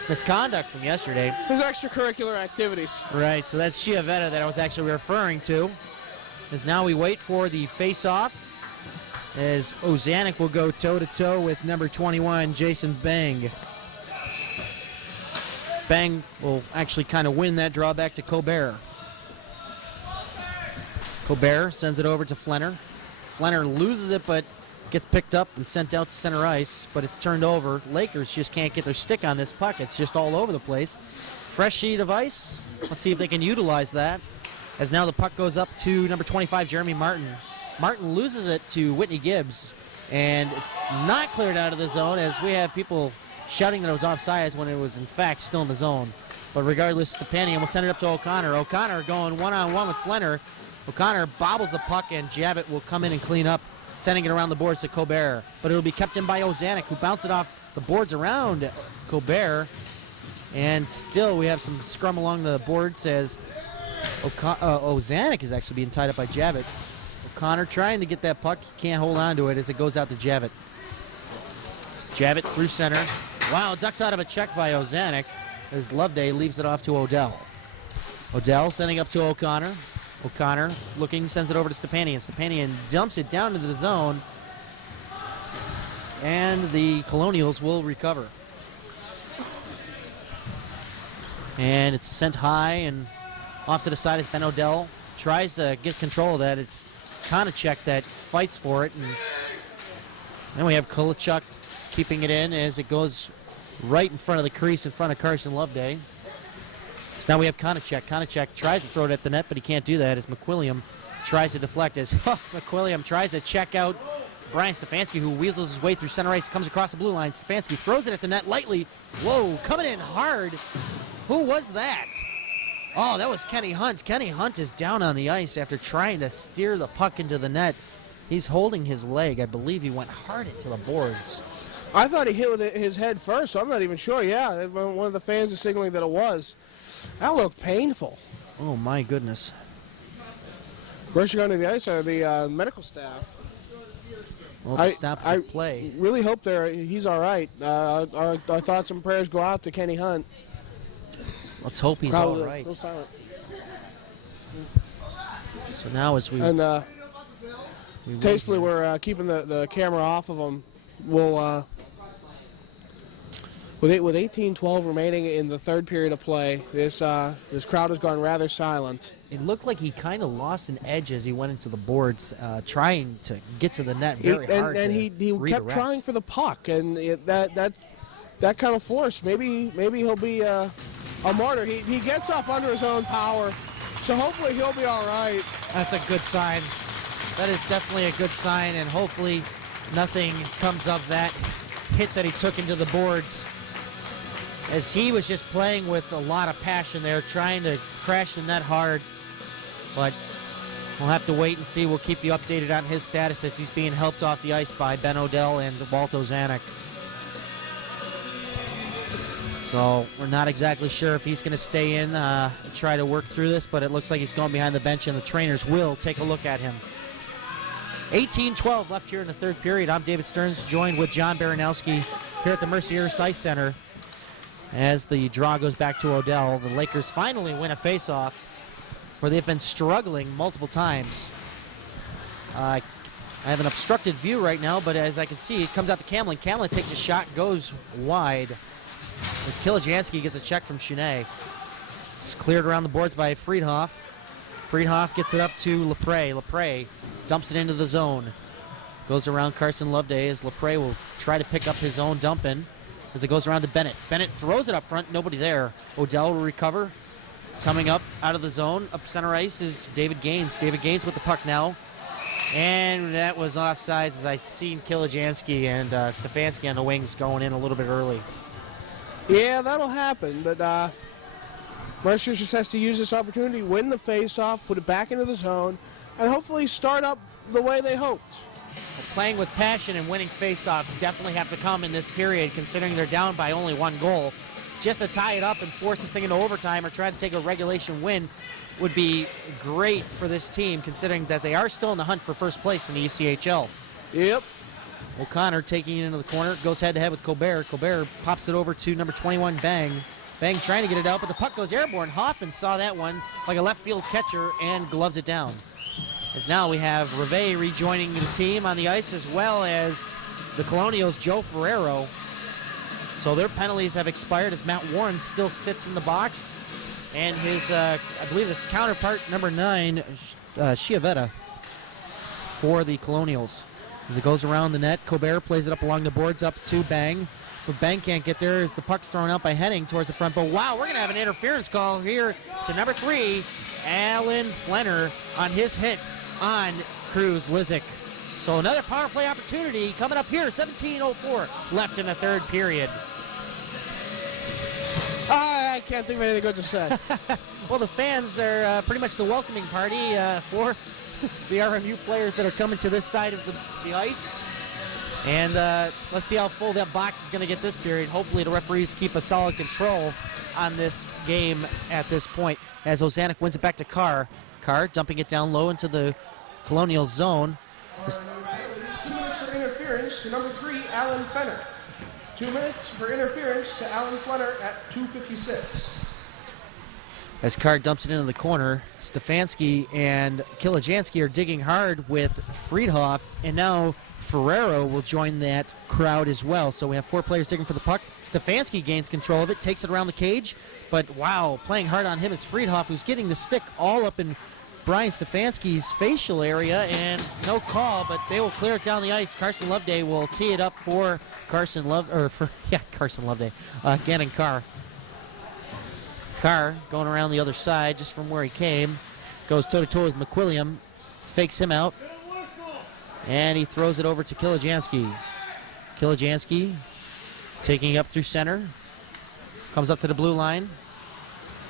misconduct from yesterday. His extracurricular activities. Right, so that's Chiavetta that I was actually referring to. As now we wait for the face-off, as Ozanek will go toe-to-toe with number 21, Jason Bang. Bang will actually kind of win that draw back to Colbert. Colbert sends it over to Flenner. Flenner loses it, but gets picked up and sent out to center ice, but it's turned over. Lakers just can't get their stick on this puck. It's just all over the place. Fresh sheet of ice. Let's see if they can utilize that. As now the puck goes up to number 25, Jeremy Martin. Martin loses it to Whitney Gibbs, and it's not cleared out of the zone, as we have people shouting that it was offsides when it was in fact still in the zone. But regardless, Stepanian will send it up to O'Connor. O'Connor going one-on-one with Flenner. O'Connor bobbles the puck, and Javit will come in and clean up, sending it around the boards to Colbert. But it'll be kept in by Ozanek, who bounced it off the boards around Colbert. And still we have some scrum along the boards as Ozanek is actually being tied up by Javit. O'Connor trying to get that puck. He can't hold on to it as it goes out to Javit. Javit through center. Wow, ducks out of a check by Ozanek as Loveday leaves it off to Odell. Odell sending up to O'Connor. O'Connor looking, sends it over to Stepanian. Stepanian dumps it down into the zone, and the Colonials will recover. And it's sent high and off to the side as Ben Odell tries to get control of that. It's Konachek that fights for it, and then we have Kulachuk keeping it in as it goes right in front of the crease in front of Carson Loveday. So now we have Konachek. Konachek tries to throw it at the net, but he can't do that as McWilliam tries to deflect. As McWilliam tries to check out Brian Stefanski, who weasels his way through center ice, comes across the blue line. Stefanski throws it at the net lightly. Whoa, coming in hard. Who was that? Oh, that was Kenny Hunt. Kenny Hunt is down on the ice after trying to steer the puck into the net. He's holding his leg. I believe he went hard into the boards. I thought he hit with his head first, so I'm not even sure. Yeah, one of the fans is signaling that it was. That looked painful. Oh, my goodness. Where's she going to the ice? The medical staff. Well, to stop the play. I really hope he's all right. Our thoughts and prayers go out to Kenny Hunt. Let's hope he's all right. So now as we... And tastefully we're keeping the camera off of him. We'll... With 18-12 remaining in the third period of play, this crowd has gone rather silent. It looked like he kind of lost an edge as he went into the boards, trying to get to the net very hard. And he kept trying for the puck, and that kind of force. Maybe he'll be a martyr. He gets up under his own power, so hopefully he'll be all right. That's a good sign. That is definitely a good sign, and hopefully nothing comes of that hit that he took into the boards, as he was just playing with a lot of passion there, trying to crash the net hard. But we'll have to wait and see. We'll keep you updated on his status as he's being helped off the ice by Ben Odell and Walt Ozanek. So we're not exactly sure if he's going to stay in and try to work through this, but it looks like he's going behind the bench, and the trainers will take a look at him. 18-12 left here in the third period. I'm David Stearns, joined with John Baranowski here at the Mercyhurst Ice Center. As the draw goes back to Odell, the Lakers finally win a face-off where they've been struggling multiple times. I have an obstructed view right now, but as I can see, it comes out to Camlin. Camlin takes a shot, goes wide. As Kilajansky gets a check from Chenet. It's cleared around the boards by Friedhoff. Friedhoff gets it up to Lepre. Lepre dumps it into the zone. Goes around Carson Loveday as Lepre will try to pick up his own dump in. as it goes around to Bennett. Bennett throws it up front, nobody there. Odell will recover. Coming up out of the zone, up center ice is David Gaines. David Gaines with the puck now. And that was offsides as I seen Kilojansky and Stefanski on the wings going in a little bit early. Yeah, that'll happen, but Mercyhurst just has to use this opportunity, win the face-off, put it back into the zone, and hopefully start up the way they hoped. Well, playing with passion and winning face-offs definitely have to come in this period, considering they're down by only 1 goal. Just to tie it up and force this thing into overtime or try to take a regulation win would be great for this team, considering that they are still in the hunt for first place in the ECHL. Yep. O'Connor taking it into the corner, goes head-to-head with Colbert. Colbert pops it over to number 21, Bang. Bang trying to get it out, but the puck goes airborne. Hoffman saw that one like a left field catcher and gloves it down. As now we have Reve rejoining the team on the ice, as well as the Colonials' Joe Ferrero. So their penalties have expired as Matt Warren still sits in the box. And his, I believe it's counterpart, number 9, Chiavetta, for the Colonials. As it goes around the net, Colbert plays it up along the boards up to Bang. But Bang can't get there as the puck's thrown out by Henning towards the front. But wow, we're going to have an interference call here to number 3, Alan Flenner, on his hit on Cruz Lizick. So another power play opportunity coming up here, 17:04 left in the third period. I can't think of anything good to say. Well, the fans are pretty much the welcoming party for the RMU players that are coming to this side of the ice. And let's see how full that box is going to get this period. Hopefully the referees keep a solid control on this game at this point as Ozanek wins it back to Carr. Carr dumping it down low into the Colonial zone. 2 minutes for interference to number 3, Alan Fenner. 2 minutes for interference to Alan Flenner at 2:56. As Carr dumps it into the corner, Stefanski and Kilojansky are digging hard with Friedhoff, and now Ferrero will join that crowd as well. So we have 4 players digging for the puck. Stefanski gains control of it, takes it around the cage, but wow, playing hard on him is Friedhoff, who's getting the stick all up in Brian Stefanski's facial area, and no call, but they will clear it down the ice. Carson Loveday will tee it up for Carson Loveday. Gannon Carr. Carr going around the other side just from where he came. Goes toe-to-toe with McWilliam. Fakes him out. And he throws it over to Kilojansky. Kilojansky taking up through center. Comes up to the blue line.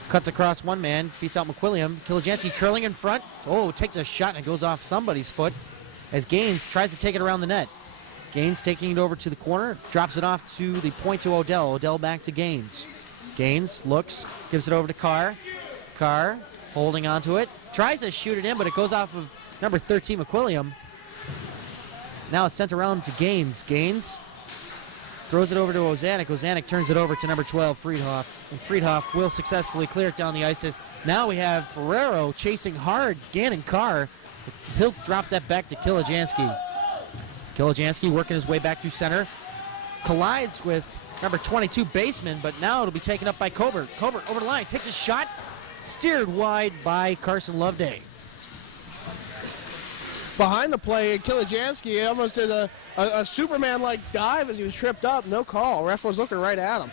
Cuts across one man. Beats out McWilliam. Kilojansky curling in front. Oh, takes a shot and it goes off somebody's foot as Gaines tries to take it around the net. Gaines taking it over to the corner. Drops it off to the point to Odell. Odell back to Gaines. Gaines looks. Gives it over to Carr. Carr holding onto it. Tries to shoot it in, but it goes off of number 13, McWilliam. Now it's sent around to Gaines. Gaines throws it over to Ozanek. Ozanek turns it over to number 12, Friedhoff. And Friedhoff will successfully clear it down the ice. Now we have Ferrero chasing hard Gannon Carr. He'll drop that back to Kilojansky. Kilojansky working his way back through center. Collides with number 22, Baseman, but now it'll be taken up by Colbert. Colbert over the line, takes a shot, steered wide by Carson Loveday. Behind the play, Kilojansky almost did a Superman-like dive as he was tripped up. No call. Ref was looking right at him.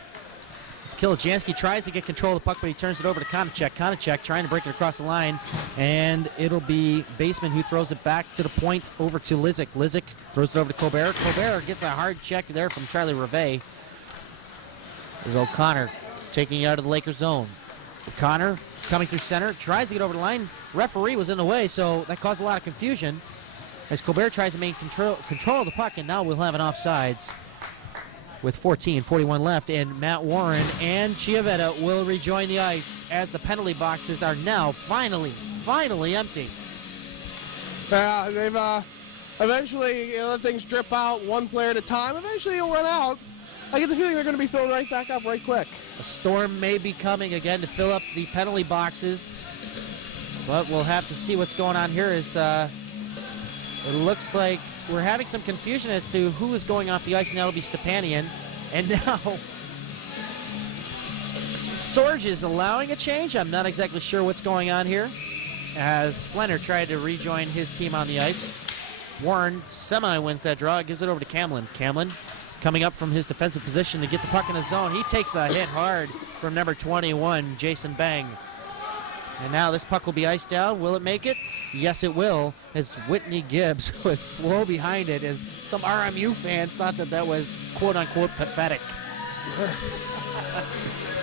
As Kilojansky tries to get control of the puck, but he turns it over to Konachek. Konachek trying to break it across the line, and it'll be Baseman who throws it back to the point over to Lizick. Lizick throws it over to Colbert. Colbert gets a hard check there from Charlie Reve. Is O'Connor taking it out of the Lakers zone. O'Connor coming through center, tries to get over the line. Referee was in the way, so that caused a lot of confusion as Colbert tries to maintain control of the puck, and now we'll have an offsides with 14:41 left, and Matt Warren and Chiavetta will rejoin the ice as the penalty boxes are now finally empty. They've eventually let things drip out one player at a time. Eventually it'll run out. I get the feeling they're going to be filled right back up right quick. A storm may be coming again to fill up the penalty boxes, but we'll have to see what's going on here. It looks like we're having some confusion as to who is going off the ice, and that'll be Stepanian. And now Sorge is allowing a change. I'm not exactly sure what's going on here as Flenner tried to rejoin his team on the ice. Warren semi-wins that draw. Gives it over to Camlin. Camlin coming up from his defensive position to get the puck in the zone. He takes a hit hard from number 21, Jason Bang. And now this puck will be iced down. Will it make it? Yes, it will, as Whitney Gibbs was slow behind it, as some RMU fans thought that was quote-unquote pathetic.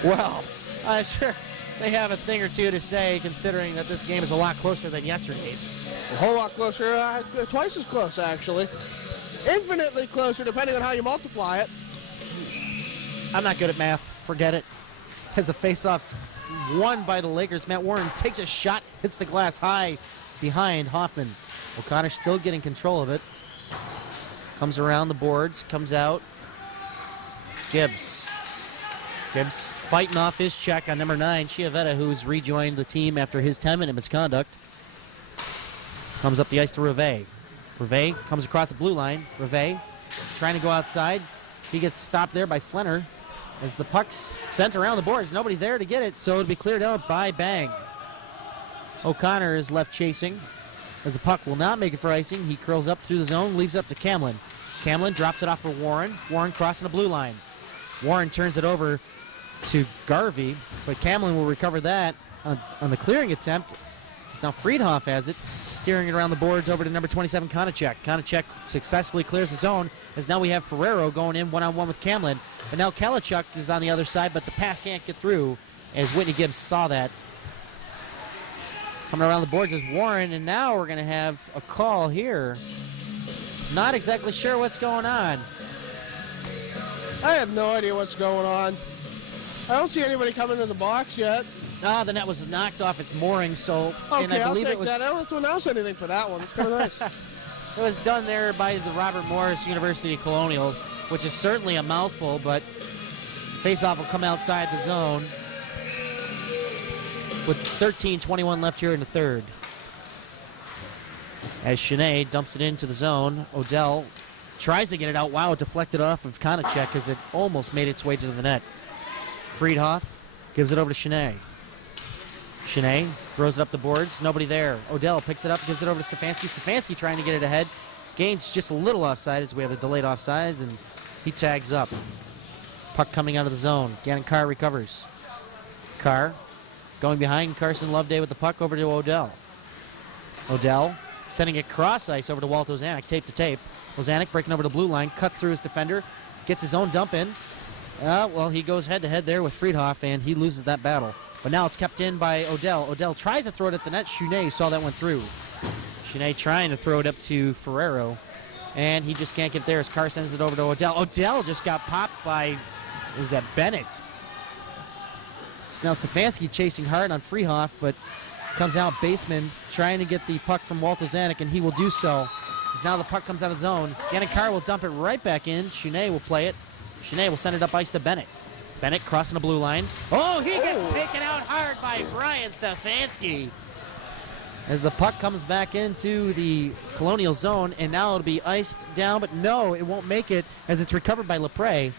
Well, I'm sure they have a thing or two to say, considering that this game is a lot closer than yesterday's. A whole lot closer, twice as close, actually. Infinitely closer, depending on how you multiply it. I'm not good at math. Forget it. As the faceoff's won by the Lakers, Matt Warren takes a shot, hits the glass high behind Hoffman. O'Connor still getting control of it. Comes around the boards, comes out. Gibbs fighting off his check on number 9, Chiavetta, who's rejoined the team after his 10-minute misconduct. Comes up the ice to Rivet. Rivet comes across the blue line. Rivet trying to go outside. He gets stopped there by Flenner as the puck's sent around the boards. Nobody there to get it, so it'll be cleared out by Bang. O'Connor is left chasing as the puck will not make it for icing. He curls up through the zone, leaves it up to Camlin. Camlin drops it off for Warren. Warren crossing the blue line. Warren turns it over to Garvey, but Camlin will recover that on the clearing attempt. Now Friedhoff has it, steering it around the boards over to number 27, Konachek. Konachek successfully clears the zone, as now we have Ferrero going in one-on-one with Camlin. And now Kalachuk is on the other side, but the pass can't get through, as Whitney Gibbs saw that. Coming around the boards is Warren, and now we're going to have a call here. Not exactly sure what's going on. I have no idea what's going on. I don't see anybody coming to the box yet. The net was knocked off its mooring, so Okay, and I believe I'll take it was. that. I don't have to announce anything for that one. It's kind of nice. It was done there by the Robert Morris University Colonials, which is certainly a mouthful, but faceoff will come outside the zone with 13:21 left here in the third. As Shanae dumps it into the zone, Odell tries to get it out. Wow, deflected off of Konachek as it almost made its way to the net. Friedhoff gives it over to Shanae. Shanae throws it up the boards. Nobody there. Odell picks it up, gives it over to Stefanski. Stefanski trying to get it ahead. Gains just a little offside as we have a delayed offside, and he tags up. Puck coming out of the zone. Gannon Carr recovers. Carr going behind Carson Loveday with the puck over to Odell. Odell sending it cross ice over to Walt Ozanek, tape to tape. Ozanek breaking over the blue line, cuts through his defender, gets his own dump in. Well, he goes head-to-head there with Friedhoff, and he loses that battle. But now it's kept in by Odell. Odell tries to throw it at the net. Shunay saw that one through. Shunay trying to throw it up to Ferrero, and he just can't get there as Carr sends it over to Odell. Odell just got popped by, was that Bennett? Now Stefanski chasing hard on Friedhoff, but comes out Baseman trying to get the puck from Walt Ozanek, and he will do so. As now the puck comes out of zone. Gannon Carr will dump it right back in. Shunay will play it. Shanae will send it up ice to Bennett. Bennett crossing the blue line. Oh, he gets taken out hard by Brian Stefanski. As the puck comes back into the Colonial zone, and now it'll be iced down, but no, it won't make it as it's recovered by Lepre.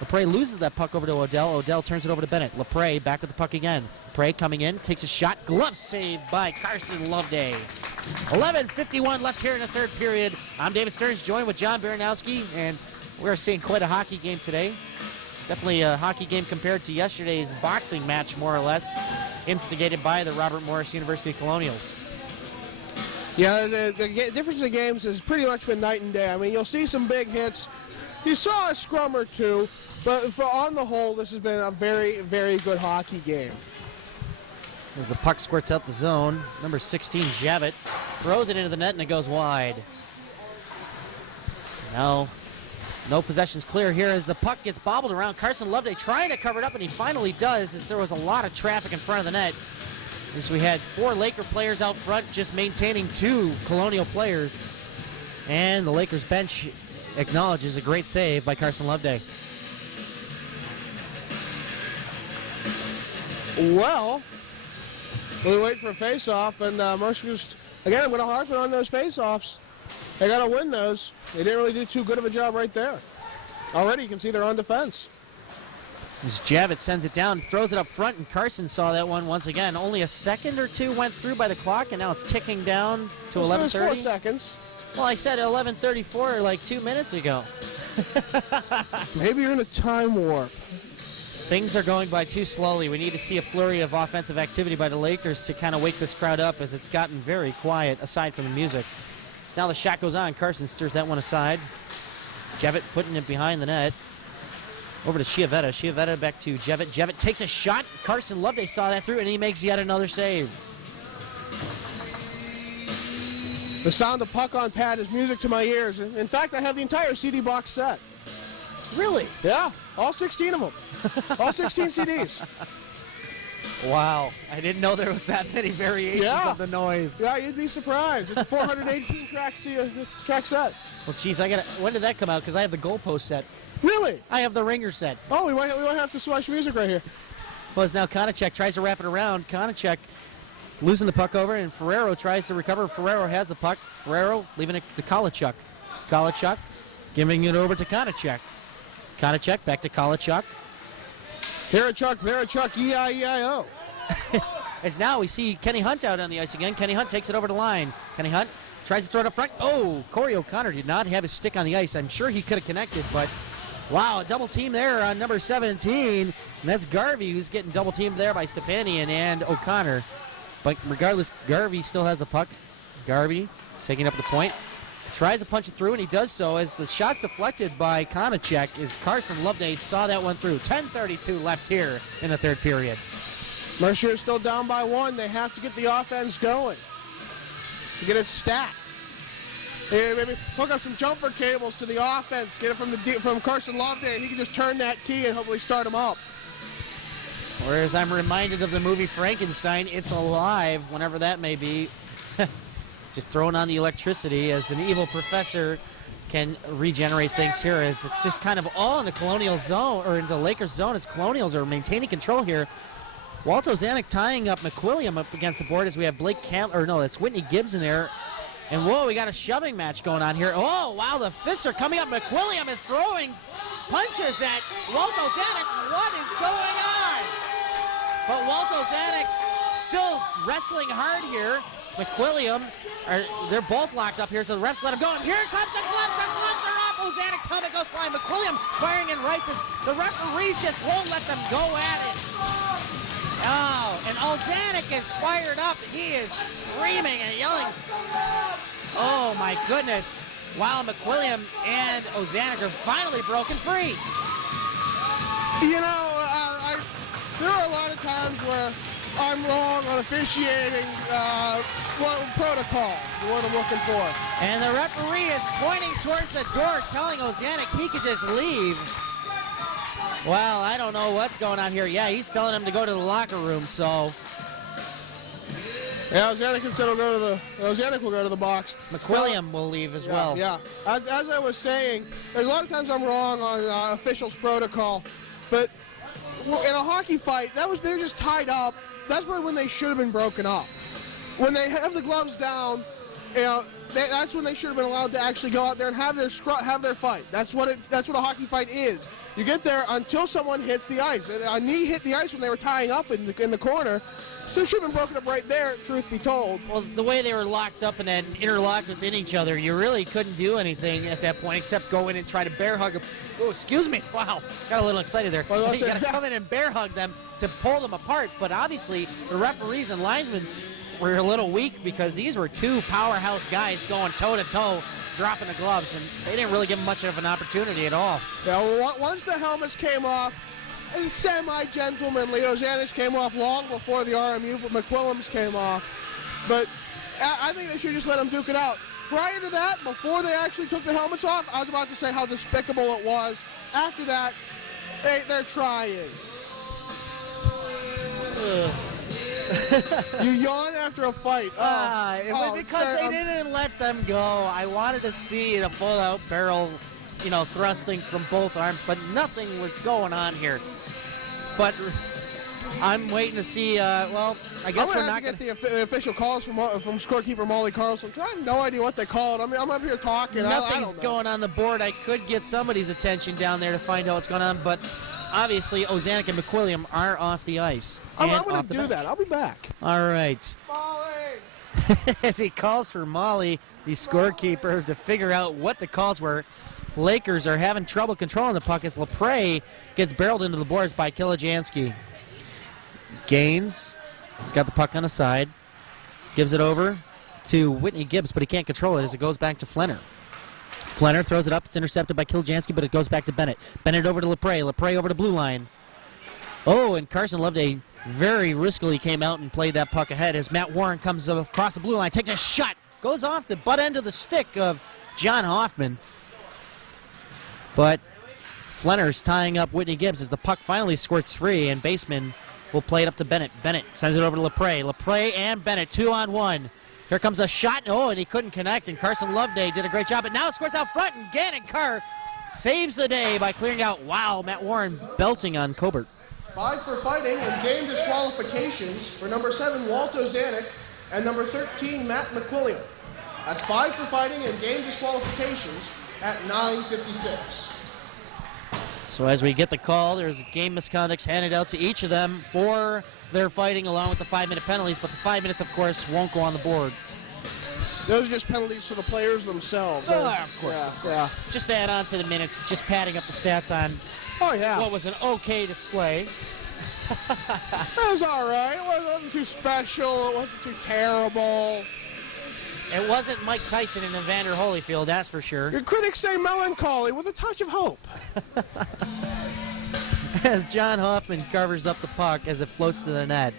Lepre loses that puck over to Odell. Odell turns it over to Bennett. Lepre back with the puck again. Lepre coming in, takes a shot. Glove saved by Carson Loveday. 11:51 left here in the third period. I'm David Stearns, joined with John Baranowski, and we're seeing quite a hockey game today. Definitely a hockey game compared to yesterday's boxing match, more or less, instigated by the Robert Morris University Colonials. Yeah, the difference in games has pretty much been night and day. I mean, you'll see some big hits. You saw a scrum or two, but on the whole, this has been a very, very good hockey game. As the puck squirts out the zone, number 16, Javit, throws it into the net, and it goes wide. Now, no possessions clear here as the puck gets bobbled around. Carson Loveday trying to cover it up, and he finally does, as there was a lot of traffic in front of the net. As we had 4 Laker players out front just maintaining 2 Colonial players. And the Lakers bench acknowledges a great save by Carson Loveday. Well, we wait for a face-off, and Mercyhurst, again, I'm going to harp on those face-offs. They got to win those. They didn't really do too good of a job right there. Already you can see they're on defense. As Javit sends it down, throws it up front, and Carson saw that one once again. Only a second or two went through by the clock, and now it's ticking down to 11:30. 4 seconds. Well, I said 11:34 like 2 minutes ago. Maybe you're in a time warp. Things are going by too slowly. We need to see a flurry of offensive activity by the Lakers to kind of wake this crowd up, as it's gotten very quiet aside from the music. So now the shot goes on. Carson steers that one aside. Jevitt putting it behind the net. Over to Chiavetta. Chiavetta back to Jevitt. Jevitt takes a shot. Carson Loveday saw that through, and he makes yet another save. The sound of puck on pad is music to my ears. In fact, I have the entire CD box set. Really? Yeah, all 16 of them. All 16 CDs. Wow. I didn't know there was that many variations of the noise. Yeah, you'd be surprised. It's a 418 track set. Well, geez, when did that come out? Because I have the goalpost set. Really? I have the ringer set. Oh, we might have to switch music right here. Well, as now Konachek tries to wrap it around. Konachek losing the puck over, and Ferrero tries to recover. Ferrero has the puck. Ferrero leaving it to Kolachuk. Kolachuk giving it over to Konachek. Konachek back to Kolachuk. Verachuk, E-I-E-I-O. As now we see Kenny Hunt out on the ice again. Kenny Hunt takes it over the line. Kenny Hunt tries to throw it up front. Oh, Corey O'Connor did not have his stick on the ice. I'm sure he could have connected, but wow, a double team there on number 17. And that's Garvey who's getting double teamed there by Stepanian and O'Connor. But regardless, Garvey still has the puck. Garvey taking up the point. Tries to punch it through, and he does so as the shot's deflected by Konachek as Carson Loveday saw that one through. 10:32 left here in the third period. Mercier is still down by 1. They have to get the offense going to get it stacked. Hey, maybe hook up some jumper cables to the offense. Get it from Carson Loveday, and he can just turn that key and hopefully start him up. Whereas I'm reminded of the movie Frankenstein, It's Alive, whenever that may be. Just throwing on the electricity as an evil professor can regenerate things here, as it's just kind of all in the Colonial zone, or in the Lakers zone, as Colonials are maintaining control here. Walto Zanuck tying up McWilliam up against the board as we have Blake that's Whitney Gibbs in there. And whoa, we got a shoving match going on here. Oh, wow, the fists are coming up. McWilliam is throwing punches at Walto Zanuck. What is going on? But Walto Zanuck still wrestling hard here. McWilliam, they're both locked up here, so the refs let him go. And here comes the gloves. The gloves are off. Zanuck's helmet goes flying. McWilliam firing in rights as the referees just won't let them go at it. Oh, and Zanuck is fired up. He is screaming and yelling. Oh, my goodness. Wow, McWilliam and Zanuck are finally broken free. You know, there are a lot of times where I'm wrong on officiating protocol, what I'm looking for. And the referee is pointing towards the door, telling Zanuck he could just leave. Well, I don't know what's going on here. Yeah, he's telling him to go to the locker room, so. Yeah, Zanuck will go to the box. McWilliam will leave as well. Yeah, as I was saying, there's a lot of times I'm wrong on officials' protocol, but in a hockey fight, they're just tied up. That's really when they should have been broken up. When they have the gloves down, that's when they should have been allowed to actually go out there and have their fight. That's what a hockey fight is. You get there until someone hits the ice. A knee hit the ice when they were tying up in the corner. So it should have been broken up right there, truth be told. Well, the way they were locked up and then interlocked within each other, you really couldn't do anything at that point except go in and try to bear hug. Oh, excuse me. Wow. Got a little excited there. Well, you got to come in and bear hug them to pull them apart. But obviously, the referees and linesmen were a little weak because these were two powerhouse guys going toe-to-toe, dropping the gloves, and they didn't really give them much of an opportunity at all. Yeah, well, once the helmets came off, semi-gentlemanly. Zanuck came off long before the RMU, but McWilliams came off. But I think they should just let them duke it out. Prior to that, before they actually took the helmets off, I was about to say how despicable it was. After that, they're trying. You yawn after a fight. Because they didn't let them go. I wanted to see a full-out barrel, thrusting from both arms, but nothing was going on here. But I'm waiting to see, I guess we're not going to get the official calls from scorekeeper Molly Carlson. I have no idea what they called. I'm up here talking. Nothing's going on the board. I could get somebody's attention down there to find out what's going on, but obviously Zanuck and McWilliam are off the ice. I'm going to do that. I'll be back. All right. Molly! as he calls for Molly, the scorekeeper, to figure out what the calls were. Lakers are having trouble controlling the puck as LaPrey gets barreled into the boards by Kilijansky. Gaines, he's got the puck on the side, gives it over to Whitney Gibbs, but he can't control it as it goes back to Flenner. Flenner throws it up. It's intercepted by Kilijansky, but it goes back to Bennett. Bennett over to LaPrey. LaPrey over to blue line. Oh, and Carson Loveday very riskily came out and played that puck ahead as Matt Warren comes across the blue line, takes a shot, goes off the butt end of the stick of John Hoffman. But Flenner's tying up Whitney Gibbs as the puck finally squirts free, and Baseman will play it up to Bennett. Bennett sends it over to LaPrey. LaPrey and Bennett, 2-on-1. Here comes a shot. Oh, and he couldn't connect, and Carson Loveday did a great job. But now it squirts out front, and Gannon Carr saves the day by clearing out. Wow, Matt Warren belting on Cobert. 5 for fighting and game disqualifications for number 7, Walter Zanuck, and number 13, Matt McQuillian. That's 5 for fighting and game disqualifications at 9:56. So as we get the call, there's game misconducts handed out to each of them for their fighting along with the 5-minute penalties, but the 5 minutes, of course, won't go on the board. Those are just penalties for the players themselves. Of course. Yeah. Just to add on to the minutes, just padding up the stats on what was an okay display. That was all right. It wasn't too special. It wasn't too terrible. It wasn't Mike Tyson and Evander Holyfield, that's for sure. Your critics say melancholy with a touch of hope. As John Hoffman covers up the puck as it floats to the net.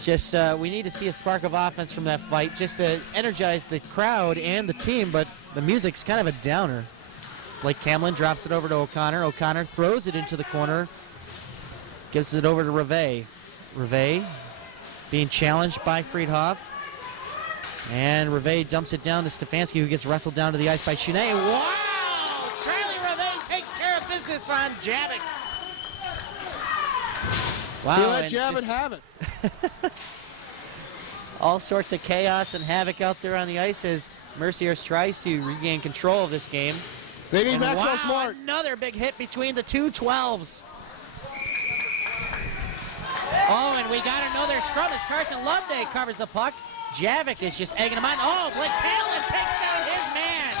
Just, we need to see a spark of offense from that fight just to energize the crowd and the team, but the music's kind of a downer. Blake Camlin drops it over to O'Connor. O'Connor throws it into the corner. Gives it over to Reve. Reve being challenged by Friedhoff. And Reve dumps it down to Stefanski, who gets wrestled down to the ice by Chounet. Wow! Charlie Reve takes care of business on Javik. Wow. He let Javik have it. All sorts of chaos and havoc out there on the ice as Mercyhurst tries to regain control of this game. They need Maxwell Smart. Another big hit between the two 12s. Oh, and we got another scrum as Carson Loveday covers the puck. Javik is just egging him on. Oh, Blake Camlin takes down his man.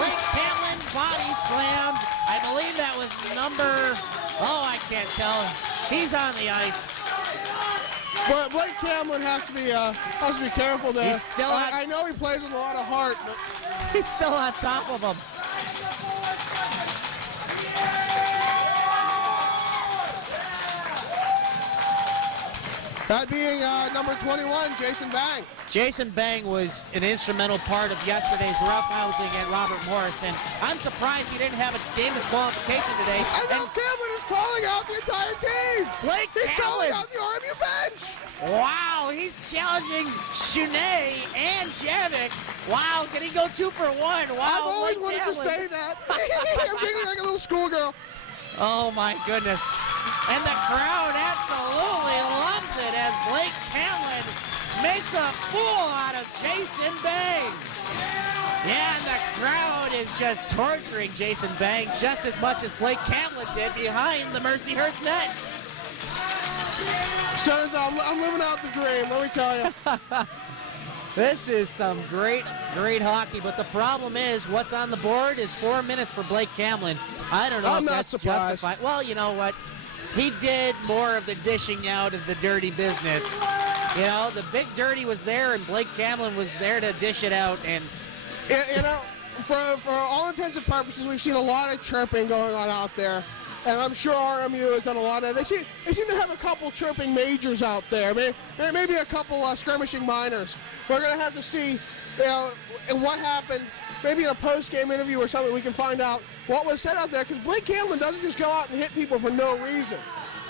Blake Camlin body slammed. I believe that was number, I can't tell. He's on the ice. But Blake Camlin has to be careful there. He's still I know he plays with a lot of heart, but he's still on top of him. that being number 21, Jason Bang. Jason Bang was an instrumental part of yesterday's roughhousing at Robert Morris, and I'm surprised he didn't have a game disqualification today. I know Camlin is calling out the entire team. He's calling out the RMU bench. Wow, he's challenging Chounet and Javik. Wow, can he go 2 for 1? Wow, I've always Blake wanted to Camlin. say that. I'm thinking like a little schoolgirl. Oh my goodness. And the crowd absolutely loves it as Blake Camlin makes a fool out of Jason Bang. Yeah, and the crowd is just torturing Jason Bang just as much as Blake Camlin did behind the Mercyhurst net. Stearns, I'm living out the dream, let me tell you. This is some great hockey, but the problem is what's on the board is 4 minutes for Blake Camlin. I don't know I'm if not that's surprised. justified. Well, you know what? He did more of the dishing out of the dirty business. You know, the big dirty was there, and Blake Camlin was there to dish it out. And you know, for all intents and purposes, we've seen a lot of chirping going on out there. And I'm sure RMU has done a lot of it. They seem to have a couple chirping majors out there. Maybe a couple skirmishing minors. We're going to have to see, what happened. Maybe in a post-game interview or something, we can find out what was said out there. Because Blake Camlin doesn't just go out and hit people for no reason.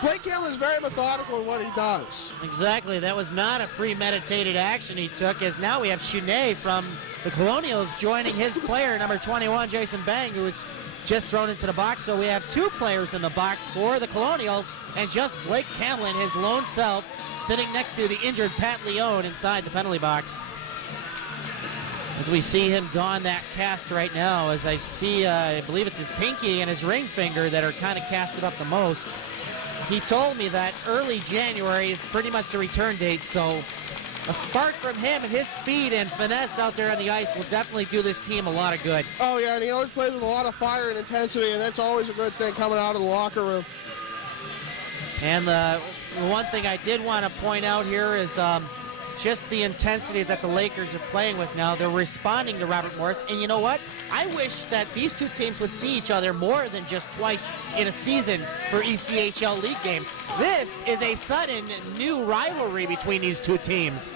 Blake Camlin is very methodical in what he does. Exactly. That was not a premeditated action he took, as now we have Chounet from the Colonials joining his player, number 21, Jason Bang, who was just thrown into the box. So we have 2 players in the box for the Colonials, and just Blake Camlin, his lone self, sitting next to the injured Pat Leone inside the penalty box. As we see him don that cast right now, as I see, I believe it's his pinky and his ring finger that are kind of casted up the most. He told me that early January is pretty much the return date, so A spark from him and his speed and finesse out there on the ice will definitely do this team a lot of good. Oh, yeah, and he always plays with a lot of fire and intensity, and that's always a good thing coming out of the locker room. And the one thing I did want to point out here is just the intensity that the Lakers are playing with now. They're responding to Robert Morris, and you know what? I wish that these two teams would see each other more than just twice in a season for ECHL League games. This is a sudden new rivalry between these two teams.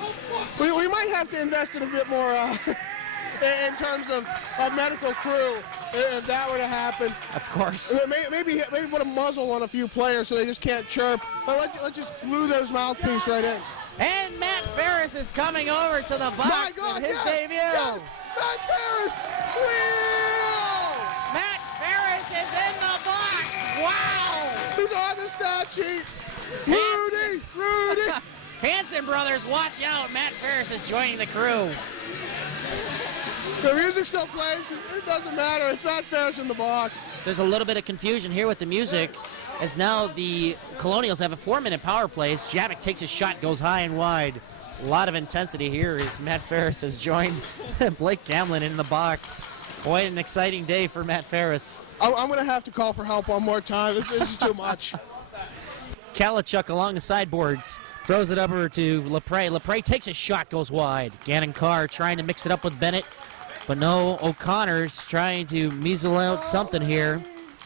We might have to invest in a bit more in terms of medical crew if that were to happen. Of course. Maybe put a muzzle on a few players so they just can't chirp. But let's just glue those mouthpiece right in. And Matt Ferris is coming over to the box in his debut. Yes, Matt Ferris! Wheel! Matt Ferris is in the box! Wow! He's on the stat sheet! Rudy! Hanson brothers, watch out! Matt Ferris is joining the crew. The music still plays because it doesn't matter. It's Matt Ferris in the box. So there's a little bit of confusion here with the music, as now the Colonials have a 4-minute power play. Javik takes a shot, goes high and wide. A lot of intensity here as Matt Ferris has joined Blake Camlin in the box. Boy, an exciting day for Matt Ferris. I'm going to have to call for help one more time. This is too much. Kalachuk along the sideboards. Throws it over to Lepre. Lepre takes a shot, goes wide. Gannon Carr trying to mix it up with Bennett. But no, O'Connor's trying to measle out something here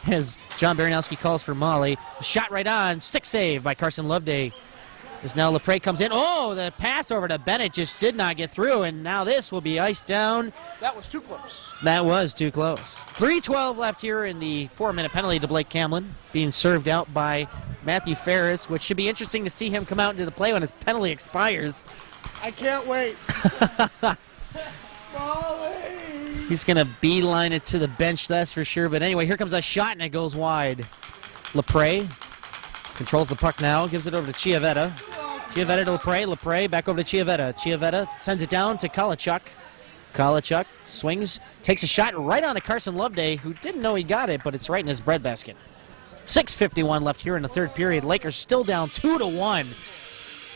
as John Baranowski calls for Molly. A shot right on. Stick save by Carson Loveday. As now Lepre comes in. Oh, the pass over to Bennett just did not get through. And now this will be iced down. That was too close. That was too close. 3:12 left here in the 4-minute penalty to Blake Camlin. Being served out by Matthew Ferris, which should be interesting to see him come out into the play when his penalty expires. I can't wait. He's going to beeline it to the bench, that's for sure. But anyway, here comes a shot, and it goes wide. Lepre controls the puck now, gives it over to Chiavetta. Chiavetta to Lepre. Lepre back over to Chiavetta. Chiavetta sends it down to Kalachuk. Kalachuk swings, takes a shot right on to Carson Loveday, who didn't know he got it, but it's right in his breadbasket. 6:51 left here in the third period. Lakers still down 2-1.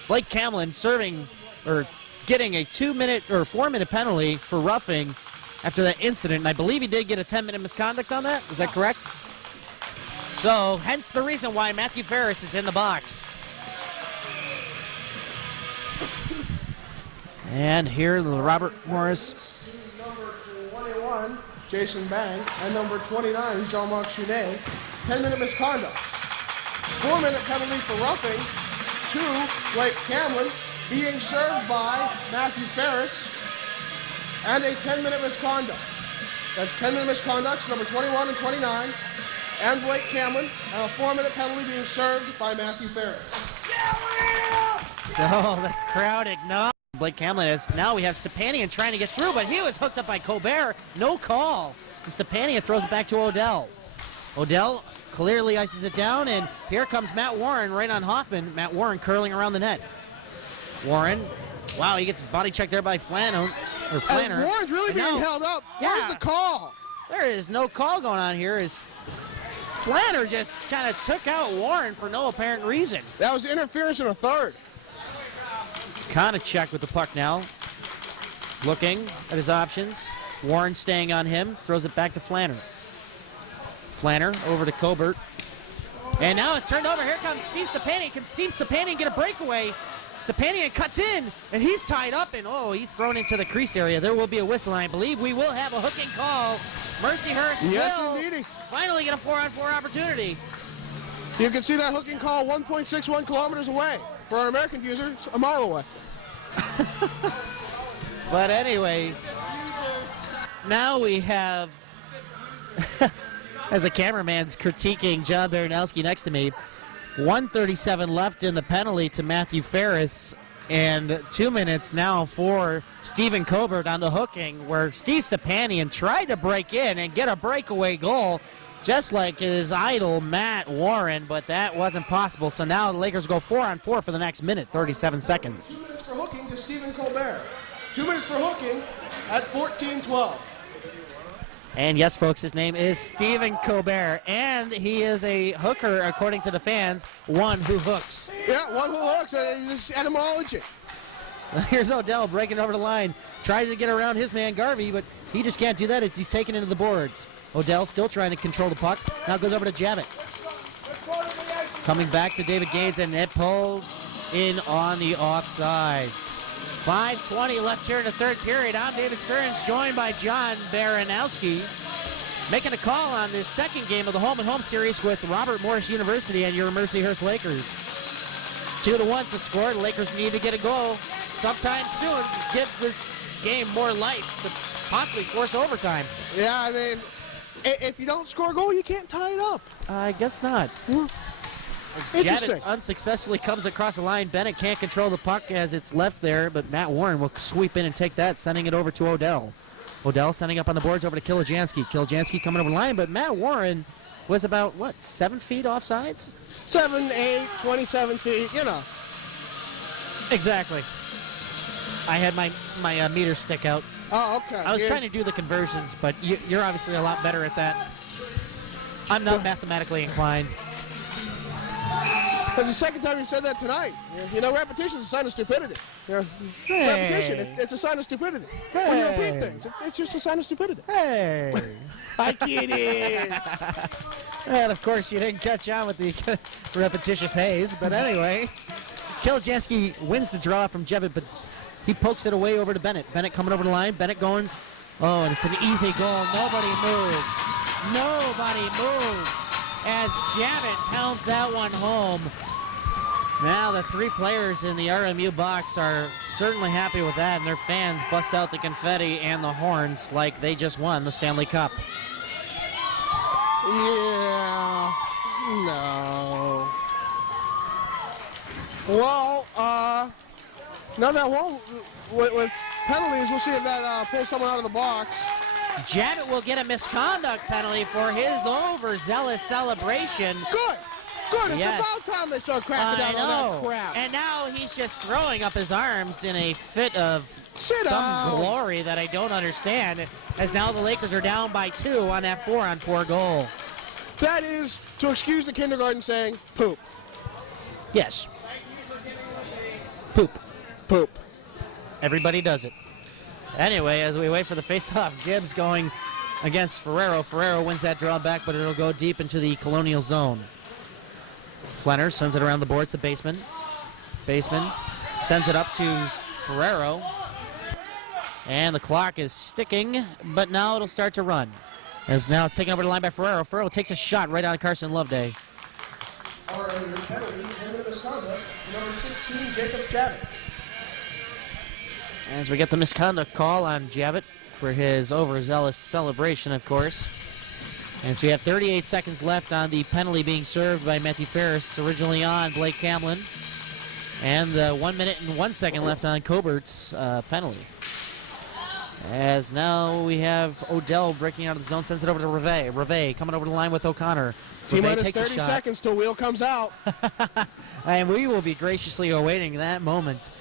Blake Camlin serving, or getting a 2-minute or 4-minute penalty for roughing after that incident, and I believe he did get a 10-minute misconduct on that. Is that correct? So, hence the reason why Matthew Ferris is in the box. And here, the Robert Morris. Number 21, Jason Bang, and number 29, Jean-Marc Chounet. 10-minute misconduct. 4-minute penalty for roughing to Blake Camlin, being served by Matthew Ferris, and a 10-minute misconduct. That's 10-minute misconducts, number 21 and 29, and Blake Camlin, and a 4-minute penalty being served by Matthew Ferris. So the crowd acknowledged Blake Camlin as now we have Stepanian trying to get through, but he was hooked up by Colbert. No call. And Stepanian throws it back to Odell. Odell clearly ices it down, and here comes Matt Warren right on Hoffman. Matt Warren curling around the net. Warren, wow, he gets body checked there by Flanner. And Warren's really being held up. Where's the call? There is no call going on here. As Flanner just kind of took out Warren for no apparent reason. That was interference in a third. Konachek with the puck now. Looking at his options. Warren staying on him. Throws it back to Flanner. Flanner over to Colbert. And now it's turned over. Here comes Steve Stepanian. Can Steve Stepanian get a breakaway? Stepanian cuts in, and he's tied up, and he's thrown into the crease area. There will be a whistle, and I believe we will have a hooking call. Mercyhurst will finally get a 4-on-4 opportunity. You can see that hooking call 1.61 kilometers away. For our American viewers, a mile away. But anyway, now we have, as the cameraman's critiquing John Baranowski next to me, 1:37 left in the penalty to Matthew Ferris, and 2 minutes now for Stephen Colbert on the hooking, where Steve Stepanian tried to break in and get a breakaway goal, just like his idol Matt Warren, but that wasn't possible. So now the Lakers go 4-on-4 for the next minute, 37 seconds. 2 minutes for hooking to Stephen Colbert. 2 minutes for hooking at 14:12. And yes, folks, his name is Stephen Colbert, and he is a hooker, according to the fans, one who hooks. Yeah, one who hooks. It's etymology. Here's Odell breaking over the line. Tries to get around his man Garvey, but he just can't do that as he's taken into the boards. Odell still trying to control the puck. Now goes over to Javit. Coming back to David Gaines, and it pulled in on the offsides. 5:20 left here in the third period. I'm David Stearns, joined by John Baranowski, making a call on this second game of the home-and-home series with Robert Morris University and your Mercyhurst Lakers. 2-1 to score. The Lakers need to get a goal sometime soon to give this game more life, to possibly force overtime. Yeah, I mean, if you don't score a goal, you can't tie it up. I guess not. Interesting. Javit unsuccessfully comes across the line. Bennett can't control the puck as it's left there, but Matt Warren will sweep in and take that, sending it over to Odell. Odell sending up on the boards over to Kilijansky. Kilijansky coming over the line, but Matt Warren was about, 7 feet offsides? 7, 8, 27 feet, you know. Exactly. I had my meter stick out. Oh, okay. I was trying to do the conversions, but you're obviously a lot better at that. I'm not mathematically inclined. That's the second time you said that tonight. You know, repetition is a sign of stupidity. Repetition, it's a sign of stupidity. When you repeat things, it's just a sign of stupidity. Hey! I get it. And of course, you didn't catch on with the repetitious haze, but anyway, Kilijansky wins the draw from Javit, but he pokes it away over to Bennett. Bennett coming over the line. Bennett going, and it's an easy goal. Nobody moves. Nobody moves as Javit pounds that one home. Now the three players in the RMU box are certainly happy with that, and their fans bust out the confetti and the horns like they just won the Stanley Cup. Yeah. No. Well, now that won't, with penalties, we'll see if that pulls someone out of the box. Javit will get a misconduct penalty for his overzealous celebration. Good. It's Yes. about time they start cracking down on that crap. And now he's just throwing up his arms in a fit of Sit some down. glory that I don't understand, as now the Lakers are down by 2 on that 4-on-4 goal. That is to excuse the kindergarten saying poop. Yes. Poop. Everybody does it. Anyway, as we wait for the face-off, Gibbs going against Ferrero. Ferrero wins that draw back, but it'll go deep into the Colonial zone. Flenner sends it around the boards to Baseman. Baseman sends it up to Ferrero. And the clock is sticking, but now it'll start to run. As now it's taken over the line by Ferrero. Ferrero takes a shot right on Carson Loveday. Number 16, Jacob Javit. As we get the misconduct call on Javit for his overzealous celebration, of course. And so we have 38 seconds left on the penalty being served by Matthew Ferris, originally on Blake Camlin. And 1 minute and 1 second left on Cobert's penalty. As now we have Odell breaking out of the zone, sends it over to Reve. Reve coming over the line with O'Connor. T-minus 30 seconds till wheel comes out. And we will be graciously awaiting that moment.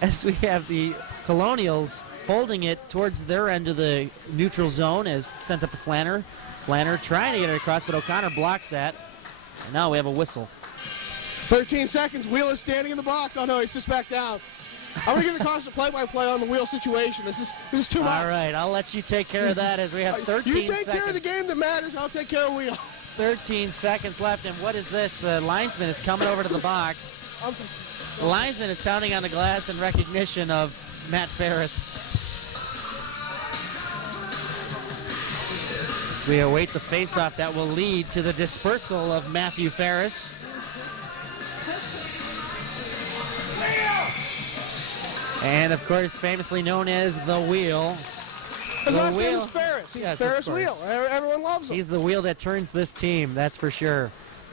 As we have the Colonials holding it towards their end of the neutral zone as sent up to Flanner. Flanner trying to get it across, but O'Connor blocks that. And now we have a whistle. 13 seconds. Wheel is standing in the box. Oh, no, he's just back down. I'm going to give the constant play-by-play on the wheel situation. This is too much. All right, I'll let you take care of that as we have 13 seconds. You take care of the game that matters. I'll take care of wheel. 13 seconds left, and what is this? The linesman is coming over to the box. The linesman is pounding on the glass in recognition of Matt Ferris. As we await the faceoff that will lead to the dispersal of Matthew Ferris. And of course, famously known as the Wheel. His last name is Ferris. He's Ferris Wheel. Everyone loves him. He's the wheel that turns this team, that's for sure.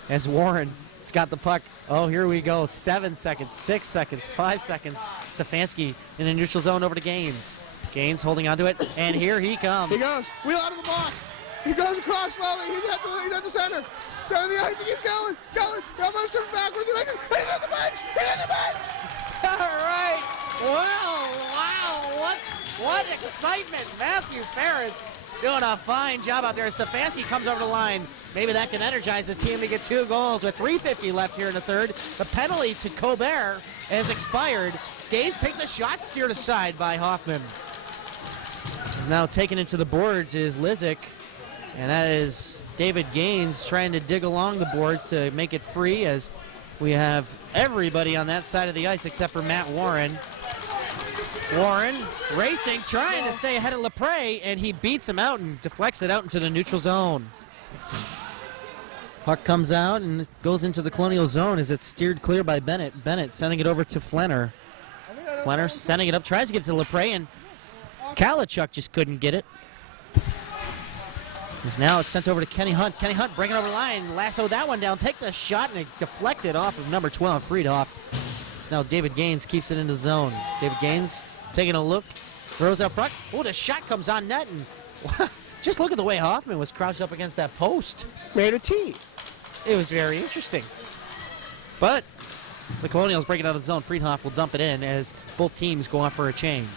As Warren's got the puck. Oh, here we go. 7 seconds, 6 seconds, 5 seconds. Stefanski in the neutral zone over to Gaines. Gaines holding onto it, and here he comes. He goes. Wheel out of the box. He goes across slowly. He's at the center. Center of the ice. He keeps going. Now moves to backwards. He's on the bench. He's on the bench. All right. Well, wow. What excitement. Matthew Ferris doing a fine job out there. Stefanski comes over the line. Maybe that can energize his team to get 2 goals with 3:50 left here in the third. The penalty to Colbert has expired. Gaines takes a shot, steered aside by Hoffman. Now taken into the boards is Lizick, and that is David Gaines trying to dig along the boards to make it free, as we have everybody on that side of the ice except for Matt Warren. Warren racing, trying to stay ahead of LePray, and he beats him out and deflects it out into the neutral zone. Puck comes out and goes into the Colonial zone as it's steered clear by Bennett. Bennett sending it over to Flanner. Flanner sending it up, tries to get to LePray, and Kalachuk just couldn't get it. Now it's sent over to Kenny Hunt. Kenny Hunt breaking over the line, lasso that one down, take the shot, and it deflected off of number 12, Friedhoff. So now David Gaines keeps it into the zone. David Gaines taking a look, throws it up front. Oh, the shot comes on net, and just look at the way Hoffman was crouched up against that post. Made a tee. It was very interesting. But the Colonials break it out of the zone. Friedhoff will dump it in as both teams go off for a change.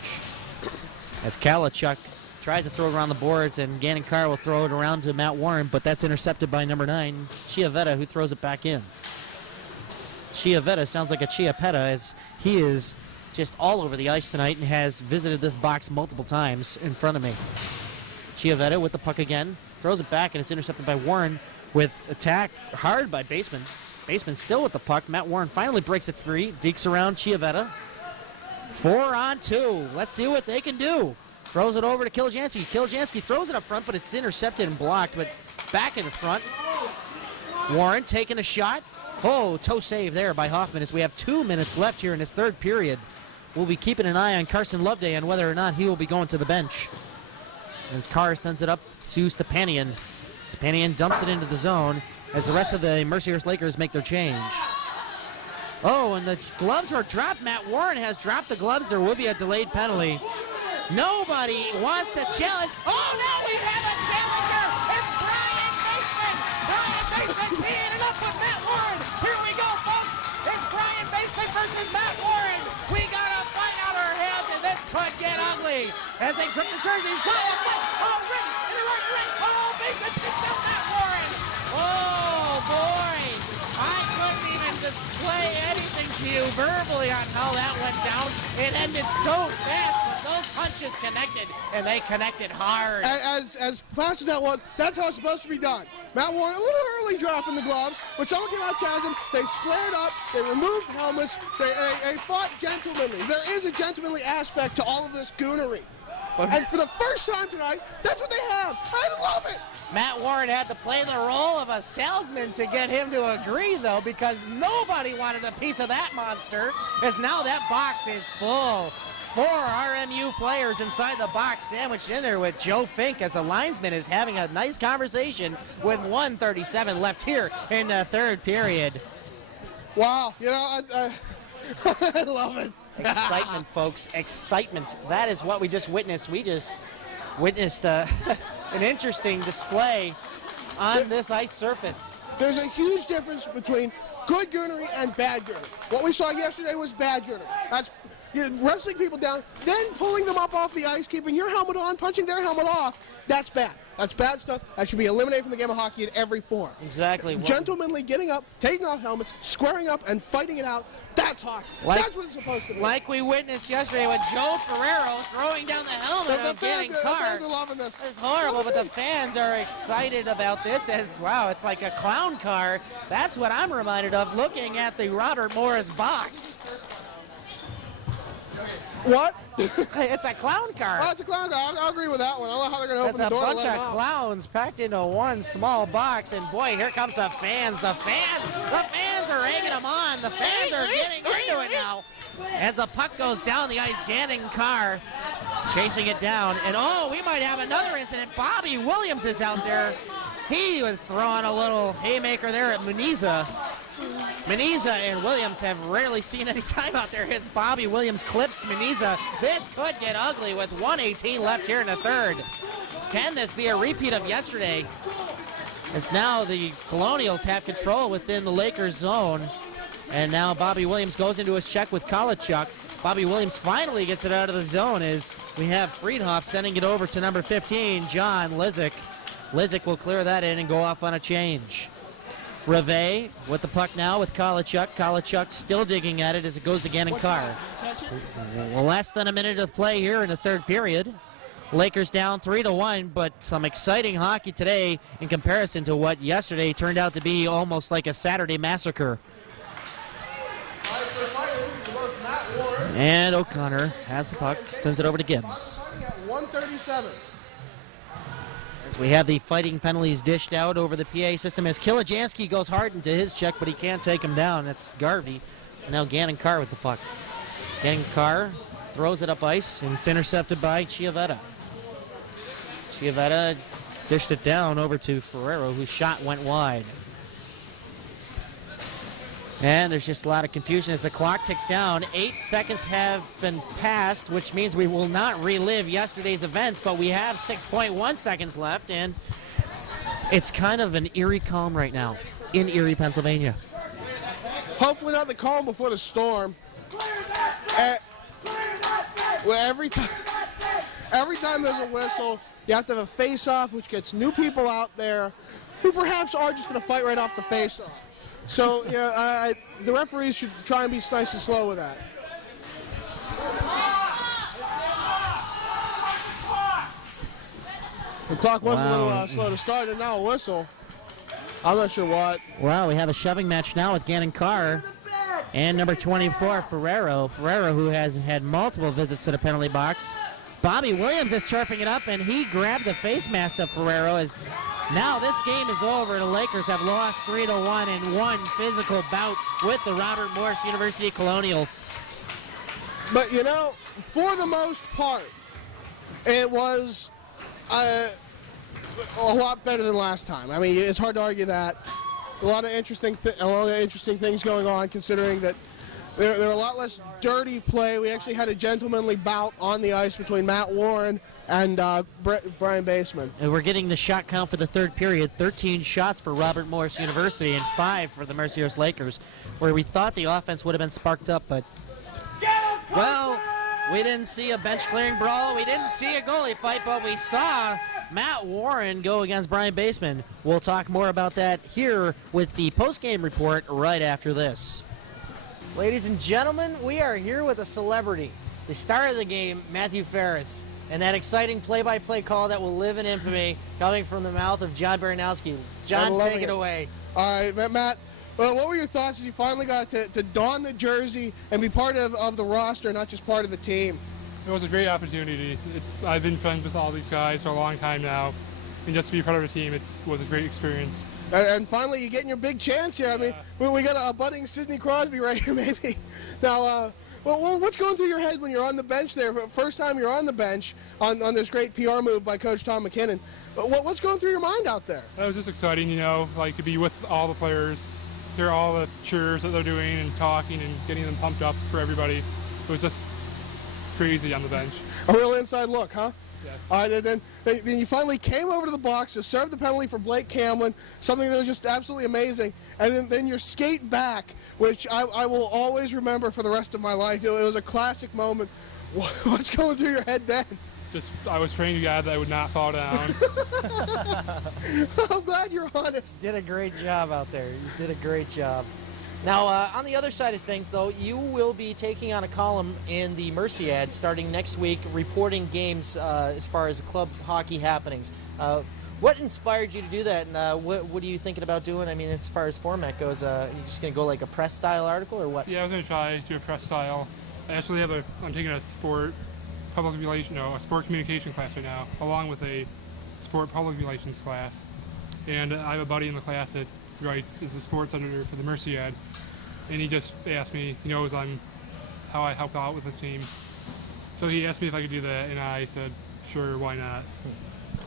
As Kalachuk tries to throw it around the boards, and Gannon Carr will throw it around to Matt Warren, but that's intercepted by number 9, Chiavetta, who throws it back in. Chiavetta sounds like a Chiapetta, as he is just all over the ice tonight and has visited this box multiple times in front of me. Chiavetta with the puck again, throws it back, and it's intercepted by Warren with attack hard by Baseman. Baseman still with the puck. Matt Warren finally breaks it free, dekes around Chiavetta. 4-on-2. Let's see what they can do. Throws it over to Kiljansky. Kiljansky throws it up front, but it's intercepted and blocked, but back in the front. Warren taking a shot. Oh, toe save there by Hoffman as we have 2 minutes left here in this third period. We'll be keeping an eye on Carson Loveday on whether or not he will be going to the bench. As Carr sends it up to Stepanian. Stepanian dumps it into the zone as the rest of the Mercyhurst Lakers make their change. Oh, and the gloves are dropped. Matt Warren has dropped the gloves. There will be a delayed penalty. Nobody wants to challenge. Oh, now we have a challenger. It's Brian Baseman. Brian Baseman teeing it up with Matt Warren. Here we go, folks. It's Brian Baseman versus Matt Warren. We got to fight out our hands, and this could get ugly. As they grip the jerseys. Oh, Rick in the right ring. Oh, Baseman picks out Matt Warren. Oh, boy. I couldn't even display anything to you verbally on how that went down. It ended so fast, but those punches connected, and they connected hard. As fast as that was, that's how it's supposed to be done. Matt Warren, a little early dropping the gloves, but someone came out challenged him. They squared up, they removed helmets, they fought gentlemanly. There is a gentlemanly aspect to all of this goonery. And for the first time tonight, that's what they have. I love it. Matt Warren had to play the role of a salesman to get him to agree, though, because nobody wanted a piece of that monster, as now that box is full. 4 RMU players inside the box, sandwiched in there with Joe Fink, as the linesman is having a nice conversation with 1:37 left here in the third period. Wow, you know, I love it. Excitement, folks, excitement. That is what we just witnessed. We just witnessed an interesting display on this ice surface. There's a huge difference between good goonery and bad goonery. What we saw yesterday was bad goonery. That's wrestling people down, then pulling them up off the ice, keeping your helmet on, punching their helmet off. That's bad. That's bad stuff. That should be eliminated from the game of hockey in every form. Exactly. Gentlemanly getting up, taking off helmets, squaring up, and fighting it out. That's hockey. That's what it's supposed to be. Like we witnessed yesterday with Joe Ferrero throwing down the helmet of Gannon Carr. The fans are loving this. It's horrible, but the fans are excited about this as, wow, it's like a clown car. That's what I'm reminded of looking at the Robert Morris box. What? It's a clown car. Oh, it's a clown car. I'll agree with that one. I don't know how they're going to open the door. It's a bunch of clowns packed into one small box, and boy, here comes the fans. The fans are egging them on. The fans are getting into it now. As the puck goes down the ice, Gannon Carr chasing it down, and oh, we might have another incident. Bobby Williams is out there. He was throwing a little haymaker there at Muniza. Muniza and Williams have rarely seen any time out there as Bobby Williams clips Muniza. This could get ugly with 1:18 left here in the third. Can this be a repeat of yesterday? As now the Colonials have control within the Lakers zone. And now Bobby Williams goes into his check with Kalachuk. Bobby Williams finally gets it out of the zone as we have Friedhoff sending it over to number 15, John Lizick. Lizick will clear that in and go off on a change. Reve with the puck now with Kolichuk. Kolichuk still digging at it as it goes to Gannon Carr. Less than a minute of play here in the third period. Lakers down 3-1, but some exciting hockey today in comparison to what yesterday turned out to be almost like a Saturday massacre. And O'Connor has the puck, sends it over to Gibbs. 137. As we have the fighting penalties dished out over the PA system as Kilijansky goes hard into his check, but he can't take him down. That's Garvey. And now Gannon Carr with the puck. Gannon Carr throws it up ice, and it's intercepted by Chiavetta. Chiavetta dished it down over to Ferrero, whose shot went wide. And there's just a lot of confusion as the clock ticks down. 8 seconds have been passed, which means we will not relive yesterday's events, but we have 6.1 seconds left, and it's kind of an eerie calm right now in Erie, Pennsylvania. Hopefully not the calm before the storm. Every time there's a whistle, you have to have a face-off, which gets new people out there who perhaps are just going to fight right off the face-off. So, yeah, the referees should try and be nice and slow with that. The clock was a little slow to start, and now a whistle. I'm not sure what. Well, we have a shoving match now with Gannon Carr and number 24, Ferrero. Ferrero, who has had multiple visits to the penalty box. Bobby Williams is chirping it up, and he grabbed the face mask of Ferrero as now this game is over. The Lakers have lost 3-1 in one physical bout with the Robert Morris University Colonials. But, for the most part, it was a lot better than last time. I mean, it's hard to argue that. A lot of interesting things going on, considering that there are a lot less dirty play. We actually had a gentlemanly bout on the ice between Matt Warren and Brian Baseman. And we're getting the shot count for the third period. 13 shots for Robert Morris University and 5 for the Mercyhurst Lakers, where we thought the offense would have been sparked up, but, well, we didn't see a bench clearing brawl. We didn't see a goalie fight, but we saw Matt Warren go against Brian Baseman. We'll talk more about that here with the post-game report right after this. Ladies and gentlemen, we are here with a celebrity. The star of the game, Matthew Ferris, and that exciting play-by-play call that will live in infamy coming from the mouth of John Baranowski. John, take it away. All right, Matt. Well, what were your thoughts as you finally got to don the jersey and be part of the roster, not just part of the team? It was a great opportunity. I've been friends with all these guys for a long time now, and just to be part of the team, was a great experience. And finally, you're getting your big chance here. I mean, we got a budding Sidney Crosby right here, maybe. Now, well, what's going through your head when you're on the bench there? First time you're on the bench on this great PR move by Coach Tom McKinnon. What's going through your mind out there? It was just exciting, like to be with all the players, hear all the cheers that they're doing and talking and getting them pumped up for everybody. It was just crazy on the bench. A real inside look, huh? Yes. All right, then you finally came over to the box to serve the penalty for Blake Camlin, something that was just absolutely amazing. And then your skate back, which I will always remember for the rest of my life. It was a classic moment. What's going through your head then? I was praying to God that I would not fall down. I'm glad you're honest. You did a great job out there. You did a great job. Now, on the other side of things, though, you will be taking on a column in the Mercyad starting next week, reporting games as far as club hockey happenings. What inspired you to do that, and what are you thinking about doing? I mean, as far as format goes, are you just going to go like a press-style article, or what? Yeah, I was going to try to do a press style. I actually I'm taking a sport communication class right now, along with a sport public relations class. And I have a buddy in the class that is the sports editor for the Mercyad, and he just asked me, he knows how I help out with this team. So he asked me if I could do that, and I said, sure, why not?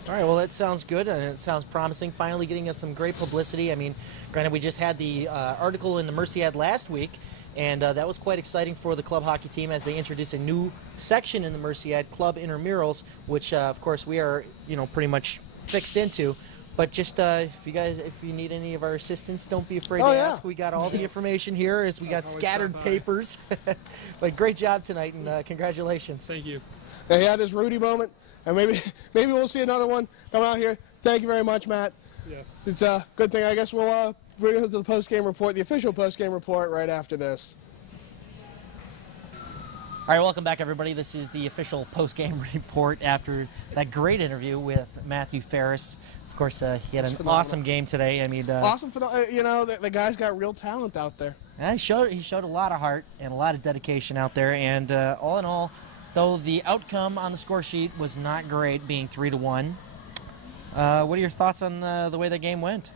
All right, well, that sounds good, and it sounds promising. Finally getting us some great publicity. I mean, granted, we just had the article in the Mercyad last week, and that was quite exciting for the club hockey team as they introduced a new section in the Mercyad, Club Intramurals, which, of course, we are, pretty much fixed into. But just if you need any of our assistance, don't be afraid to ask. We got all the information here as we got scattered papers. But great job tonight, and congratulations. Thank you. he had his Rudy moment, and maybe we'll see another one come out here. Thank you very much, Matt. Yes. It's a good thing. I guess we'll bring it to the post-game report, the official post-game report, right after this. All right, welcome back, everybody. This is the official post-game report after that great interview with Matthew Ferris. Of course, he had an awesome game today. I mean, awesome. You know, the guy's got real talent out there. He showed a lot of heart and a lot of dedication out there. And all in all, though the outcome on the score sheet was not great, being 3-1. What are your thoughts on the way the game went?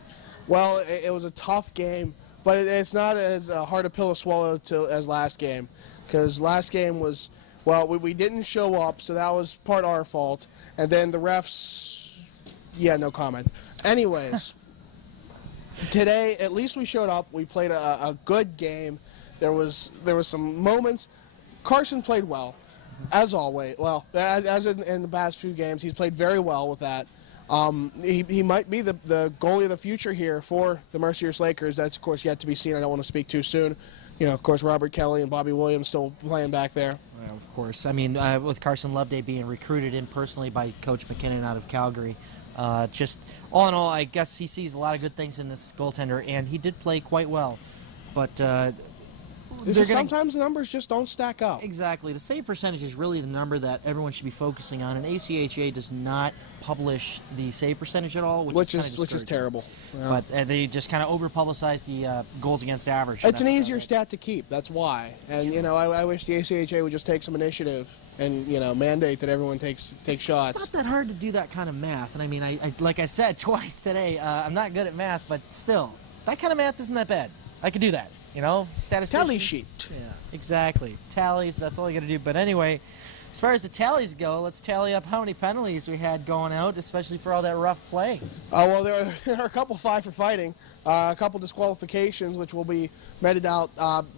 Well, it was a tough game, but it's not as hard a pill to swallow as last game. Because last game was, well, we didn't show up, so that was part our fault. And then the refs, yeah, no comment. Anyways, today, at least we showed up. We played a good game. There was some moments. Carson played well, as always. Well, as in the past few games, he's played very well with that. He might be the goalie of the future here for the Mercyhurst Lakers. That's, of course, yet to be seen. I don't want to speak too soon. You know, of course, Robert Kelly and Bobby Williams still playing back there. Well, of course. I mean, with Carson Loveday being recruited in personally by Coach McKinnon out of Calgary, just all in all, I guess he sees a lot of good things in this goaltender, and he did play quite well. But sometimes the numbers just don't stack up. Exactly. The save percentage is really the number that everyone should be focusing on, and ACHA does not publish the save percentage at all, which is terrible. Yeah. But they just kind of over-publicize the goals against average. It's an easier stat to keep. That's why. And you know, I wish the ACHA would just take some initiative and mandate that everyone takes shots. It's not that hard to do that kind of math. And I mean, I like I said twice today, I'm not good at math, but still, that kind of math isn't that bad. I could do that. Statistician. Tally sheet. Yeah, exactly. Tallies, that's all you got to do. But anyway, as far as the tallies go, let's tally up how many penalties we had going out, especially for all that rough play. Well, there are a couple 5 for fighting, a couple disqualifications, which will be meted out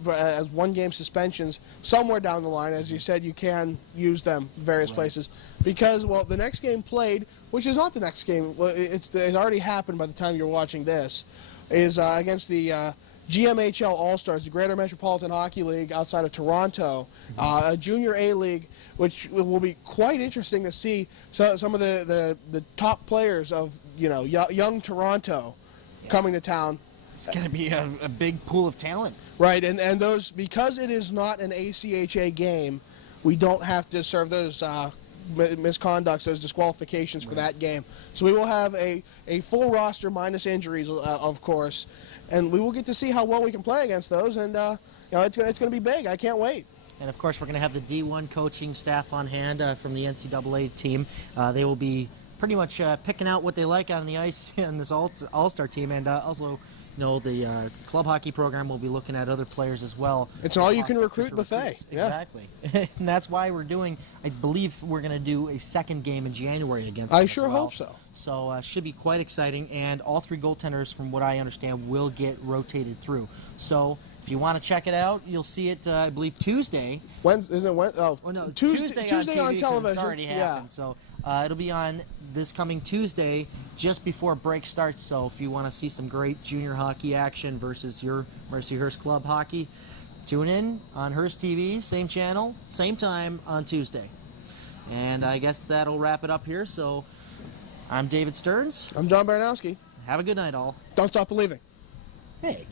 as one-game suspensions somewhere down the line. As you said, you can use them in various places. Because, well, the next game played, which is not the next game, it already happened by the time you're watching this, is against the GMHL All-Stars, the Greater Metropolitan Hockey League outside of Toronto, a Junior A League, which will be quite interesting to see some of the top players of young Toronto coming to town. It's going to be a big pool of talent. Right, and those, because it is not an ACHA game, we don't have to serve those misconducts, those disqualifications for that game. So we will have a full roster minus injuries, of course, and we will get to see how well we can play against those, and it's going to be big. I can't wait. And of course, we're going to have the D1 coaching staff on hand from the NCAA team. They will be pretty much picking out what they like on the ice in this all-star team, and also the club hockey program will be looking at other players as well. It's an all-you-can-recruit buffet. Yeah. Exactly. And that's why we're doing, I believe we're going to do a second game in January against them. I sure hope so. So should be quite exciting, and all 3 goaltenders, from what I understand, will get rotated through. So if you want to check it out, you'll see it, I believe, Tuesday. Isn't it Wednesday? Oh, no, Tuesday on television. It's already happened. So it'll be on this coming Tuesday, just before break starts. So if you want to see some great junior hockey action versus your Mercyhurst Club hockey, tune in on Hearst TV, same channel, same time on Tuesday. And I guess that'll wrap it up here. So I'm David Stearns. I'm John Baranowski. Have a good night, all. Don't stop believing. Hey.